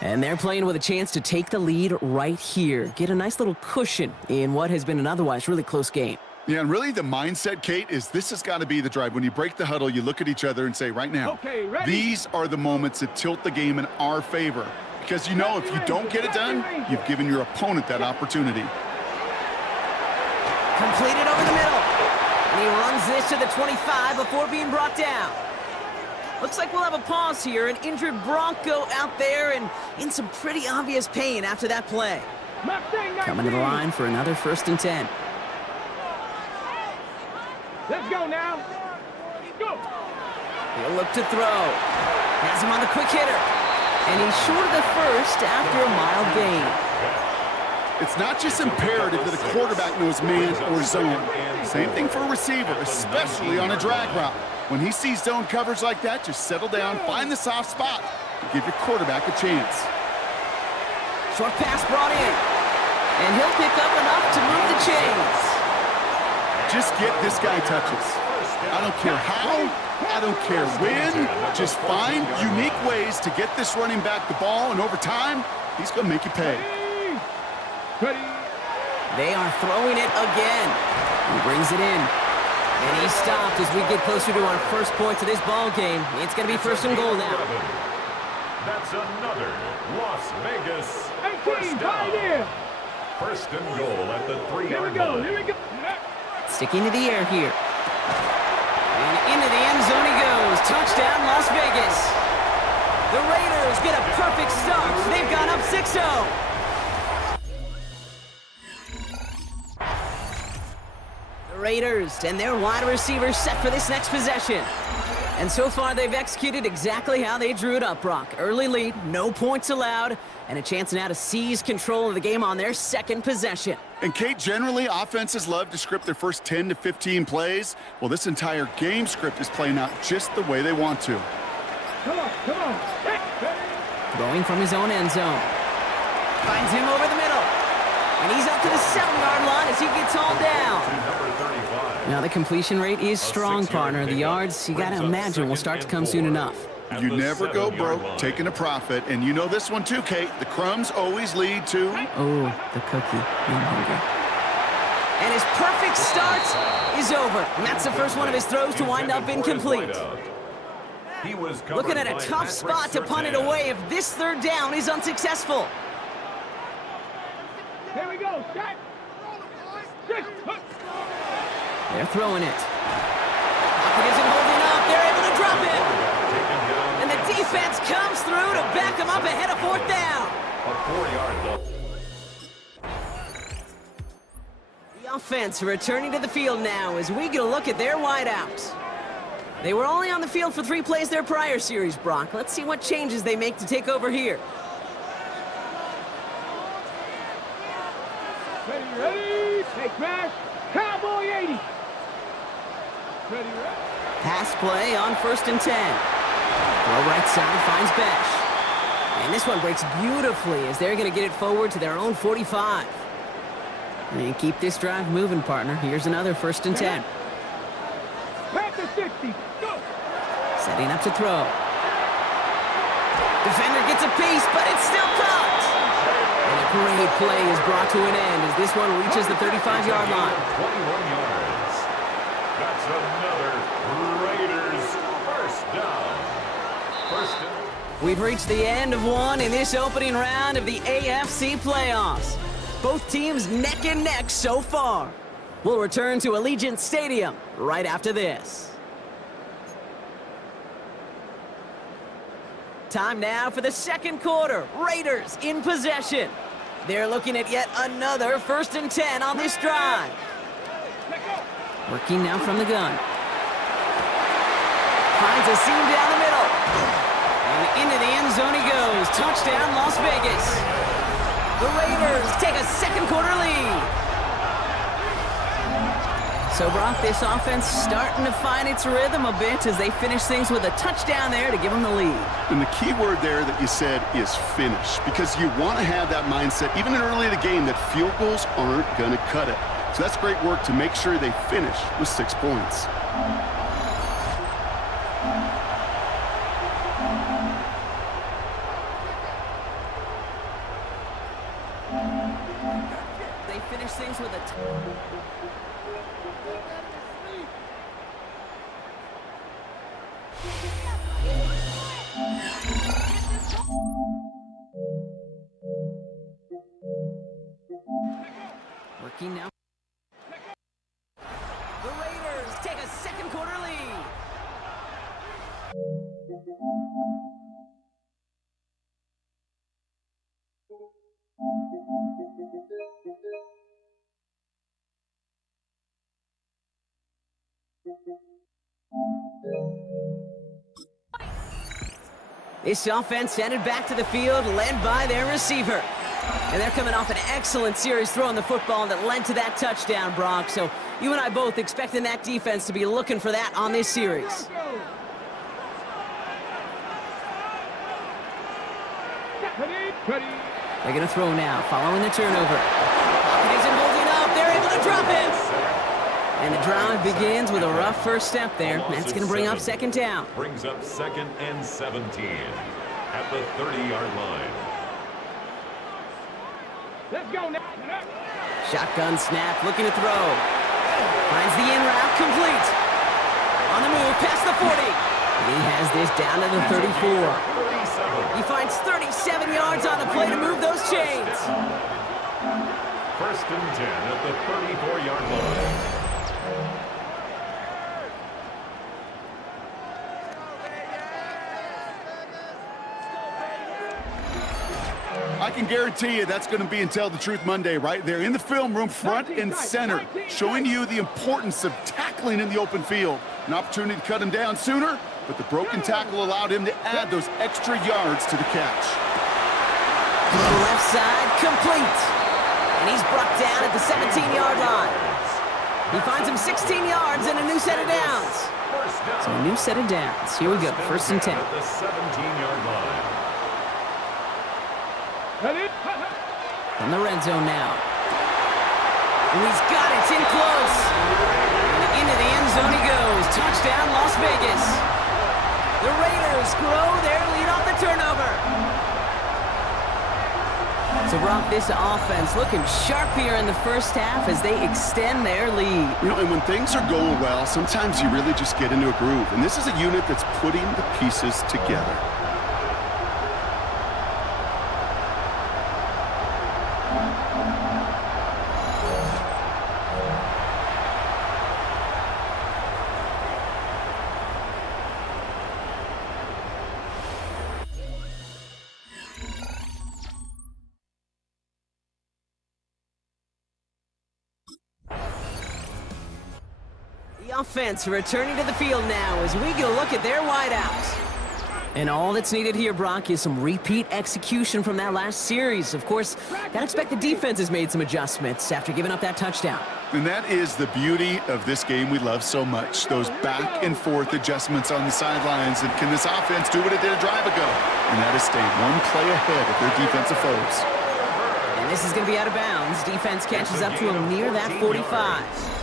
And they're playing with a chance to take the lead right here. Get a nice little cushion in what has been an otherwise really close game. Yeah, and really the mindset, Kate, is this has got to be the drive. When you break the huddle, you look at each other and say, right now, these are the moments that tilt the game in our favor. Because you know if you don't get it done, you've given your opponent that opportunity. Completed over the middle. And he runs this to the 25 before being brought down. Looks like we'll have a pause here. An injured Bronco out there and in some pretty obvious pain after that play. Coming to the line for another 1st and 10. Let's go now. Go. He'll look to throw. Has him on the quick hitter. And he's short of the first after a mild gain. It's not just imperative that a quarterback knows man or zone. Same thing for a receiver, especially on a drag route. When he sees zone coverage like that, just settle down, find the soft spot, and give your quarterback a chance. Short pass brought in. And he'll pick up enough to move the chains. Just get this guy touches. I don't care how, I don't care when. Just find unique ways to get this running back the ball, and over time, he's going to make you pay. They are throwing it again. He brings it in. And he's stopped as we get closer to our first point to this ball game. It's going to be 1st and goal now. That's another Las Vegas 18, tied in. 1st and goal at the 3-yard line. Here we go. Sticking to the air here. And into the end zone he goes. Touchdown, Las Vegas. The Raiders get a perfect start. They've gone up 6-0. Raiders and their wide receivers set for this next possession. And so far, they've executed exactly how they drew it up, Brock. Early lead, no points allowed, and a chance now to seize control of the game on their 2nd possession. And Kate, generally, offenses love to script their first 10 to 15 plays. Well, this entire game script is playing out just the way they want to. Come on, come on. Throwing from his own end zone. Finds him over the middle. And he's up to the 7-yard line as he gets hauled down. Now the completion rate is strong, partner. The yards, you got to imagine, will start to come soon enough. You never go broke taking a profit. And you know this one too, Kate. The crumbs always lead to... Oh, the cookie. I'm hungry. And his perfect start is over. And that's the first one of his throws to wind up incomplete. Looking at a tough spot to punt it away if this 3rd down is unsuccessful. Here we go. They're throwing it. Pocket isn't holding up. They're able to drop it. And the defense comes through to back them up ahead of 4th down. A 4-yard look. The offense returning to the field now as we get a look at their wideouts. They were only on the field for 3 plays their prior series, Brock. Let's see what changes they make to take over here. Ready, take pass, Cowboy 80. Ready. Pass play on 1st and 10. Throw right side finds Besh. And this one breaks beautifully as they're going to get it forward to their own 45. And keep this drive moving, partner. Here's another 1st and 10. Back to 60. Go. Setting up to throw. Defender gets a piece, but it's still caught. And a great play is brought to an end as this one reaches the 35-yard line. 21 yards. That's another Raiders 1st down. 1st and... We've reached the end of one in this opening round of the AFC playoffs. Both teams neck and neck so far. We'll return to Allegiant Stadium right after this. Time now for the second quarter. Raiders in possession. They're looking at yet another 1st and 10 on this drive. Working now from the gun. Finds a seam down the middle. And into the end zone he goes. Touchdown, Las Vegas. The Raiders take a second quarter lead. So, Brock, this offense starting to find its rhythm a bit as they finish things with a touchdown there to give them the lead. And the key word there that you said is finish, because you want to have that mindset, even early in the game, that field goals aren't going to cut it. So that's great work to make sure they finish with 6 points. They finish things with a working now. The Raiders take a second quarter lead. This offense headed back to the field, led by their receiver. And they're coming off an excellent series throwing the football that led to that touchdown, Brock. So you and I both expecting that defense to be looking for that on this series. They're going to throw now, following the turnover. It isn't holding up. They're able to drop it. And the drive begins with a rough first step there. That's going to bring up second down. Brings up 2nd and 17 at the 30-yard line. Let's go now. Shotgun snap, looking to throw. Finds the in route, complete. On the move, past the 40. And he has this down to the 34. He finds 37 yards on the play to move those chains. 1st and 10 at the 34-yard line. I can guarantee you that's going to be in Tell the Truth Monday right there in the film room, front and center, showing you the importance of tackling in the open field. An opportunity to cut him down sooner, but the broken tackle allowed him to add those extra yards to the catch. To the left side, complete. And he's brought down at the 17-yard line. He finds him 16 yards and a new set of downs. So a new set of downs. Here we go, 1st and 10. At the 17-yard line. From the red zone now. And he's got it, it's in close. And into the end zone he goes. Touchdown, Las Vegas. The Raiders grow their lead off the turnover. So, Brock, this offense looking sharp here in the first half as they extend their lead. You know, and when things are going well, sometimes you really just get into a groove. And this is a unit that's putting the pieces together. Offense returning to the field now as we get a look at their wideouts. And all that's needed here, Brock, is some repeat execution from that last series. Of course, gotta expect the defense has made some adjustments after giving up that touchdown. And that is the beauty of this game we love so much, those back and forth adjustments on the sidelines. And can this offense do what it did a drive ago? And that is stay one play ahead of their defensive foes. And this is gonna be out of bounds. Defense catches up to him near that 45.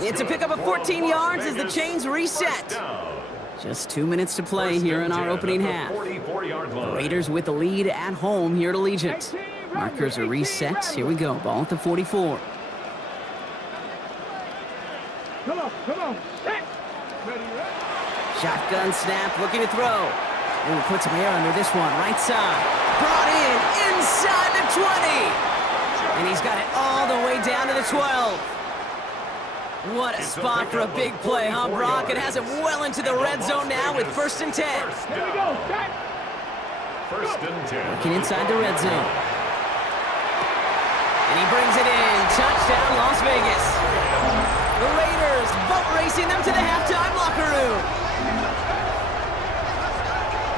It's a pickup of 14 yards as the chains reset. Just 2 minutes to play here in our opening half. The Raiders with the lead at home here at Allegiant. Markers are reset. Here we go. Ball at the 44. Come on. Shotgun snap, looking to throw. And puts some air under this one. Right side. Brought in inside the 20. And he's got it all the way down to the 12. What a spot for a big play, huh, Brock? It has him well into the red zone now with 1st and 10. Here we go, set. First and 10. Looking inside the red zone. And he brings it in. Touchdown, Las Vegas. The Raiders boat racing them to the halftime locker room.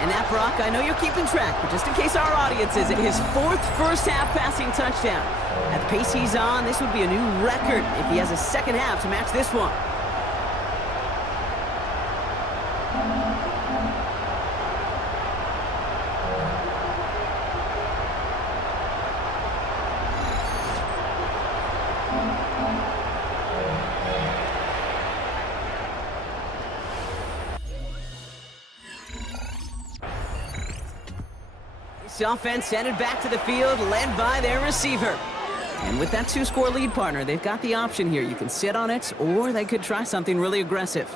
And that, Brock, I know you're keeping track, but just in case our audience isn't, his 4th first-half passing touchdown. At the pace he's on, this would be a new record if he has a second half to match this one. This offense headed back to the field, led by their receiver. And with that 2-score lead, partner, they've got the option here. You can sit on it, or they could try something really aggressive.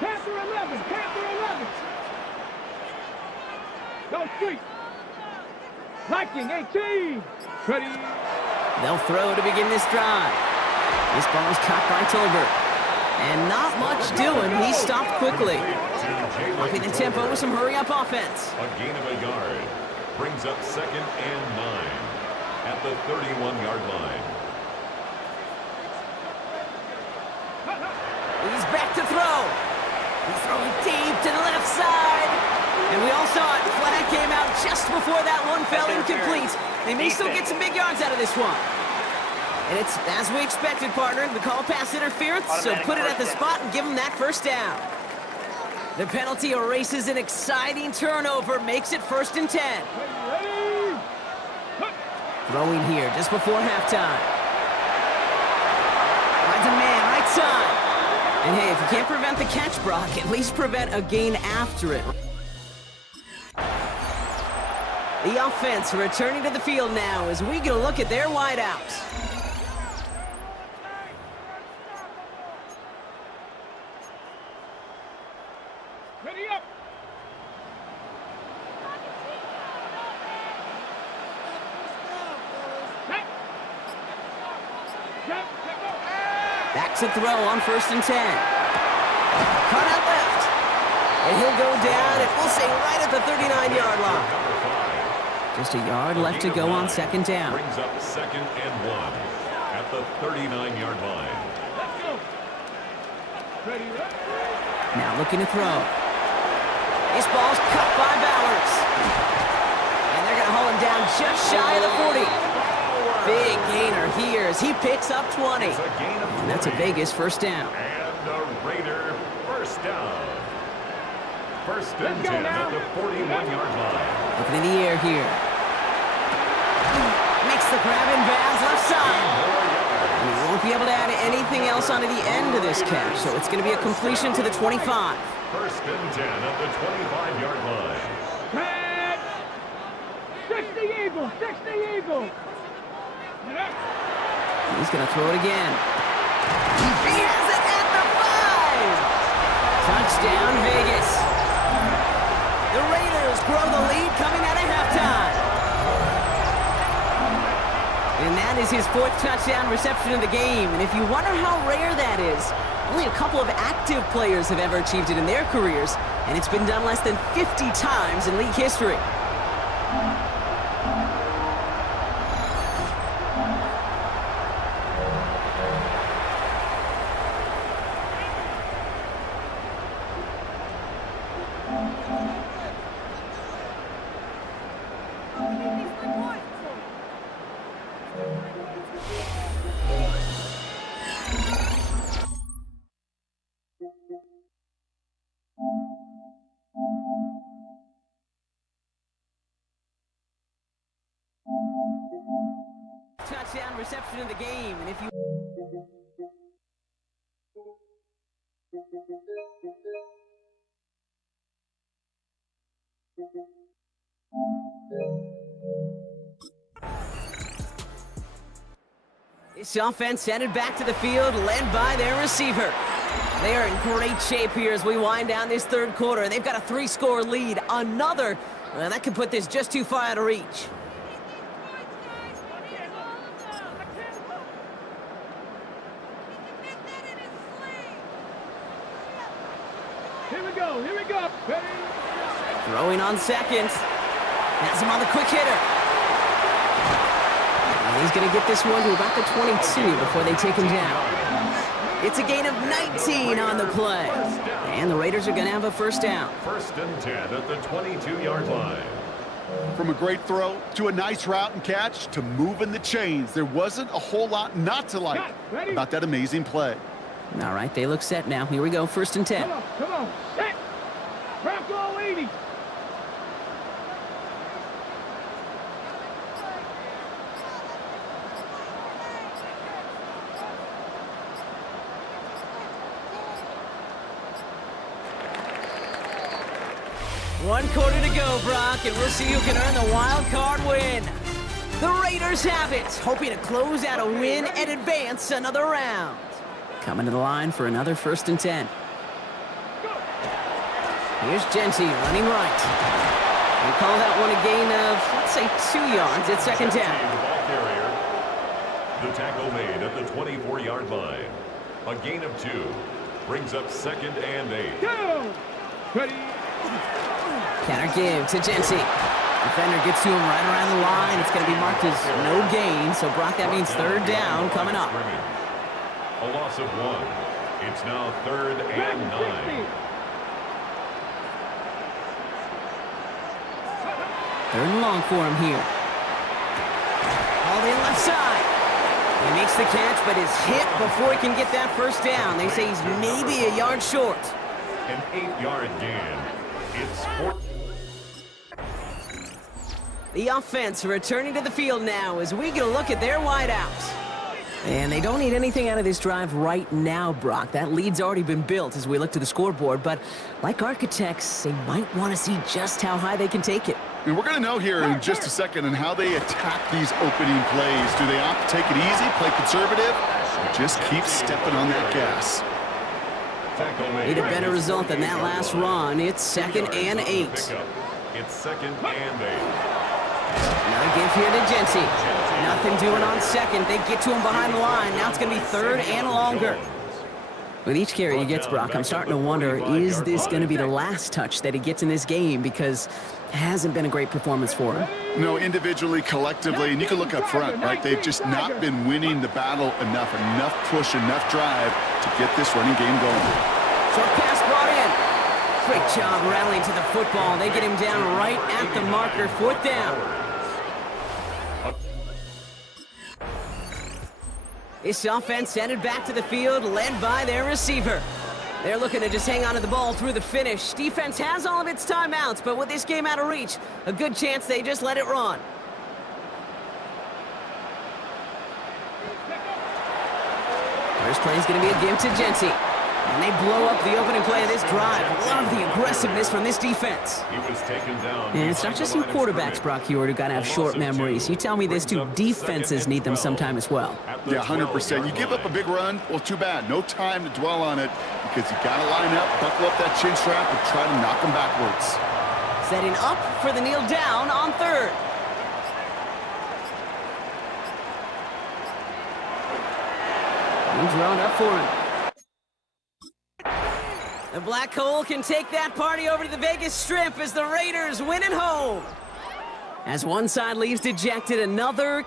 Panther 11, Panther 11. Go street. Viking 18. Ready. They'll throw to begin this drive. This ball is caught by Tolbert. And not much doing. He stopped quickly. Upping the tempo with some hurry-up offense. A gain of a yard. Brings up 2nd and 9 at the 31-yard line. He's back to throw. He's throwing deep to the left side. And we all saw it. Flag came out just before that one fell incomplete. They may still get some big yards out of this one. And it's as we expected, partner. We call pass interference, so put it at the spot and give them that first down. The penalty erases an exciting turnover, makes it 1st and 10. Throwing here just before halftime. Finds a man, right side. And hey, if you can't prevent the catch, Brock, at least prevent a gain after it. The offense returning to the field now as we get a look at their wideouts. Ready up. Back to throw on 1st and 10. Cut out left. And he'll go down, and we'll say right at the 39-yard line. Just a yard left to go on 2nd down. Brings up 2nd and 1 at the 39-yard line. Now looking to throw. This ball's cut by Bowers. And they're going to haul him down just shy of the 40. Big gainer here as he picks up 20. And that's a Vegas first down. And a Raider first down. 1st and 10 at the 41-yard line. Looking in the air here. Makes the grab and bounds left side. And he won't be able to add anything else onto the end of this catch, so it's going to be a completion to the 25. 1st and 10 at the 25-yard line. 60 Eagles, 60 Eagles. He's going to throw it again. He has it at the 5. Touchdown, Vegas. The Raiders grow the lead coming out of halftime. And that is his 4th touchdown reception of the game. And if you wonder how rare that is, only a couple of active players have ever achieved it in their careers, and it's been done less than 50 times in league history. Touchdown reception of the game, and if you... This offense headed back to the field, led by their receiver. They are in great shape here as we wind down this 3rd quarter. They've got a 3-score lead. Another, well, that could put this just too far out of reach. Here we go, here we go. Ready? Throwing on second. Has him on the quick hitter. And he's going to get this one to about the 22 before they take him down. It's a gain of 19 on the play. And the Raiders are going to have a first down. 1st and 10 at the 22-yard line. From a great throw to a nice route and catch to moving the chains, there wasn't a whole lot not to like about that amazing play. All right, they look set now. Here we go, 1st and 10. Come on, set. Rock all 80. One quarter to go, Brock, and we'll see who can earn the wild card win. The Raiders have it, hoping to close out a win and advance another round. Coming to the line for another 1st and 10. Here's Genty running right. We call that one a gain of, let's say, 2 yards. It's 2nd down. The tackle made at the 24-yard line. A gain of 2 brings up 2nd and 8. Go! Ready? Counter give to Genty. Defender gets to him right around the line. It's going to be marked as no gain. So, Brock, that means 3rd down coming up. A loss of 1. It's now 3rd and 9. 3rd and long for him here. All in left side. He makes the catch, but is hit before he can get that 1st down. They say he's maybe a yard short. An 8-yard gain. It's 4. The offense returning to the field now as we get a look at their wideouts. And they don't need anything out of this drive right now, Brock. That lead's already been built as we look to the scoreboard. But like architects, they might want to see just how high they can take it. And we're going to know here in just a second on how they attack these opening plays. Do they opt to take it easy, play conservative, or just keep stepping on that gas? Need a better result than that last run. It's 2nd and 8. It's 2nd and 8. Another give here to Genty. Nothing doing on 2nd. They get to him behind the line. Now it's going to be 3rd and longer. With each carry he gets, Brock, I'm starting to wonder, is this going to be the last touch that he gets in this game? Because it hasn't been a great performance for him. No, individually, collectively, and you can look up front, right? They've just not been winning the battle enough push, enough drive to get this running game going. Short pass brought in. Great job rallying to the football. They get him down right at the marker. 4th down. This offense headed back to the field, led by their receiver. They're looking to just hang on to the ball through the finish. Defense has all of its timeouts, but with this game out of reach, a good chance they just let it run. First play is going to be a give to Genty. And they blow up the opening play of this drive. Love the aggressiveness from this defense. He was taken down. And it's not just you quarterbacks, Brock Heward, who got to have short memories. You tell me this too, defenses need them sometime as well. Yeah, 100%. You give up a big run, well, too bad. No time to dwell on it because you got to line up, buckle up that chin strap, and try to knock them backwards. Setting up for the kneel down on 3rd. Drawn up for him. The Black Hole can take that party over to the Vegas Strip as the Raiders win at home. As one side leaves dejected, another...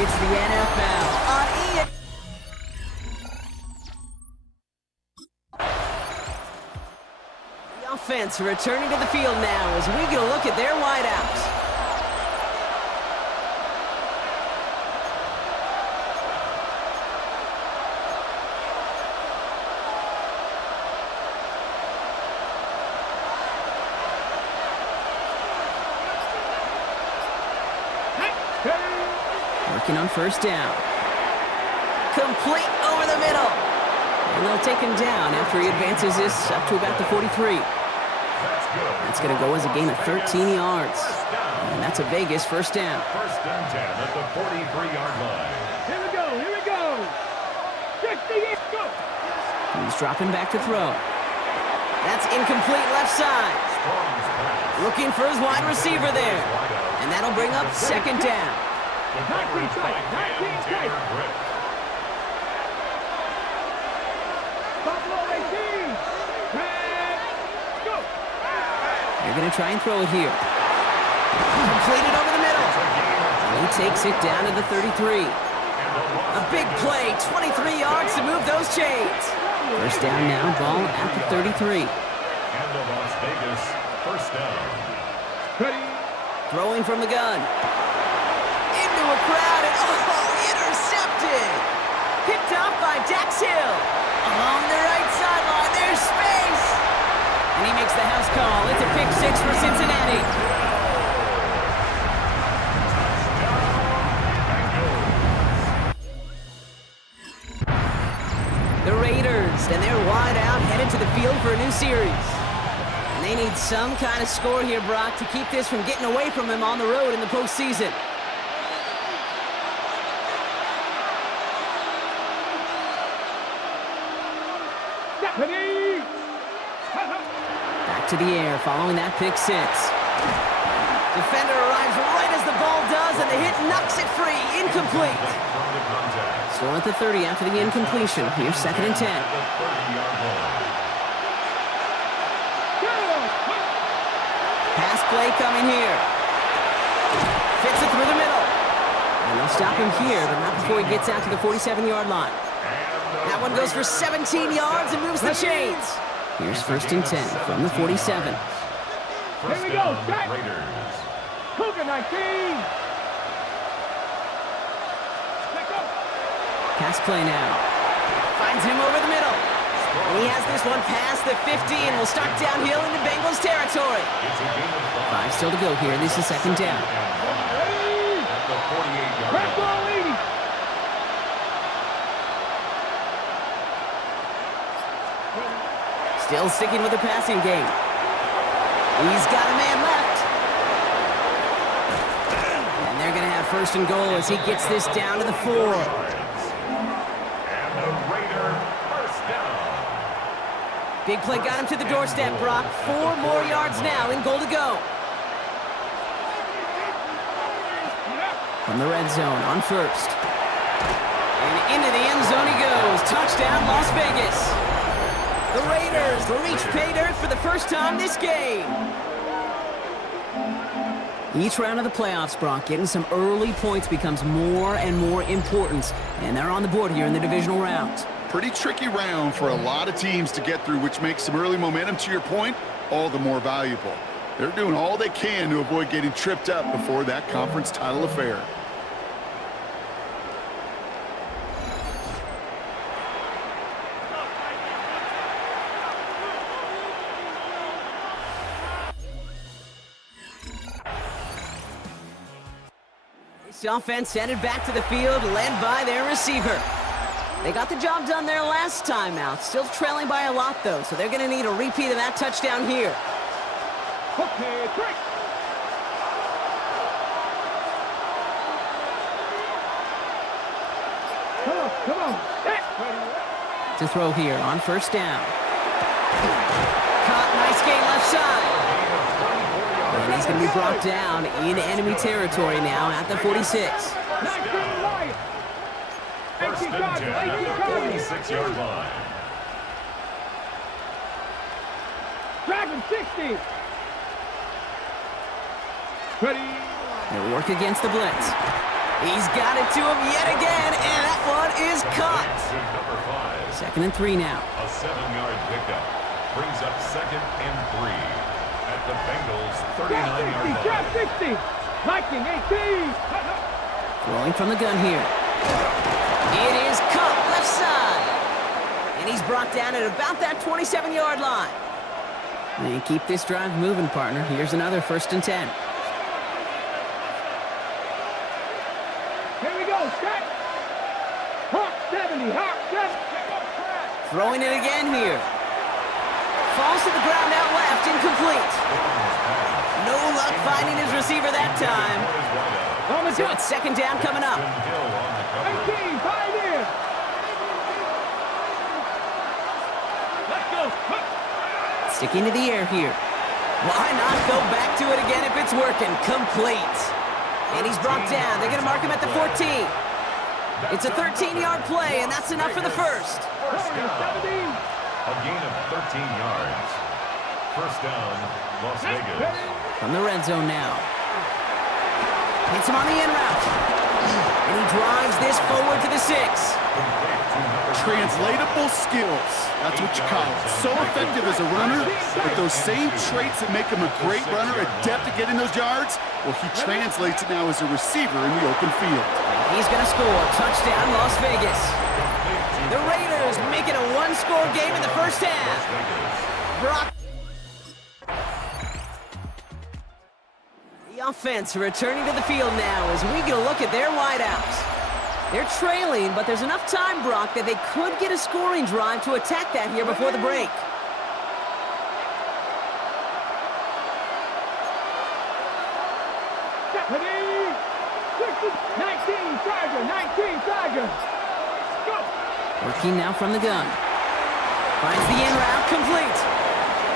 It's the NFL on E10. The offense returning to the field now as we get a look at their wideouts. Working on first down. Complete over the middle. And they'll take him down after he advances this up to about the 43. That's going to go as a gain of 13 yards. And that's a Vegas first down. First and 10 at the 43-yard line. Here we go, here we go. 60, go. He's dropping back to throw. That's incomplete left side. Looking for his wide receiver there. And that'll bring up second down. 19 tight, 19 tight. Buffalo 18. And go. They're going to try and throw it here. Completed over the middle. And he takes it down to the 33. A big play, 23 yards to move those chains. First down now, ball at the 33. And the Las Vegas first down. Ready. Throwing from the gun. Into a crowd and intercepted. Picked off by Dax Hill. Along the right sideline, there's space. And he makes the house call. It's a pick six for Cincinnati. The Raiders and they're wide out, headed to the field for a new series. And they need some kind of score here, Brock, to keep this from getting away from them on the road in the postseason. Back to the air following that pick six. Defender arrives right as the ball does, and the hit knocks it free. Incomplete. Still at the 30 after the incompletion. Here's second and 10. Pass play coming here. Fits it through the middle. And they'll stop him here, but not before he gets out to the 47-yard line. That one goes for 17 yards and moves the chains. Here's first and 10 from the 47. Here we go, set. Cougar 19. Pass play now. Finds him over the middle. And he has this one past the 50 and will start downhill into Bengals territory. 5 still to go here. This is second down. Still sticking with the passing game. He's got a man left. And they're going to have first and goal as he gets this down to the 4. And the Raider first down. Big play got him to the doorstep, Brock. 4 more yards now in goal to go. From the red zone on first. And into the end zone he goes. Touchdown, Las Vegas. The Raiders reach pay dirt for the first time this game. Each round of the playoffs, Brock, getting some early points becomes more and more important. And they're on the board here in the divisional round. Pretty tricky round for a lot of teams to get through, which makes some early momentum, to your point, all the more valuable. They're doing all they can to avoid getting tripped up before that conference title affair. This offense headed back to the field, led by their receiver. They got the job done there last time out. Still trailing by a lot, though, so they're going to need a repeat of that touchdown here. Okay, break. Come on. To throw here on first down. Caught, nice gain left side. And he's going to be brought down in enemy territory now at the 46. First and 10 at the 46-yard line. Dragon 60. Ready. They'll work against the blitz. He's got it to him yet again, and that one is caught. Number 5. 2nd and 3 now. A 7-yard pickup brings up 2nd and 3 at the Bengals' 39-yard line. Trap 60. Viking 18. Throwing from the gun here. It is caught left side. And he's brought down at about that 27-yard line. And keep this drive moving, partner. Here's another 1st and 10. Here we go, set. Hawk 70, Hawk 70. Throwing it again here. Falls to the ground out left, incomplete. No luck finding his receiver that time. So it's 2nd down coming up. 18, pioneer. Let's go. Sticking to the air here. Why not go back to it again if it's working? Complete. And he's brought down. They're going to mark him at the 14. It's a 13-yard play, and that's enough for the first. A gain of 13 yards. First down, Las Vegas. From the red zone now. Hits him on the in route. And he drives this forward to the 6. Translatable skills. That's what you call it. So effective as a runner, but those same traits that make him a great runner, adept at getting those yards, well, he translates it now as a receiver in the open field. He's going to score. Touchdown, Las Vegas. The Raiders make it a one-score game in the first half. Brock. The offense returning to the field now as we get a look at their wideouts. They're trailing, but there's enough time, Brock, that they could get a scoring drive to attack that here before the break. Ready. 19, Tiger, 19, Tiger. Go. Working now from the gun. Finds the in route, complete.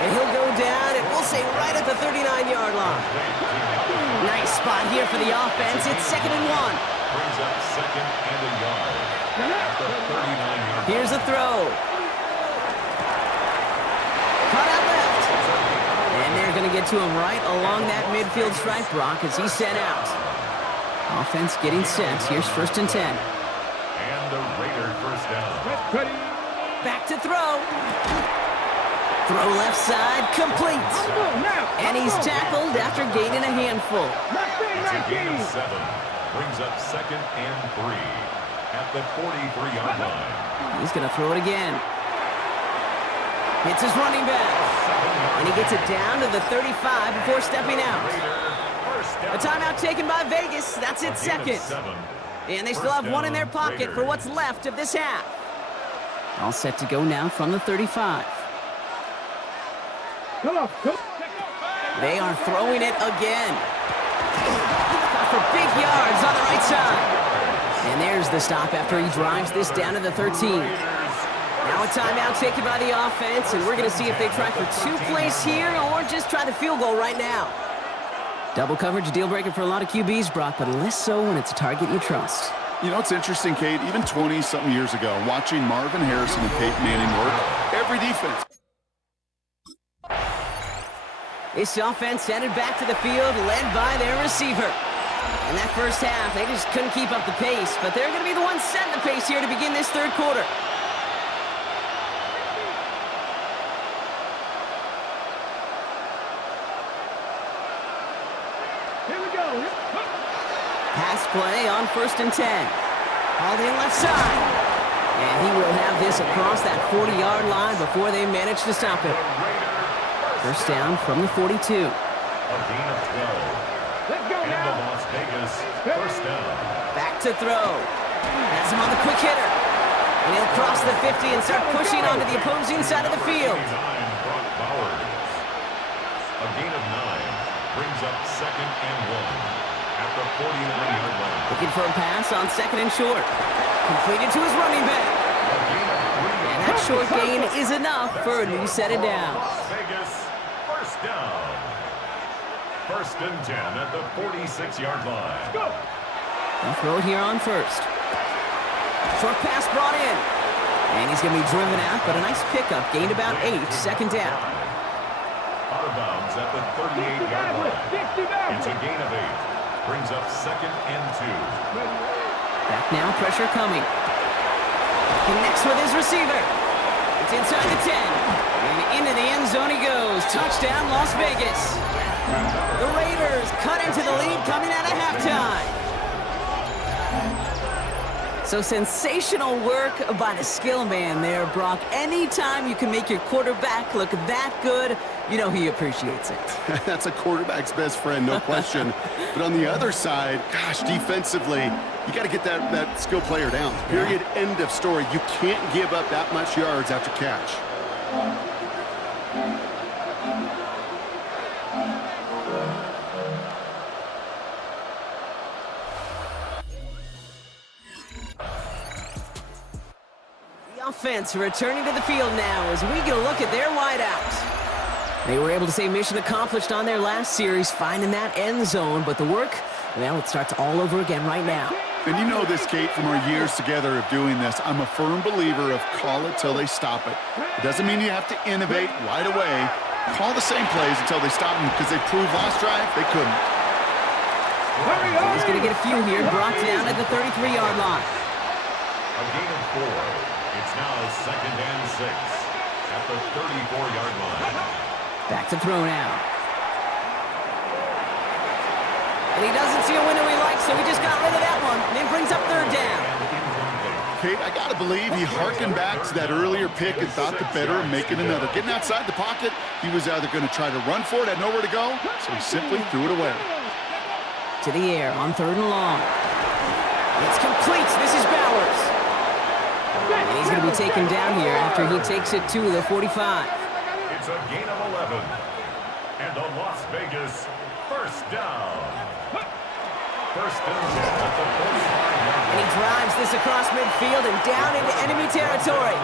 And he'll go down, and we'll say right at the 39-yard line. Nice spot here for the offense. It's 2nd and 1. Brings up 2nd and a yard at the 39-yard line. Here's a throw. Cut out left. And they're going to get to him right along that midfield stripe, Brock, as he's sent out. Offense getting set. Here's 1st and 10. And the Raider first down. Ready. Back to throw. Throw left side, complete. And he's tackled after gaining a handful. It's a gain of 7. Brings up 2nd and 3 at the 43-yard line. He's going to throw it again. Hits his running back. And he gets it down to the 35 before stepping out. A timeout taken by Vegas. That's it, 2nd. And they still have one in their pocket for what's left of this half. All set to go now from the 35. They are throwing it again. For big yards on the right side. And there's the stop after he drives this down to the 13. Now a timeout taken by the offense, and we're going to see if they try for 2 plays here or just try the field goal right now. Double coverage, deal breaker for a lot of QBs, Brock, but less so when it's a target you trust. You know, it's interesting, Kate, even 20-something years ago, watching Marvin Harrison and Peyton Manning work, every defense. This offense headed back to the field, led by their receiver. In that first half, they just couldn't keep up the pace, but they're going to be the ones setting the pace here to begin this 3rd quarter. Here we go. Pass play on 1st and 10. Hauled in left side. And he will have this across that 40-yard line before they manage to stop it. First down from the 42. A gain of 12. Let's go And the now. Las Vegas first down. Back to throw. Has him on the quick hitter. And he'll cross the 50 and start pushing onto the opposing side of the field. A gain of 9 brings up 2nd and 1 at the 49-yard line. Looking for a pass on 2nd and short. Completed to his running back. And that short gain is enough for a new set of downs. Las Vegas first down. 1st and 10 at the 46-yard line. They'll throw it here on 1st. Short pass brought in. And he's going to be driven out, but a nice pickup. Gained about 8, 2nd down. Out of bounds at the 38-yard line. It's a gain of 8. Brings up 2nd and 2. Back now, pressure coming. Connects with his receiver. It's inside the 10. And into the end zone he goes. Touchdown, Las Vegas. The Raiders cut into the lead coming out of halftime. So sensational work by the skill man there, Brock. Anytime you can make your quarterback look that good, you know he appreciates it. That's a quarterback's best friend, no question. But on the other side, gosh, defensively, you got to get that skill player down. Period, end of story. You can't give up that much yards after catch. Offense returning to the field now as we get a look at their wideouts. They were able to say mission accomplished on their last series, finding that end zone, but the work, well, it starts all over again right now. And you know this, Kate, from our years together of doing this. I'm a firm believer of call it till they stop it. It doesn't mean you have to innovate right away. Call the same plays until they stop them, because they proved last drive they couldn't. He's going to get a few here, brought down at the 33-yard line. A gain of 4. It's now 2nd and 6 at the 34-yard line. Back to throw now. And he doesn't see a window he likes, so he just got rid of that one. And then brings up 3rd down. Kate, I got to believe he harkened back to that earlier pick and thought the better of making another. Getting outside the pocket, he was either going to try to run for it, had nowhere to go, so he simply threw it away. To the air on 3rd and long. It's complete. This is Bowers. And he's going to be taken down here after he takes it to the 45. It's a gain of 11. And a Las Vegas first down. 1st and 10 at the 45-yard line. And he drives this across midfield and down into enemy territory.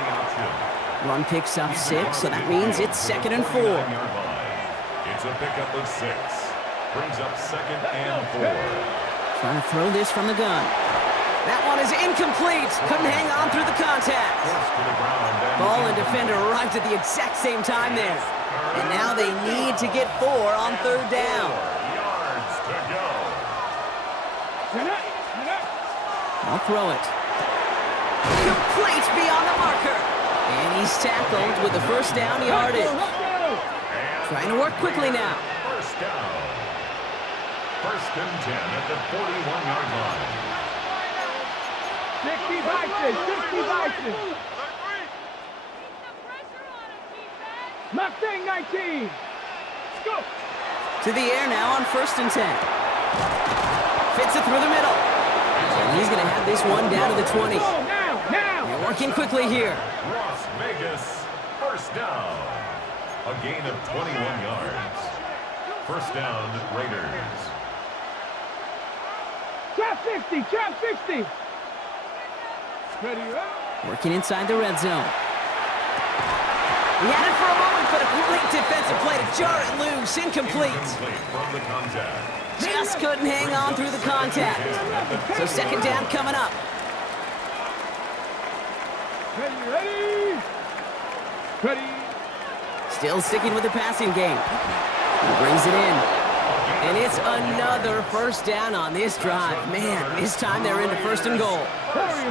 Run picks up 6, so that means it's 2nd and 4. It's a pickup of 6. Brings up 2nd and 4. Trying to throw this from the gun. That one is incomplete. Couldn't hang on through the contact. Ball and defender arrived at the exact same time there. And now they need to get 4 on 3rd down. 4 yards to go. I'll throw it. Complete beyond the marker. And he's tackled with the 1st down yardage. Trying to work quickly now. First down. 1st and 10 at the 41-yard line. 60 Bison, 60 Bison. Mustang 19. Let's go. To the air now on 1st and 10. Fits it through the middle. And he's going to have this one down to the 20. Now. They're working quickly here. Las Vegas, first down. A gain of 21 yards. First down, Raiders. Trap 60, trap 60. Ready up. Working inside the red zone. He had it for a moment, but a great defensive play to jar it loose. Incomplete. From the contact. Just couldn't hang on through the contact. So 2nd down coming up. Ready. Still sticking with the passing game. He brings it in. And it's another 1st down on this drive. Man, this time they're into 1st and goal. 1st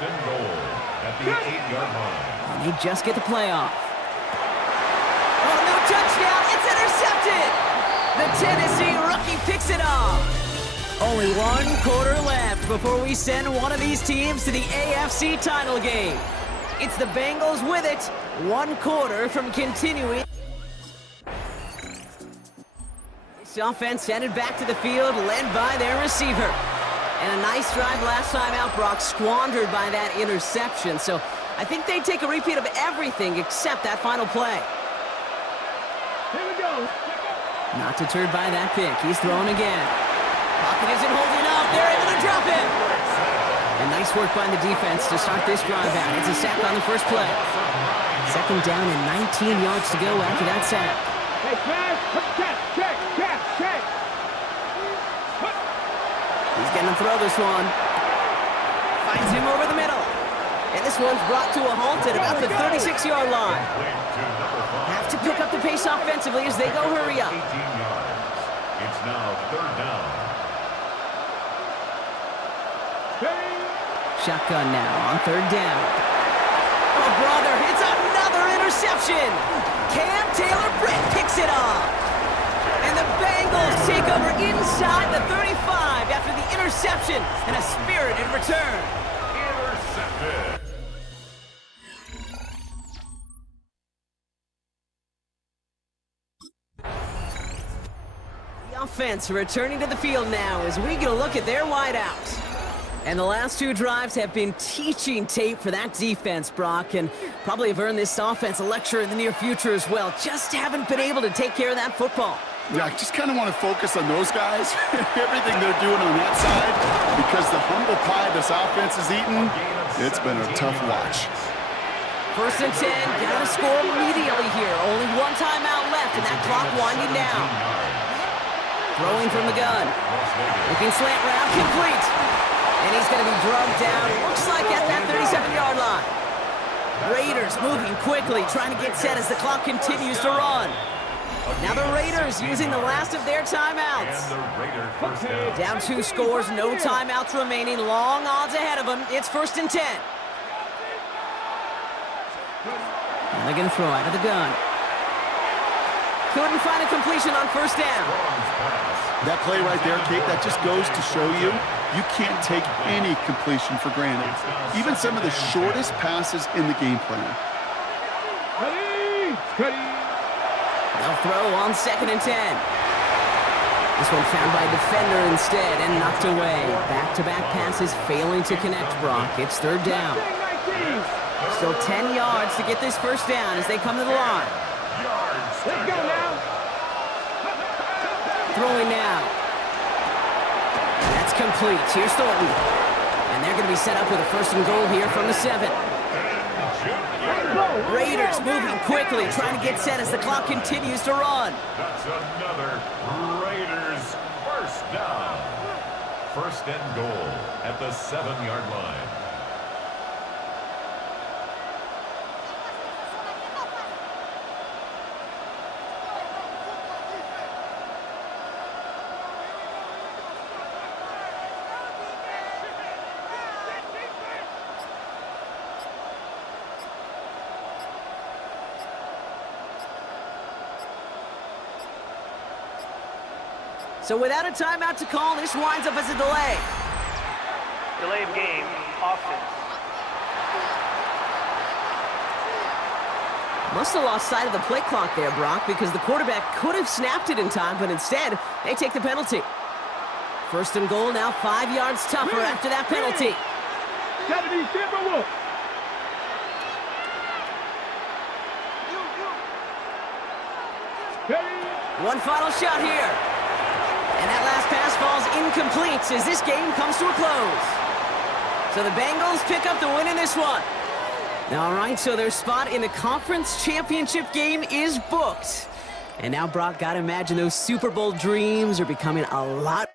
and goal at the 8-yard line. And they just get the play off. Oh, no touchdown. It's intercepted. The Tennessee rookie picks it off. Only 1 quarter left before we send one of these teams to the AFC title game. It's the Bengals with it. 1 quarter from continuing. This offense headed back to the field, led by their receiver. And a nice drive last time out, Brock, squandered by that interception. So I think they take a repeat of everything except that final play. Here we go. Not deterred by that pick. He's throwing again. Pocket isn't holding up. They're able to drop him. And nice work by the defense to start this drive out. It's a sack on the first play. Second down and 19 yards to go after that sack. Hey, pass. Check. He's going to throw this one. Finds him over the middle. And this one's brought to a halt at about the 36-yard line. Have to pick up the pace offensively as they go hurry up. 18 yards. It's now third down. Shotgun now on third down. Oh, brother, it's another interception. Cam Taylor-Britt picks it off. And the Bengals take over inside the 35 after the interception and a spirited return. Intercepted. The offense returning to the field now as we get a look at their wideouts. And the last two drives have been teaching tape for that defense, Brock, and probably have earned this offense a lecture in the near future as well. Just haven't been able to take care of that football. Yeah, I just kind of want to focus on those guys, everything they're doing on that side, because the humble pie this offense is eating, it's been a tough watch. First and 10, gotta score immediately here. Only one timeout left, and that clock winding down. Throwing from the gun. Looking slant route, complete. And he's going to be drugged down, looks like at that 37-yard line. Raiders moving quickly, trying to get set as the clock continues to run. Now the Raiders using the last of their timeouts. Down 2 scores, no timeouts remaining, long odds ahead of them. It's first and 10. And they're going to throw out of the gun. Couldn't find a completion on first down. That play right there, Kate, that just goes to show you, you can't take any completion for granted. Even some of the shortest passes in the game plan. They'll throw on second and 10. This one found by a defender instead and knocked away. Back-to-back passes failing to connect, Brock. It's third down. Still 10 yards to get this first down as they come to the line. Let's go now. Throwing now. That's complete. Here's Thornton. And they're going to be set up with a first and goal here from the 7. Raiders moving quickly, trying to get set as the clock continues to run. That's another Raiders first down. First and goal at the 7-yard line. So without a timeout to call, this winds up as a delay. Delay of game, offense. Must have lost sight of the play clock there, Brock, because the quarterback could have snapped it in time, but instead, they take the penalty. First and goal, now 5 yards tougher after that penalty. Gotta be Superbowl. One final shot here. And that last pass falls incomplete as this game comes to a close. So the Bengals pick up the win in this one. All right, so their spot in the conference championship game is booked. And now, Brock, gotta imagine those Super Bowl dreams are becoming a lot.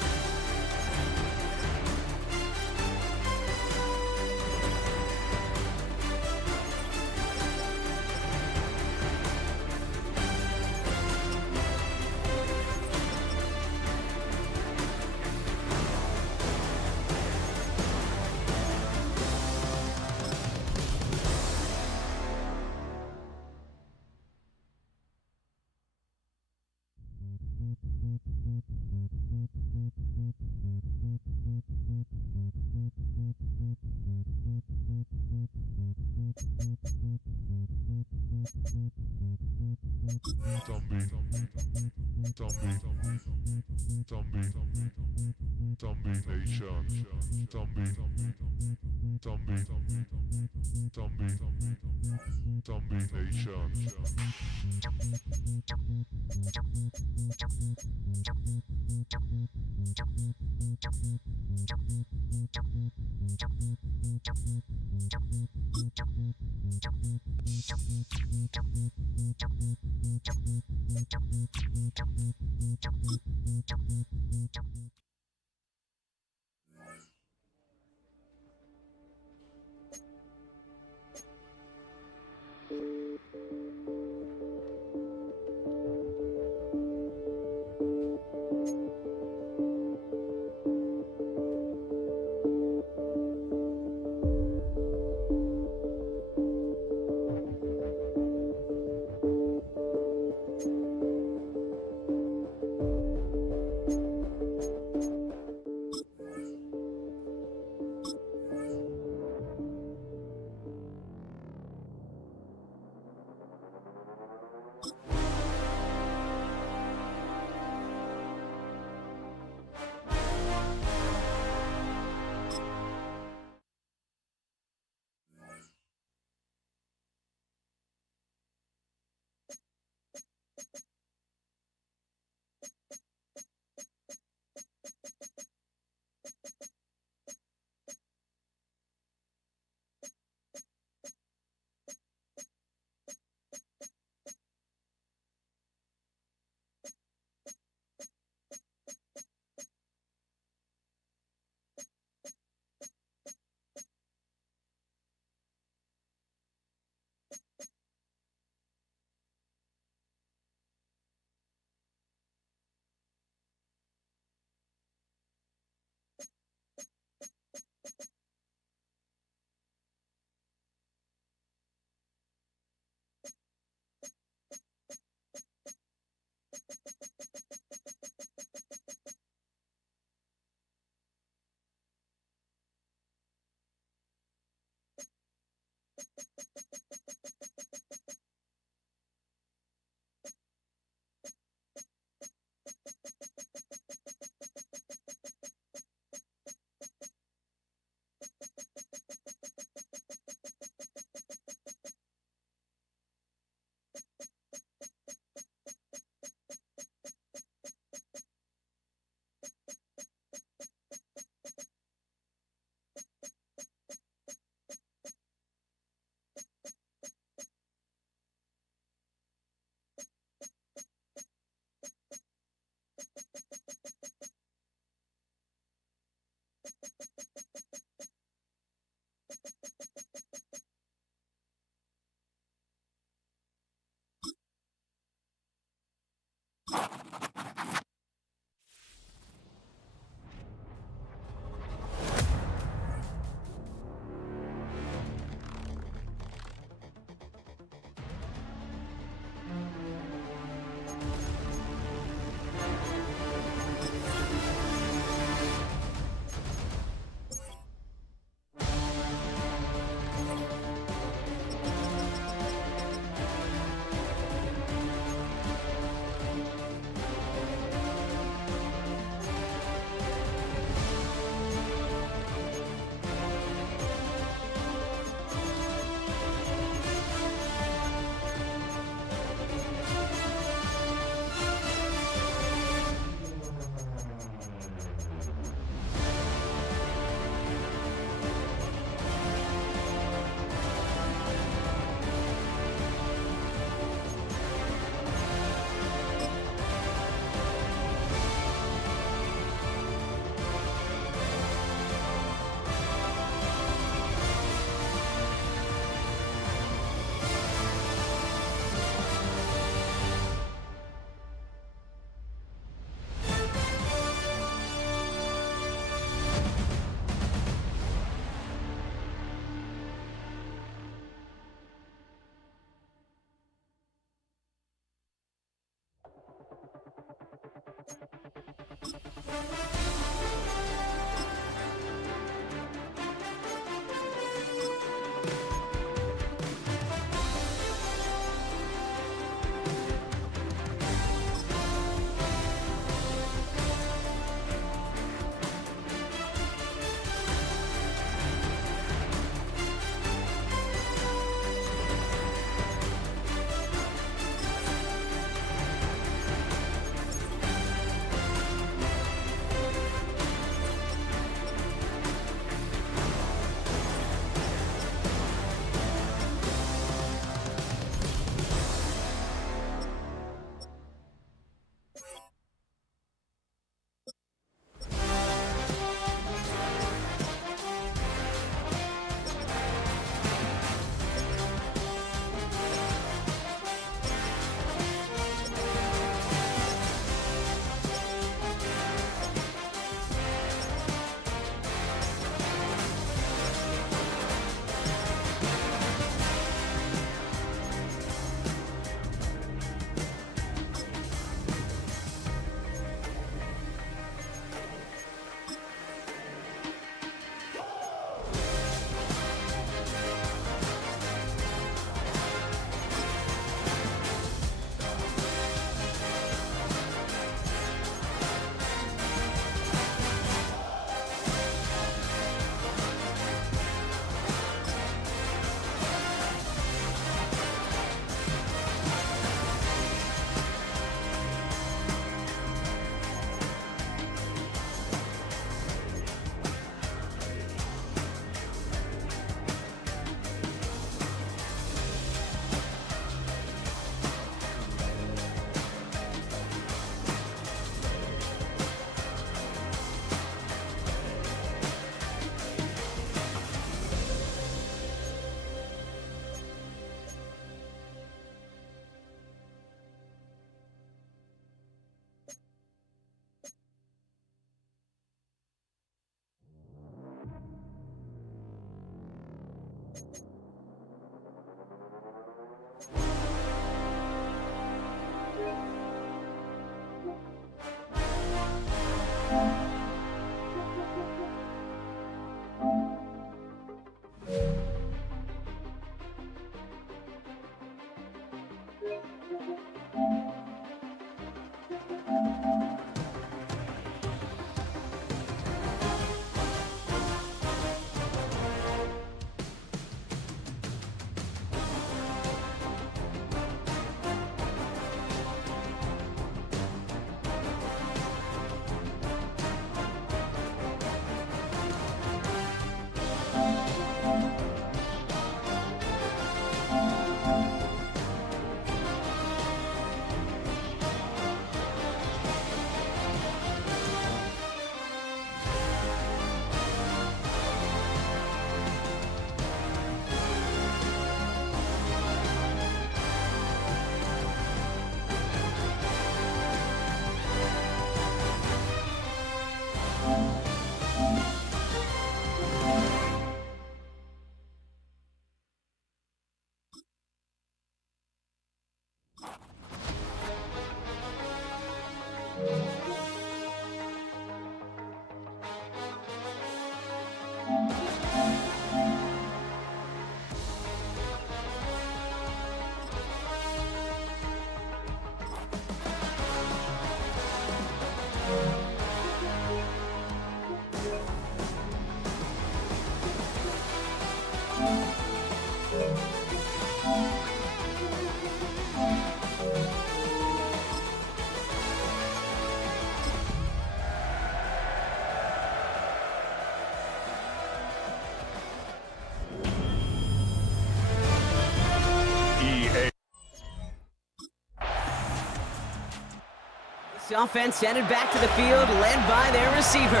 This offense sent it back to the field, led by their receiver.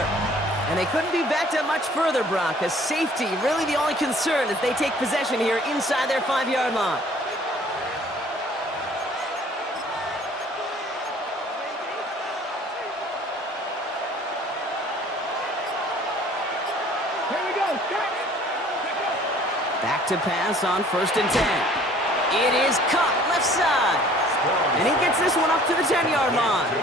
And they couldn't be backed up much further, Brock, as safety really the only concern as they take possession here inside their 5-yard line. Here we go. Back to pass on 1st and 10. It is caught left side. And he gets this one up to the 10-yard line.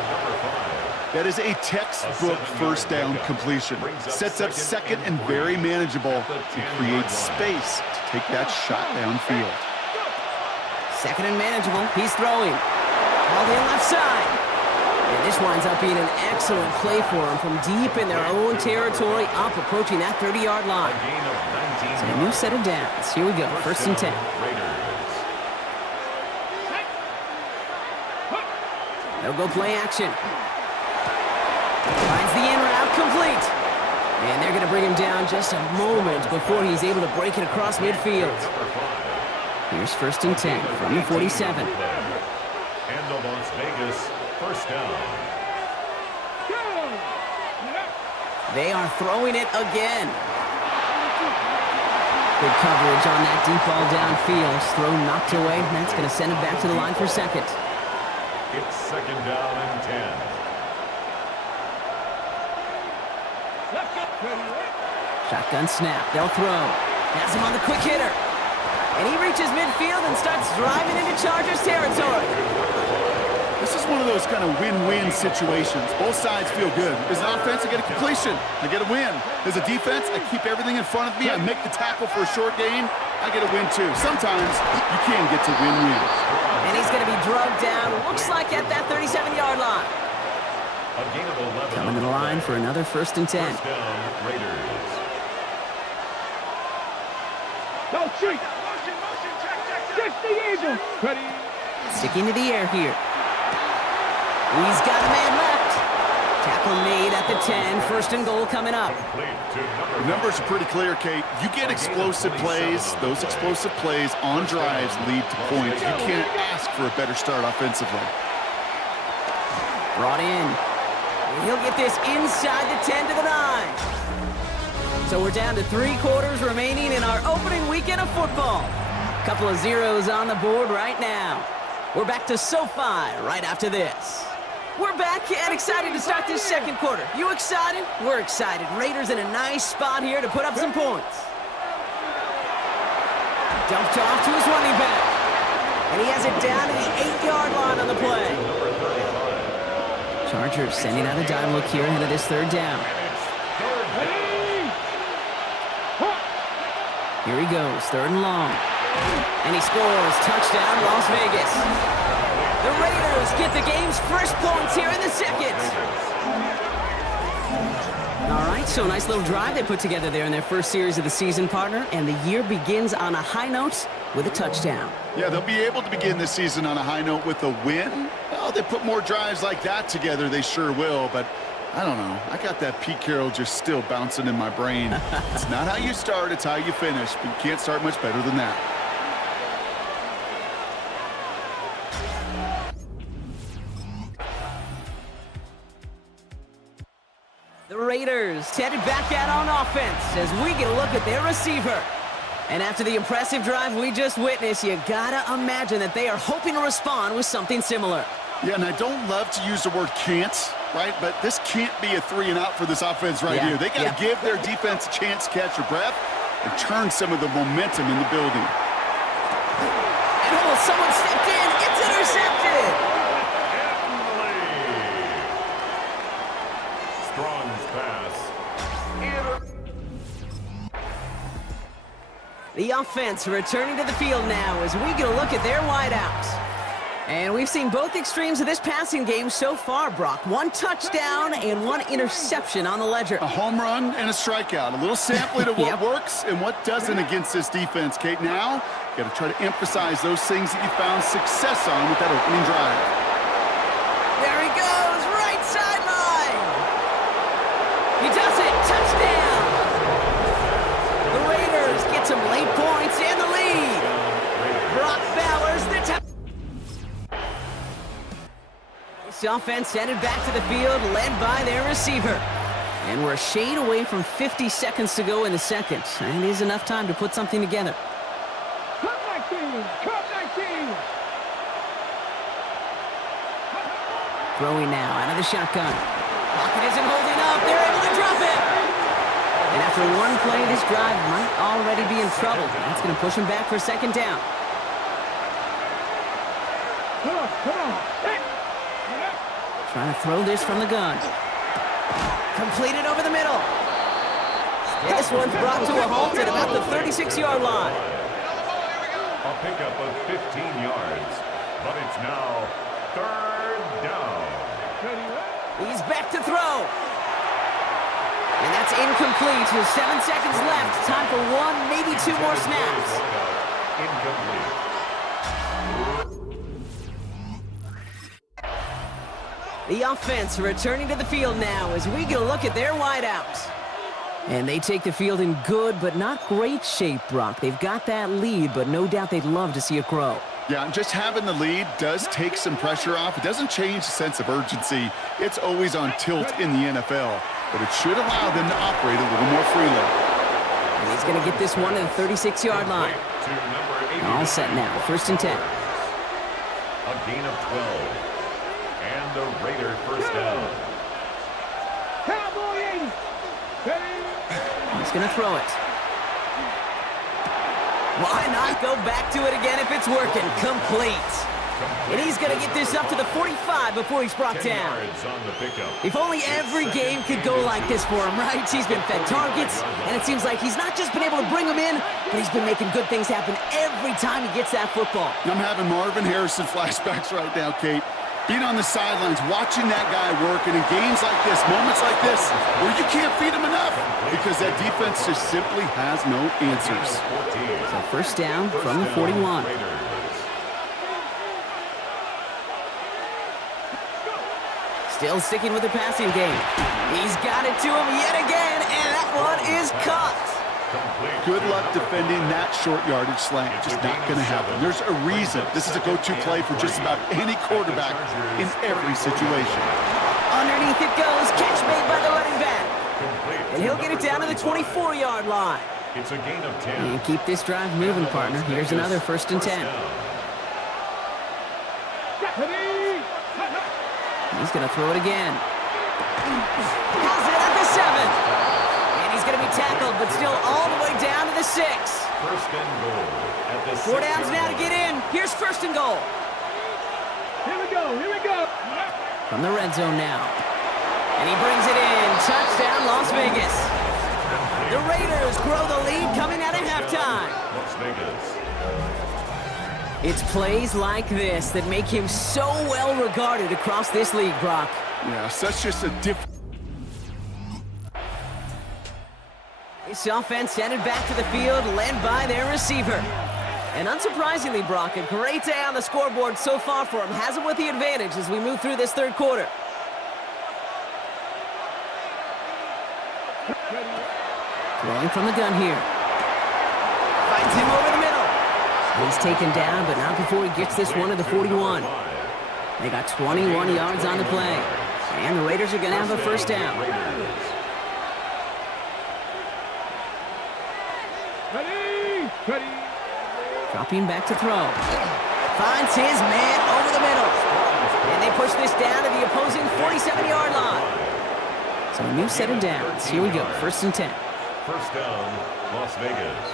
That is a textbook first down completion. Sets up second and very manageable to create space to take that shot downfield. Second and manageable. He's throwing. All the left side. And this winds up being an excellent play for him from deep in their own territory, up approaching that 30-yard line. So a new set of downs. Here we go, 1st and 10. They'll go play action. Finds the in route complete. And they're going to bring him down just a moment before he's able to break it across midfield. Here's 1st and 10 from the 47. And the Las Vegas first down. They are throwing it again. Good coverage on that deep ball downfield. Throw knocked away. That's going to send it back to the line for second. It's 2nd down and 10. Shotgun snap. They'll throw. Has him on the quick hitter. And he reaches midfield and starts driving into Chargers territory. This is one of those kind of win-win situations. Both sides feel good. As an offense, I get a completion. I get a win. As a defense, I keep everything in front of me. I make the tackle for a short gain. I get a win, too. Sometimes you can get to win-win. And he's going to be drugged down, looks like at that 37-yard line. A gain of 11. Coming to the line for another 1st and 10. First down, Raiders. No, shoot. Just the Eagles. Ready. Sticking to the air here. He's got a man left. Tackle made at the 10. 1st and goal coming up. The numbers are pretty clear, Kate. You get explosive plays. Those explosive plays on drives lead to points. You can't ask for a better start offensively. Brought in. He'll get this inside the 10 to the 9. So we're down to 3 quarters remaining in our opening weekend of football. Couple of zeros on the board right now. We're back to SoFi right after this. We're back and excited to start this 2nd quarter. You excited? We're excited. Raiders in a nice spot here to put up some points. Dumped off to his running back. And he has it down to the 8-yard line on the play. Chargers sending out a dime look here ahead of this 3rd down. Here he goes, 3rd and long. And he scores. Touchdown, Las Vegas. The Raiders get the game's first points here in the 2nd. All right, so a nice little drive they put together there in their first series of the season, partner. And the year begins on a high note with a touchdown. Yeah, they'll be able to begin this season on a high note with a win. Well, they put more drives like that together, they sure will. But I don't know. I got that Pete Carroll just still bouncing in my brain. It's not how you start, it's how you finish. But you can't start much better than that. The Raiders headed back out on offense as we get a look at their receiver. And after the impressive drive we just witnessed, you gotta imagine that they are hoping to respond with something similar. Yeah, and I don't love to use the word can't, right? But this can't be a 3 and out for this offense right here. They got to give their defense a chance to catch their breath and turn some of the momentum in the building. And almost someone stepped in. It's intercepted. Strong's pass. The offense returning to the field now as we get a look at their wideouts. And we've seen both extremes of this passing game so far, Brock. 1 touchdown and 1 interception on the ledger. A home run and a strikeout. A little sampling of what works and what doesn't against this defense, Kate. Now, you got to try to emphasize those things that you found success on with that opening drive. There he goes, right sideline. He does it, touchdown. The Raiders get some late points and the lead. Brock Bowers, the touchdown. This offense headed back to the field, led by their receiver. And we're a shade away from 50 seconds to go in the second. And it is enough time to put something together. Cut 19! Cut 19! Throwing now out of the shotgun. Pocket isn't holding up. They're able to drop it. And after one play, this drive might already be in trouble. That's going to push him back for second down. Come on, come on. Hey. Trying to throw this from the gun. Completed over the middle. And this one's brought to a halt at about the 36-yard line. A pickup of 15 yards, but it's now third down. He's back to throw. And that's incomplete. With 7 seconds left. Time for one, maybe two more snaps. Incomplete. The offense returning to the field now as we get a look at their wideouts. And they take the field in good but not great shape, Brock. They've got that lead, but no doubt they'd love to see it grow. Yeah, just having the lead does take some pressure off. It doesn't change the sense of urgency. It's always on tilt in the NFL, but it should allow them to operate a little more freely. And he's going to get this one to the 36-yard line. All set now, 1st and 10. A gain of 12. And the Raider first down. Cowboy 80. He's going to throw it. Why not go back to it again if it's working? Complete. And he's going to get this up to the 45 before he's brought down. If only every game could go like this for him, right? He's been fed targets, and it seems like he's not just been able to bring them in, but he's been making good things happen every time he gets that football. I'm having Marvin Harrison flashbacks right now, Kate. Being on the sidelines, watching that guy work, and in games like this, moments like this, where you can't feed him enough because that defense just simply has no answers. So 1st down from the 41. Still sticking with the passing game. He's got it to him yet again, and that one is caught. Good luck defending that short yardage slant. Just not going to happen. There's a reason this is a go-to play for just about any quarterback in every situation. Underneath it goes. Catch made by the running back. And he'll get it down to the 24-yard line. It's a gain of 10. And keep this drive moving, partner. Here's another 1st and 10. He's going to throw it again. Has it at the 7. He's going to be tackled, but still all the way down to the 6. 1st and goal at the 4 downs now to get in. Here's 1st and goal. Here we go, here we go. From the red zone now. And he brings it in. Touchdown, Las Vegas. The Raiders grow the lead coming out of halftime. Las Vegas. It's plays like this that make him so well regarded across this league, Brock. Yeah, such just a different... This offense headed back to the field, led by their receiver. And unsurprisingly, Brock, a great day on the scoreboard so far for him. Has him with the advantage as we move through this 3rd quarter. Throwing from the gun here. Finds him over the middle. He's taken down, but not before he gets this one to the 41. They got 21 yards on the play. And the Raiders are going to have a 1st down. Ready. Dropping back to throw. Finds his man over the middle. And they push this down to the opposing 47-yard line. So a new set of downs. Here we go, 1st and 10. 1st down, Las Vegas.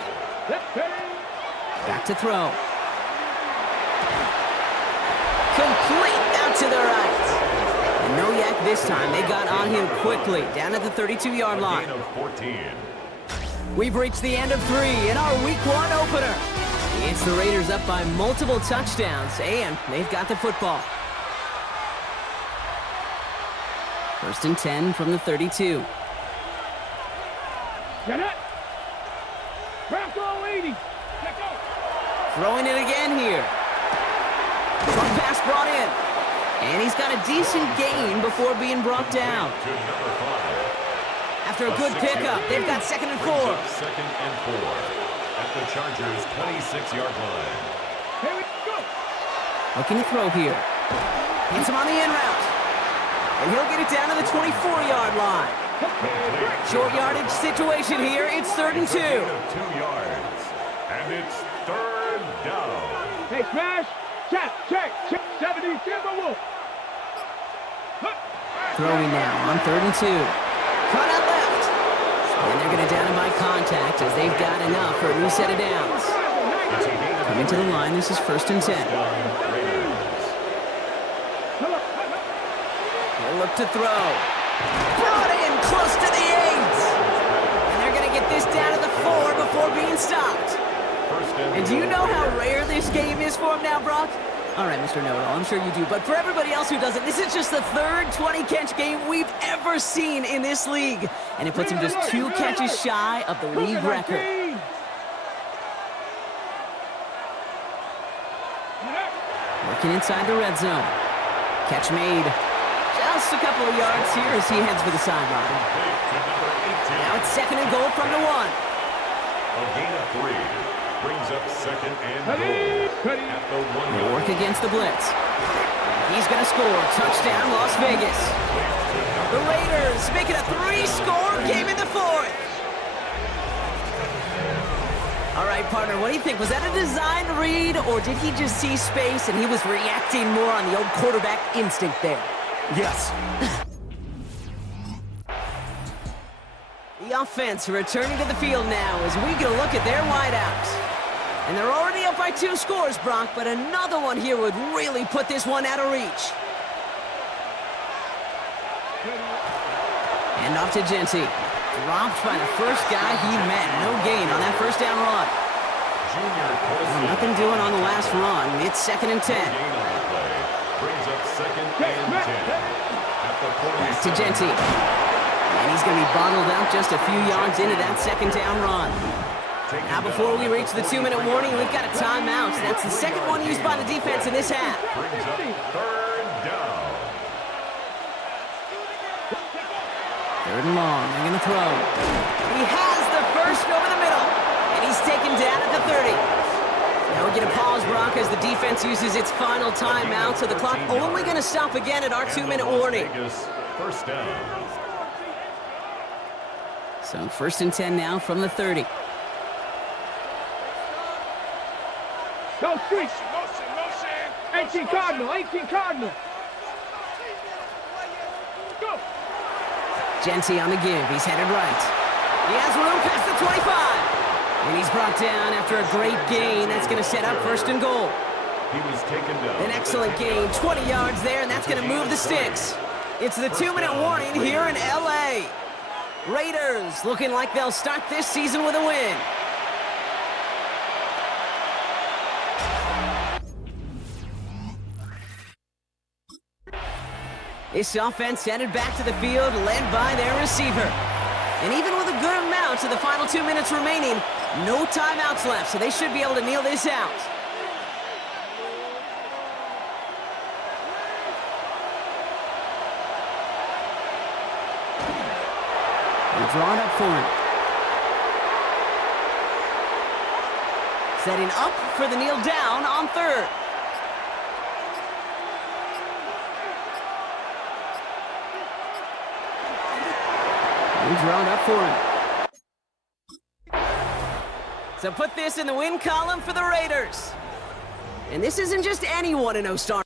Back to throw. Complete out to the right. And no yak this time. They got on him quickly, down at the 32-yard line. Gain of 14. We've reached the end of 3 in our Week 1 opener. It's the Raiders up by multiple touchdowns, and they've got the football. 1st and 10 from the 32. Get it. Bronco 80. Let go. Throwing it again here. Front pass brought in. And he's got a decent gain before being brought down. After a good pickup, they've got 2nd and 4. 2nd and 4 at the Chargers' 26-yard line. Here we go. Looking to throw here. Hits him on the in route. And he'll get it down to the 24-yard line. Short yardage situation here. It's 3rd and 2. 2 yards. And it's 3rd down. Hey, smash. Check. 70, Timberwolf. Throwing now on 3rd and 2. Cut out left. And they're going to down him by contact as they've got enough for a new set of downs. Coming to the line, this is 1st and 10. He'll look to throw. Brought in close to the 8. And they're going to get this down to the 4 before being stopped. And do you know how rare this game is for him now, Brock? All right, Mr. Know-It-All, I'm sure you do. But for everybody else who doesn't, this is just the 3rd 20-catch game we've ever seen in this league. And it puts him just 2 catches shy of the league record. Working inside the red zone. Catch made. Just a couple of yards here as he heads for the sideline. Now it's 2nd and goal from the 1. A gain of 3. Brings up 2nd and goal at the 1 They work against the blitz. He's going to score. Touchdown, Las Vegas. The Raiders make it a 3-score game in the 4th. All right, partner, what do you think? Was that a designed read, or did he just see space and he was reacting more on the old quarterback instinct there? Yes. The offense returning to the field now as we get a look at their wideouts. And they're already up by 2 scores, Brock, but another one here would really put this one out of reach. And off to Genty. Dropped by the first guy he met. No gain on that 1st down run. Nothing doing on the last run. It's 2nd and 10. Brings up 2nd and 10. Back to Genty. And he's going to be bottled out just a few yards into that 2nd down run. Now before we reach the 2-minute warning, we've got a timeout. That's the 2nd one used by the defense in this half. Brings up 3rd down. 3rd and long. They're going to throw. He has the first over the middle. And he's taken down at the 30. Now we get a pause, Brock, as the defense uses its final timeout. So the clock only going to stop again at our 2-minute warning. 1st down. So 1st and 10 now from the 30. Go street. 18 Cardinal. Go. Genty on the give. He's headed right. He has room past the 25. And he's brought down after a great gain. That's going to set up 1st and goal. He was taken down. An excellent gain. 20 yards there, and that's going to move the sticks. It's the 2-minute warning here in L.A. Raiders looking like they'll start this season with a win. This offense headed back to the field, led by their receiver. And even with a good amount of the final 2 minutes remaining, no timeouts left, so they should be able to kneel this out. They're drawn up for him. Setting up for the kneel down on 3rd. Drawn up for him. So put this in the win column for the Raiders. And this isn't just any 1-0 start.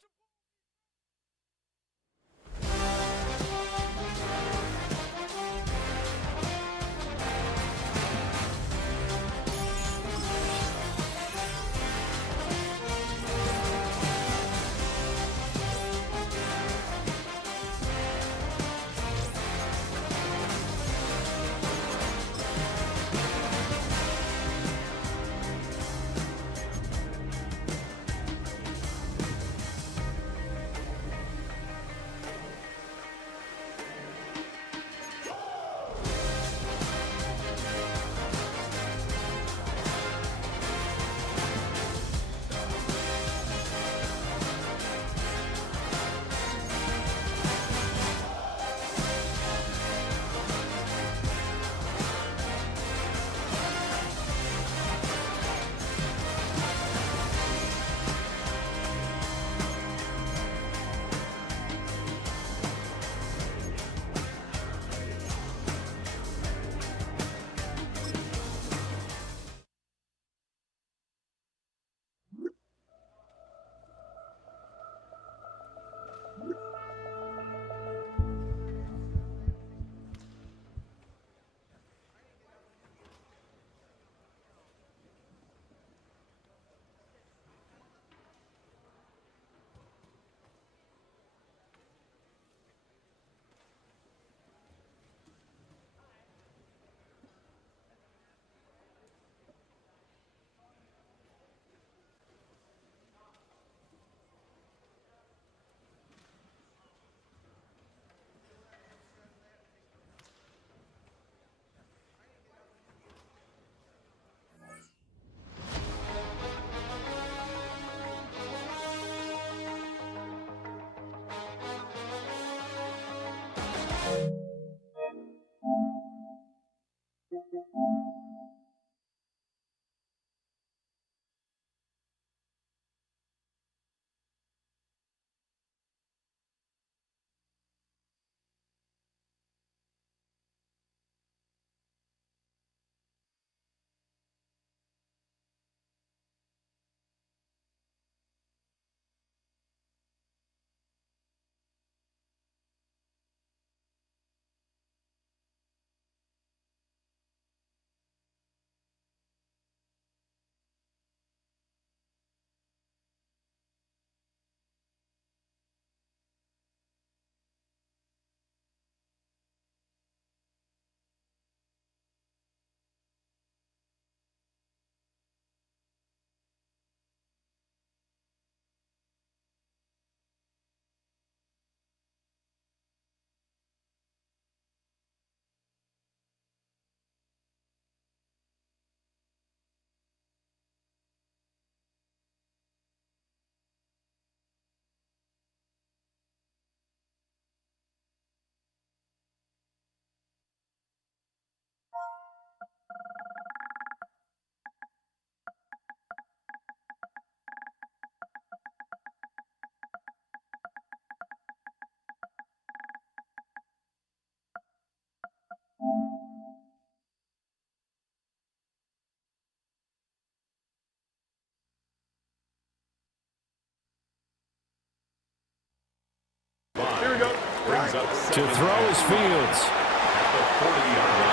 To throw is Fields.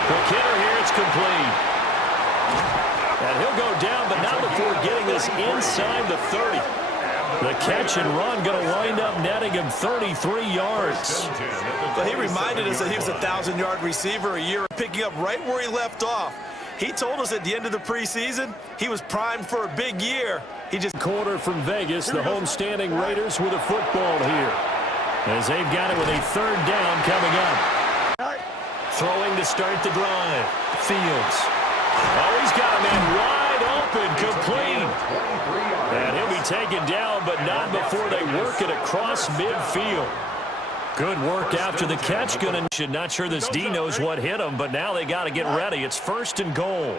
The hitter here, it's complete. And he'll go down, but not before getting this inside the 30. The catch and run going to wind up netting him 33 yards. But he reminded us that he was a 1,000-yard receiver a year, picking up right where he left off. He told us at the end of the preseason he was primed for a big year. He just corner from Vegas, the homestanding Raiders with a football here, as they've got it with a third down coming up. Throwing to start the drive. Fields. Oh, he's got a man wide open, complete. And he'll be taken down, but not before they work it across midfield. Good work after the catch. Not sure this D knows what hit him, but now they got to get ready. It's 1st and goal.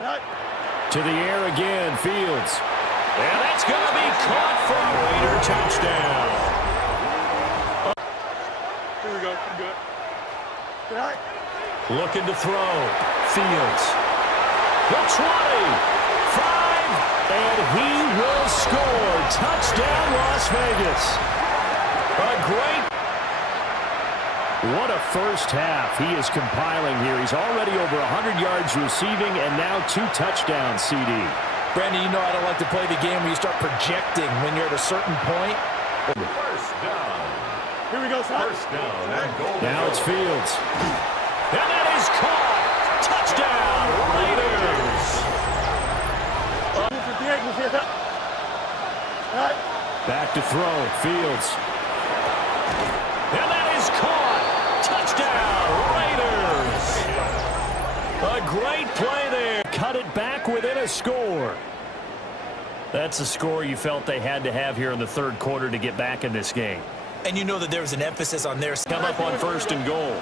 To the air again, Fields. And that's going to be caught for a Raider touchdown. Here we go. Good. Looking to throw. Fields. The 20. 5. And he will score. Touchdown, Las Vegas. A great. What a first half he is compiling here. He's already over 100 yards receiving and now 2 touchdowns, CD. Brandon, you know I don't like to play the game where you start projecting when you're at a certain point. First down. Here we go, son. First down and goal. Now it's Fields. And that is caught. Touchdown, Raiders. Back to throw, Fields. And that is caught. Touchdown, Raiders. A great play there. Cut it back within a score. That's a score you felt they had to have here in the third quarter to get back in this game. And you know that there was an emphasis on their come up on 1st and goal.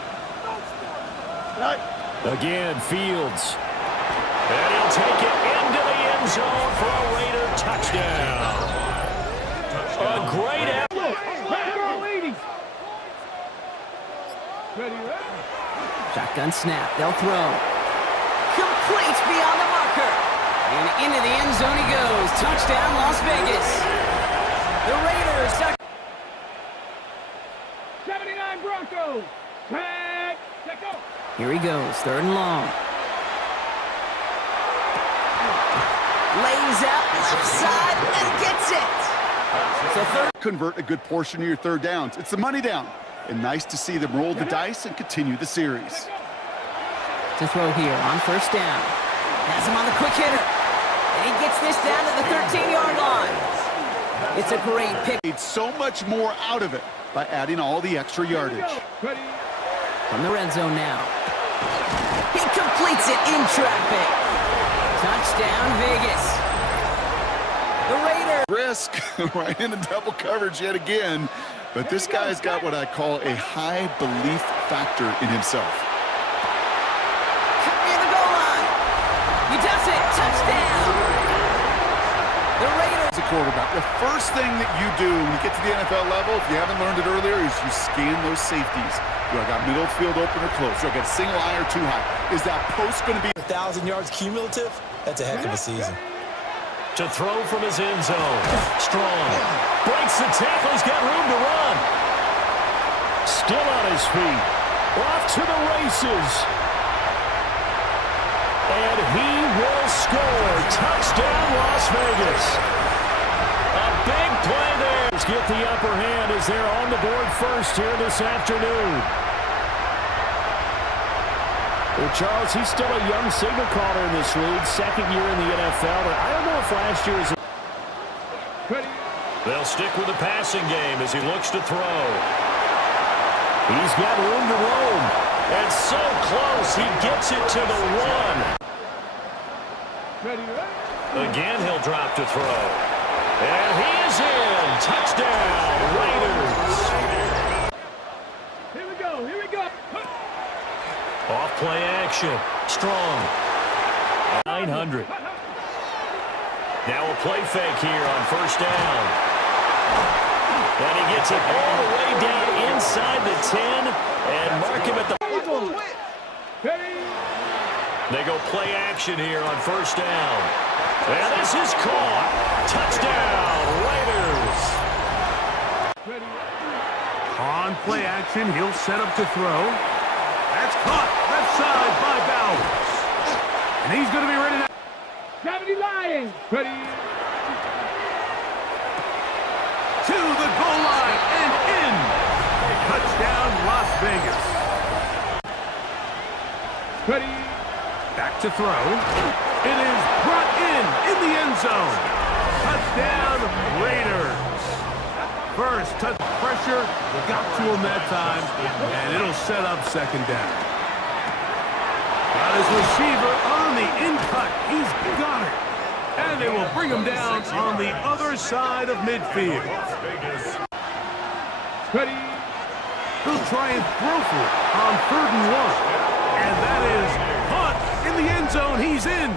Again, Fields. And he'll take it into the end zone for a Raider touchdown. A great effort. Shotgun snap. They'll throw. Complete beyond the marker. And into the end zone he goes. Touchdown, Las Vegas. The Raiders. 79 Broncos. Tag. Go. Here he goes. 3rd and long. Lays out left side and gets it. So third. Convert a good portion of your third downs. It's the money down. And nice to see them roll the dice and continue the series. To throw here on 1st down. Has him on the quick hitter. And he gets this down to the 13-yard line. It's a great pick. Made so much more out of it by adding all the extra yardage. From the red zone now. He completes it in traffic. Touchdown, Vegas. The Raiders. Risk right into double coverage yet again. But this guy's got what I call a high belief factor in himself. Cut near the goal line. He does it. Touchdown. The Raiders. As a quarterback, the first thing that you do when you get to the NFL level, if you haven't learned it earlier, is you scan those safeties. Do I got middle field open or close? Do I got a single eye or too high? Is that post going to be 1,000 yards cumulative? That's a heck of a season. To throw from his end zone. Strong. Breaks the tackle. He's got room to run. Still on his feet. Off to the races. And he will score. Touchdown, Las Vegas. A big play there. Let's get the upper hand as they're on the board first here this afternoon. Well, Charles, he's still a young signal caller in this league, 2nd year in the NFL, but I don't know if last year was. They'll stick with the passing game as he looks to throw. He's got room to roam, and so close, he gets it to the 1. Again, he'll drop to throw. And he is in. Touchdown, Raiders. Here we go. Here we go. Off play action. Strong. 900. Now a play fake here on 1st down. And he gets it all the way down inside the 10 and mark him at the. They go play action here on 1st down. And this is caught. Touchdown, Raiders. On play action, he'll set up to throw. That's caught left side by DAWGS. And he's going to be ready now. 70 Lions. Ready. To the goal line and in. Touchdown, Las Vegas. Ready. Back to throw. It is brought in the end zone. Touchdown, Raiders. First touch pressure, got to him that time, and it'll set up second down. Got his receiver on the in-cut. He's got it. And they will bring him down on the other side of midfield. Ready. He'll try and throw for it on 3rd and 1. And that is punt in the end zone. He's in.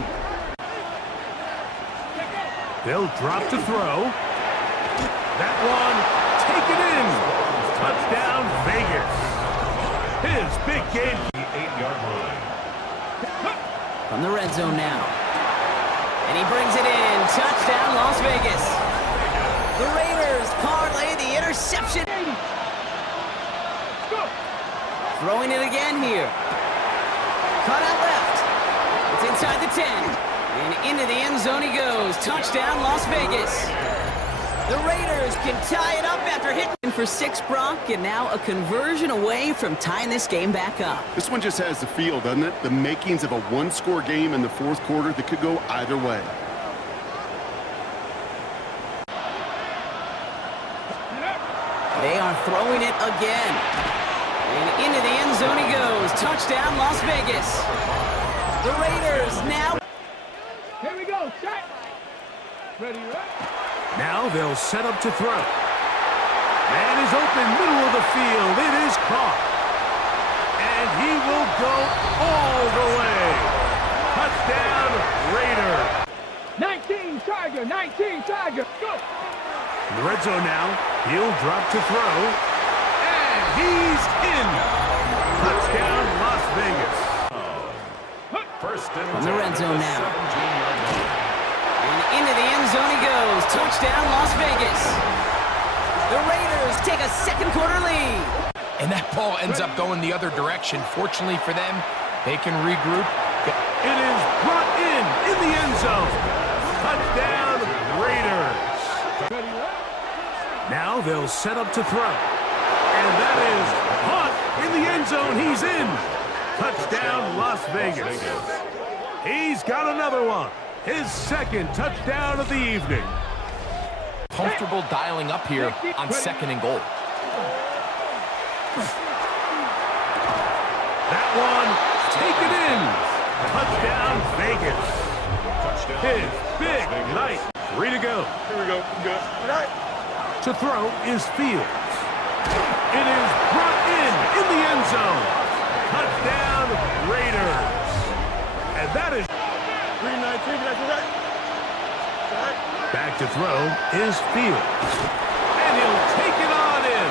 They'll drop to throw. That one, take it in. Touchdown, Vegas. His big game. The 8-yard line. From the red zone now. And he brings it in. Touchdown, Las Vegas. The Raiders parlay the interception. Throwing it again here. Cut out left. It's inside the 10. And into the end zone he goes. Touchdown, Las Vegas. The Raiders can tie it up after hitting for 6, Brock, and now a conversion away from tying this game back up. This one just has the feel, doesn't it? The makings of a one-score game in the 4th quarter that could go either way. They are throwing it again. And into the end zone he goes. Touchdown, Las Vegas. The Raiders now. Here we go. Set. Ready, right? Now they'll set up to throw. Man is open, middle of the field. It is caught. And he will go all the way. Touchdown, Raiders. 19 Tiger, 19 Tiger. Go. In the red zone now. He'll drop to throw. And he's in. Touchdown, Las Vegas. First and From the red zone now. 17-yard line. And into the end zone he goes. Touchdown, Las Vegas. The Raiders take a second quarter lead. And that ball ends up going the other direction. Fortunately for them, they can regroup. It is brought in the end zone. Touchdown, Raiders. Now they'll set up to throw. And that is punt in the end zone. He's in. Touchdown, Las Vegas. He's got another one. His 2nd touchdown of the evening. Comfortable dialing up here on 2nd and goal. That one, take it in. Touchdown, Vegas. His big night. 3 to go. Here we go. Good. All right. To throw is Fields. It is brought in the end zone. Touchdown, Raiders. And that is... 319. Back to throw is Fields. And he'll take it on in.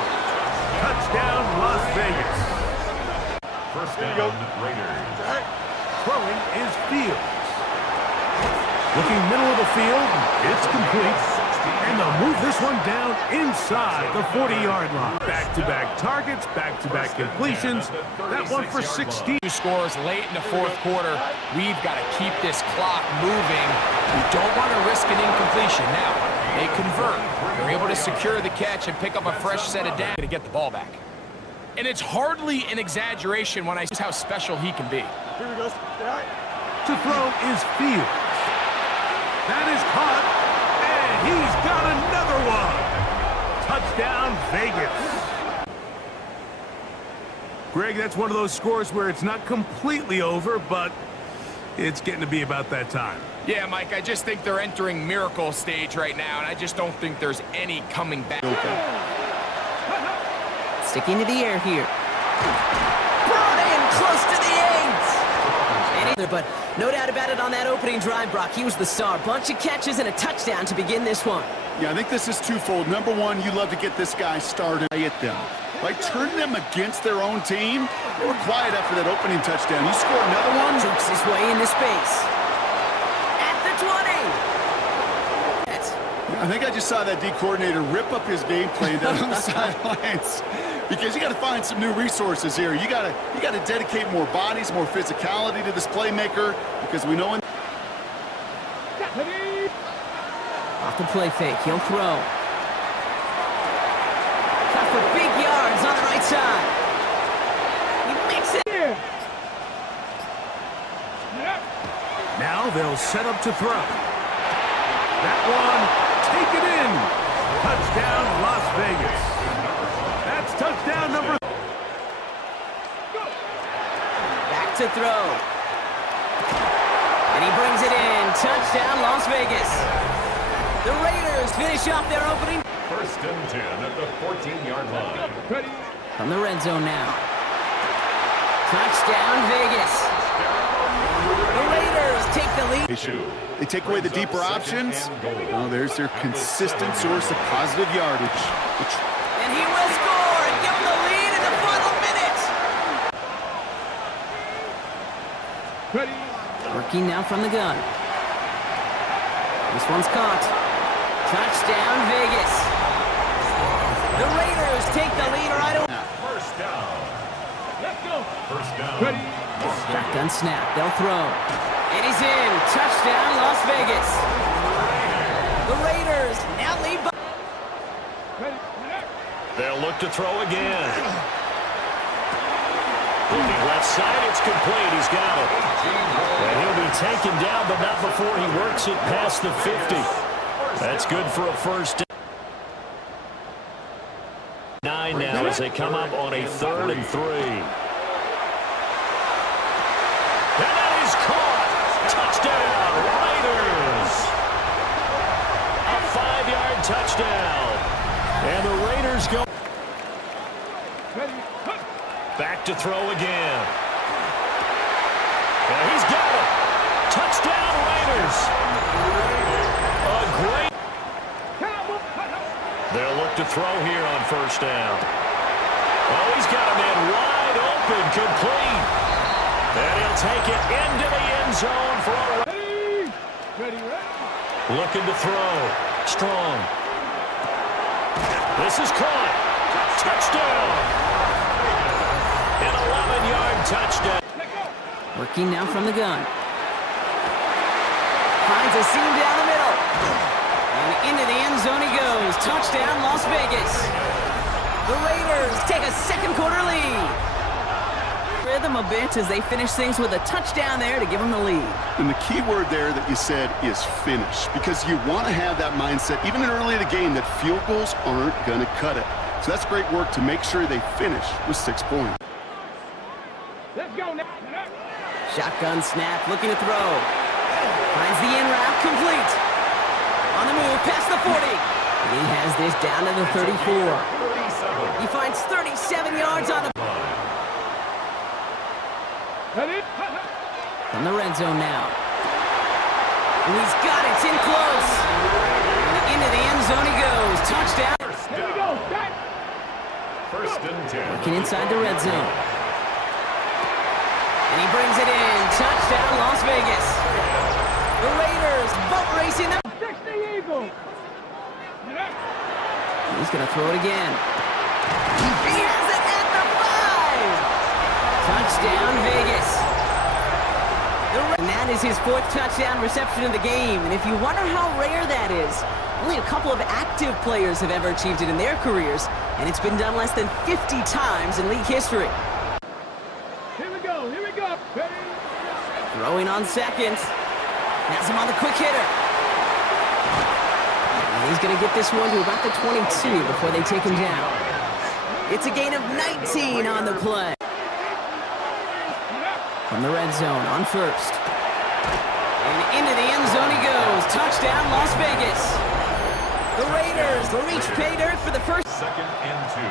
Touchdown, Las Vegas. First down, Raiders. Throwing is Fields. Looking middle of the field, it's complete. And they'll move this one down inside the 40-yard line. Back-to-back targets, back-to-back completions. That one for 16. Scores late in the 4th quarter. We've got to keep this clock moving. We don't want to risk an incompletion. Now, they convert. They're able to secure the catch and pick up a fresh set of downs to get the ball back. And it's hardly an exaggeration when I see how special he can be. Here we go. All right. To throw is Fields. That is caught. And he's got another one. Touchdown, Vegas. Greg, that's one of those scores where it's not completely over, but it's getting to be about that time. Yeah, Mike, I just think they're entering miracle stage right now, and I just don't think there's any coming back. Sticking to the air here. Brought in close to the 8. But no doubt about it on that opening drive, Brock. He was the star. Bunch of catches and a touchdown to begin this one. Yeah, I think this is twofold. Number one, you love to get this guy started at them. By turning them against their own team, they were quiet after that opening touchdown. You score another one. Jukes his way into space. At the 20. I think I just saw that D coordinator rip up his game plan down on the sidelines. because you got to find some new resources here. You got to dedicate more bodies, more physicality to this playmaker, because we know in off the play fake, he'll throw. Cut for big yards on the right side. He makes it. Now they'll set up to throw. That one, take it in. Touchdown, Las Vegas. That's touchdown number. Back to throw. And he brings it in. Touchdown, Las Vegas. The Raiders finish off their opening. First and 10 at the 14-yard line. From the red zone now. Touchdown, Vegas. The Raiders take the lead. They take away the deeper options. Oh, there's their consistent source of positive yardage. And he will score and give them the lead in the final minute. Working now from the gun. This one's caught. Touchdown, Vegas. The Raiders take the lead right away. First down. Let's go. First down. Shotgun snap. They'll throw. And he's in. Touchdown, Las Vegas. The Raiders now lead by... They'll look to throw again. Looking left side, it's complete. He's got it. And he'll be taken down, but not before he works it past the 50. That's good for a first down. 9 now as they come up on a 3rd and 3. And that is caught. Touchdown, Raiders. A 5-yard touchdown. And the Raiders go back to throw again. And he's got it. Touchdown, Raiders. A great... They'll look to throw here on first down. Oh, he's got a man wide open, complete. And he'll take it into the end zone for a... Looking to throw. Strong. This is caught. Touchdown. An 11-yard touchdown. Working now from the gun. Finds a seam down the middle. And into the end zone he goes. Touchdown, Las Vegas. The Raiders take a second quarter lead. Rhythm a bit as they finish things with a touchdown there to give them the lead. And the key word there that you said is finish, because you want to have that mindset, even early in the game, that field goals aren't going to cut it. So that's great work to make sure they finish with 6 points. Let's go now. Shotgun snap, looking to throw. Finds the in route, complete. On the move, past the 40. And he has this down to the 34. He finds 37 yards on the... From the red zone now. And he's got it, it's in close. And into the end zone he goes. Touchdown. Here we go. First and 10. Working inside the red zone. And he brings it in. Touchdown, Las Vegas. The Raiders boat racing them. 60 Eagles. He's going to throw it again. He has it at the 5. Touchdown, Vegas. And that is his 4th touchdown reception of the game. And if you wonder how rare that is, only a couple of active players have ever achieved it in their careers, and it's been done less than 50 times in league history. Here we go. Here we go. Ready? Throwing on seconds. Has him on the quick hitter. And he's going to get this one to about the 22 before they take him down. It's a gain of 19 on the play. From the red zone on first. And into the end zone he goes. Touchdown, Las Vegas. The Raiders reach pay dirt for the first. 2nd and 2.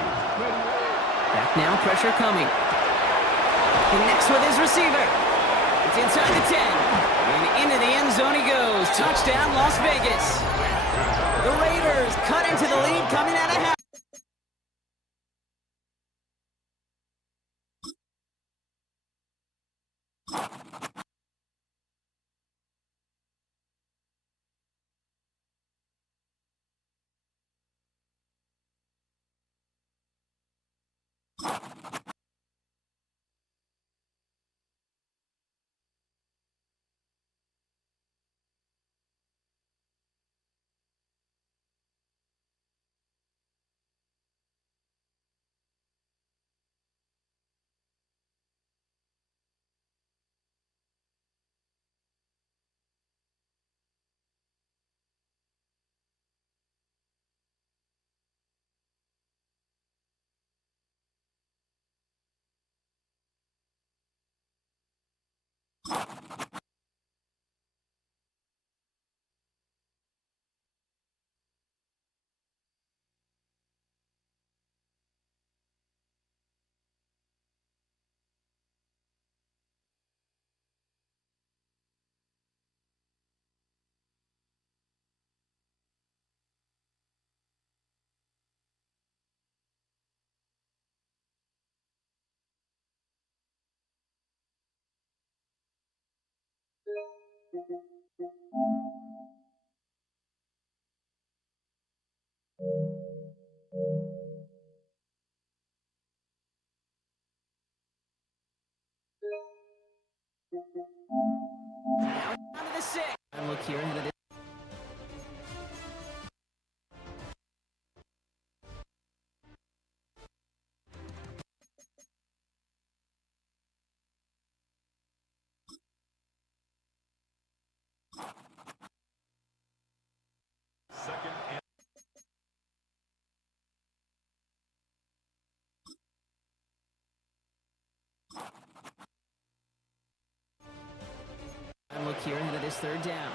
Back now, pressure coming. Connects with his receiver. It's inside the 10. And into the end zone he goes. Touchdown, Las Vegas. The Raiders cut into the lead coming out of half. Now down to the 6. And look here into this. Second and And look here into this 3rd down.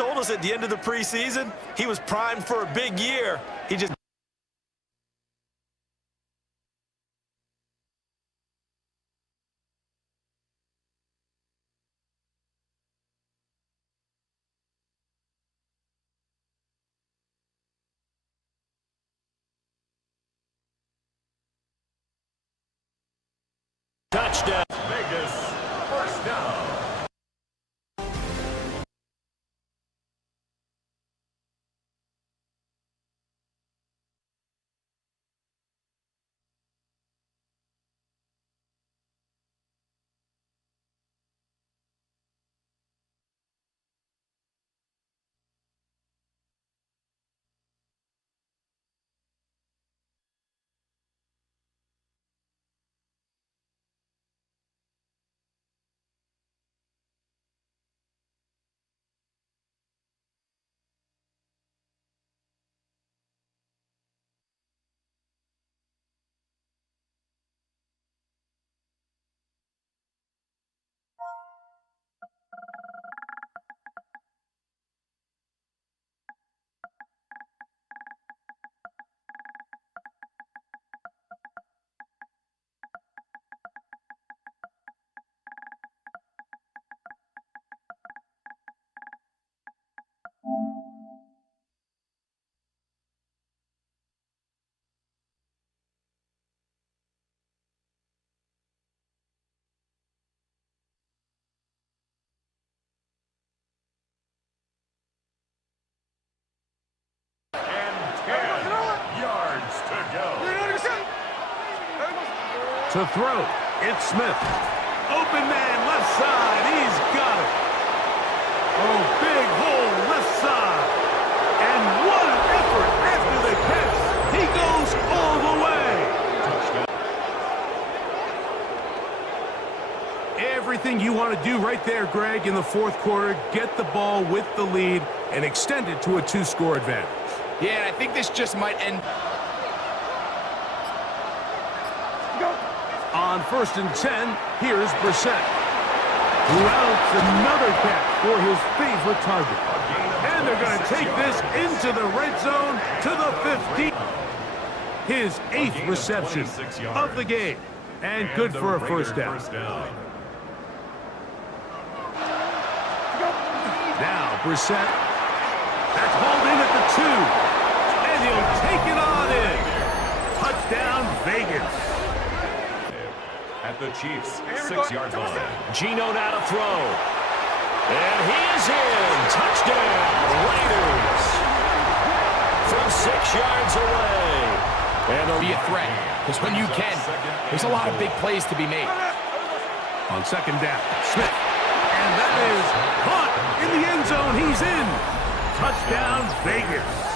told us at the end of the preseason he was primed for a big year. He just... Touchdown. Vegas, first down. To throw, it's Smith. Open man, left side, he's got it. Oh, big hole, left side. And what an effort after the catch. He goes all the way. Everything you want to do right there, Greg, in the fourth quarter. Get the ball with the lead and extend it to a 2-score advantage. Yeah, I think this just might end... On 1st and 10, here's Brissett, who outs another catch for his favorite target. And they're going to take this into the red zone to the 15. His 8th reception of the game. And good for a first down. Now Brissett, that's hauled in at the 2. And he'll take it on in. Touchdown, Vegas. At the Chiefs' 6-yard line. Geno now to throw. And he is in. Touchdown, Raiders. From 6 yards away. And they'll be a threat, because when you can, there's a lot of big plays to be made. On 2nd down, Smith. And that is caught in the end zone. He's in. Touchdown, Vegas.